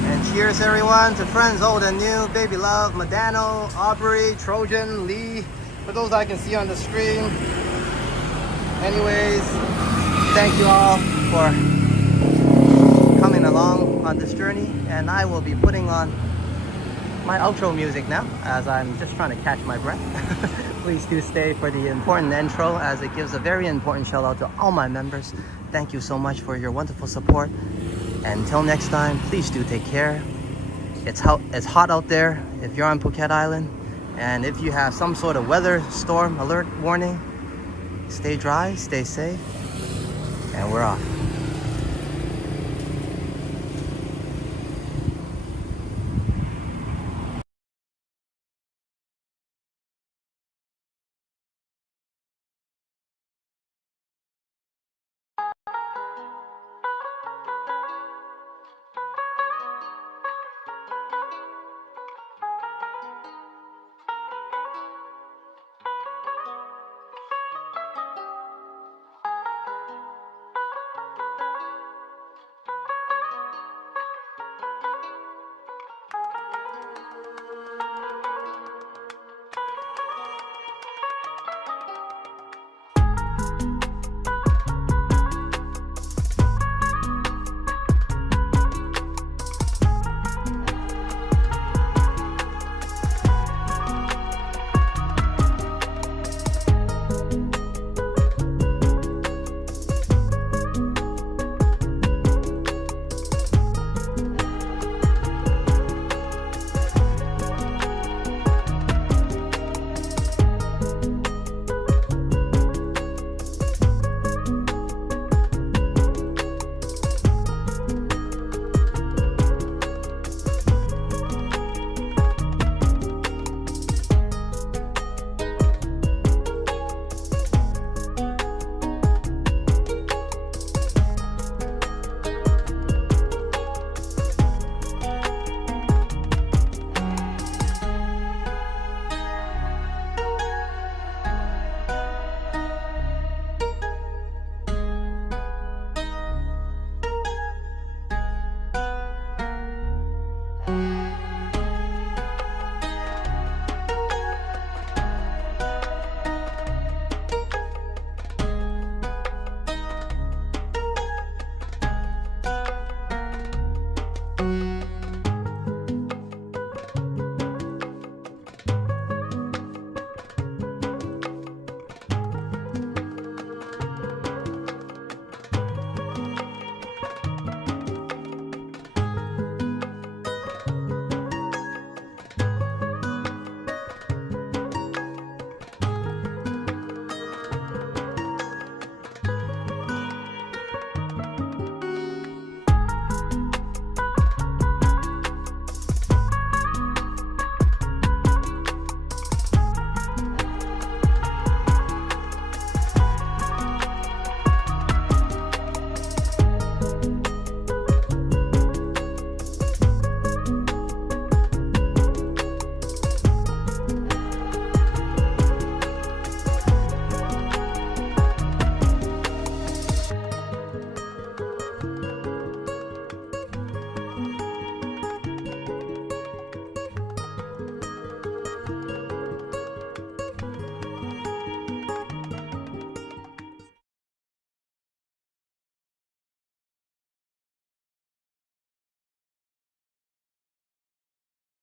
And cheers everyone to friends old and new, Baby Love, Madano, Aubrey, Trojan, Lee, for those I can see on the screen. Anyways, thank you all for coming along on this journey, and I will be putting on my outro music now, as I'm just trying to catch my breath. Please do stay for the important intro, as it gives a very important shout out to all my members. Thank you so much for your wonderful support. And until next time, please do take care. It's hot out there if you're on Phuket Island, and if you have some sort of weather storm alert warning, stay dry, stay safe, and we're off.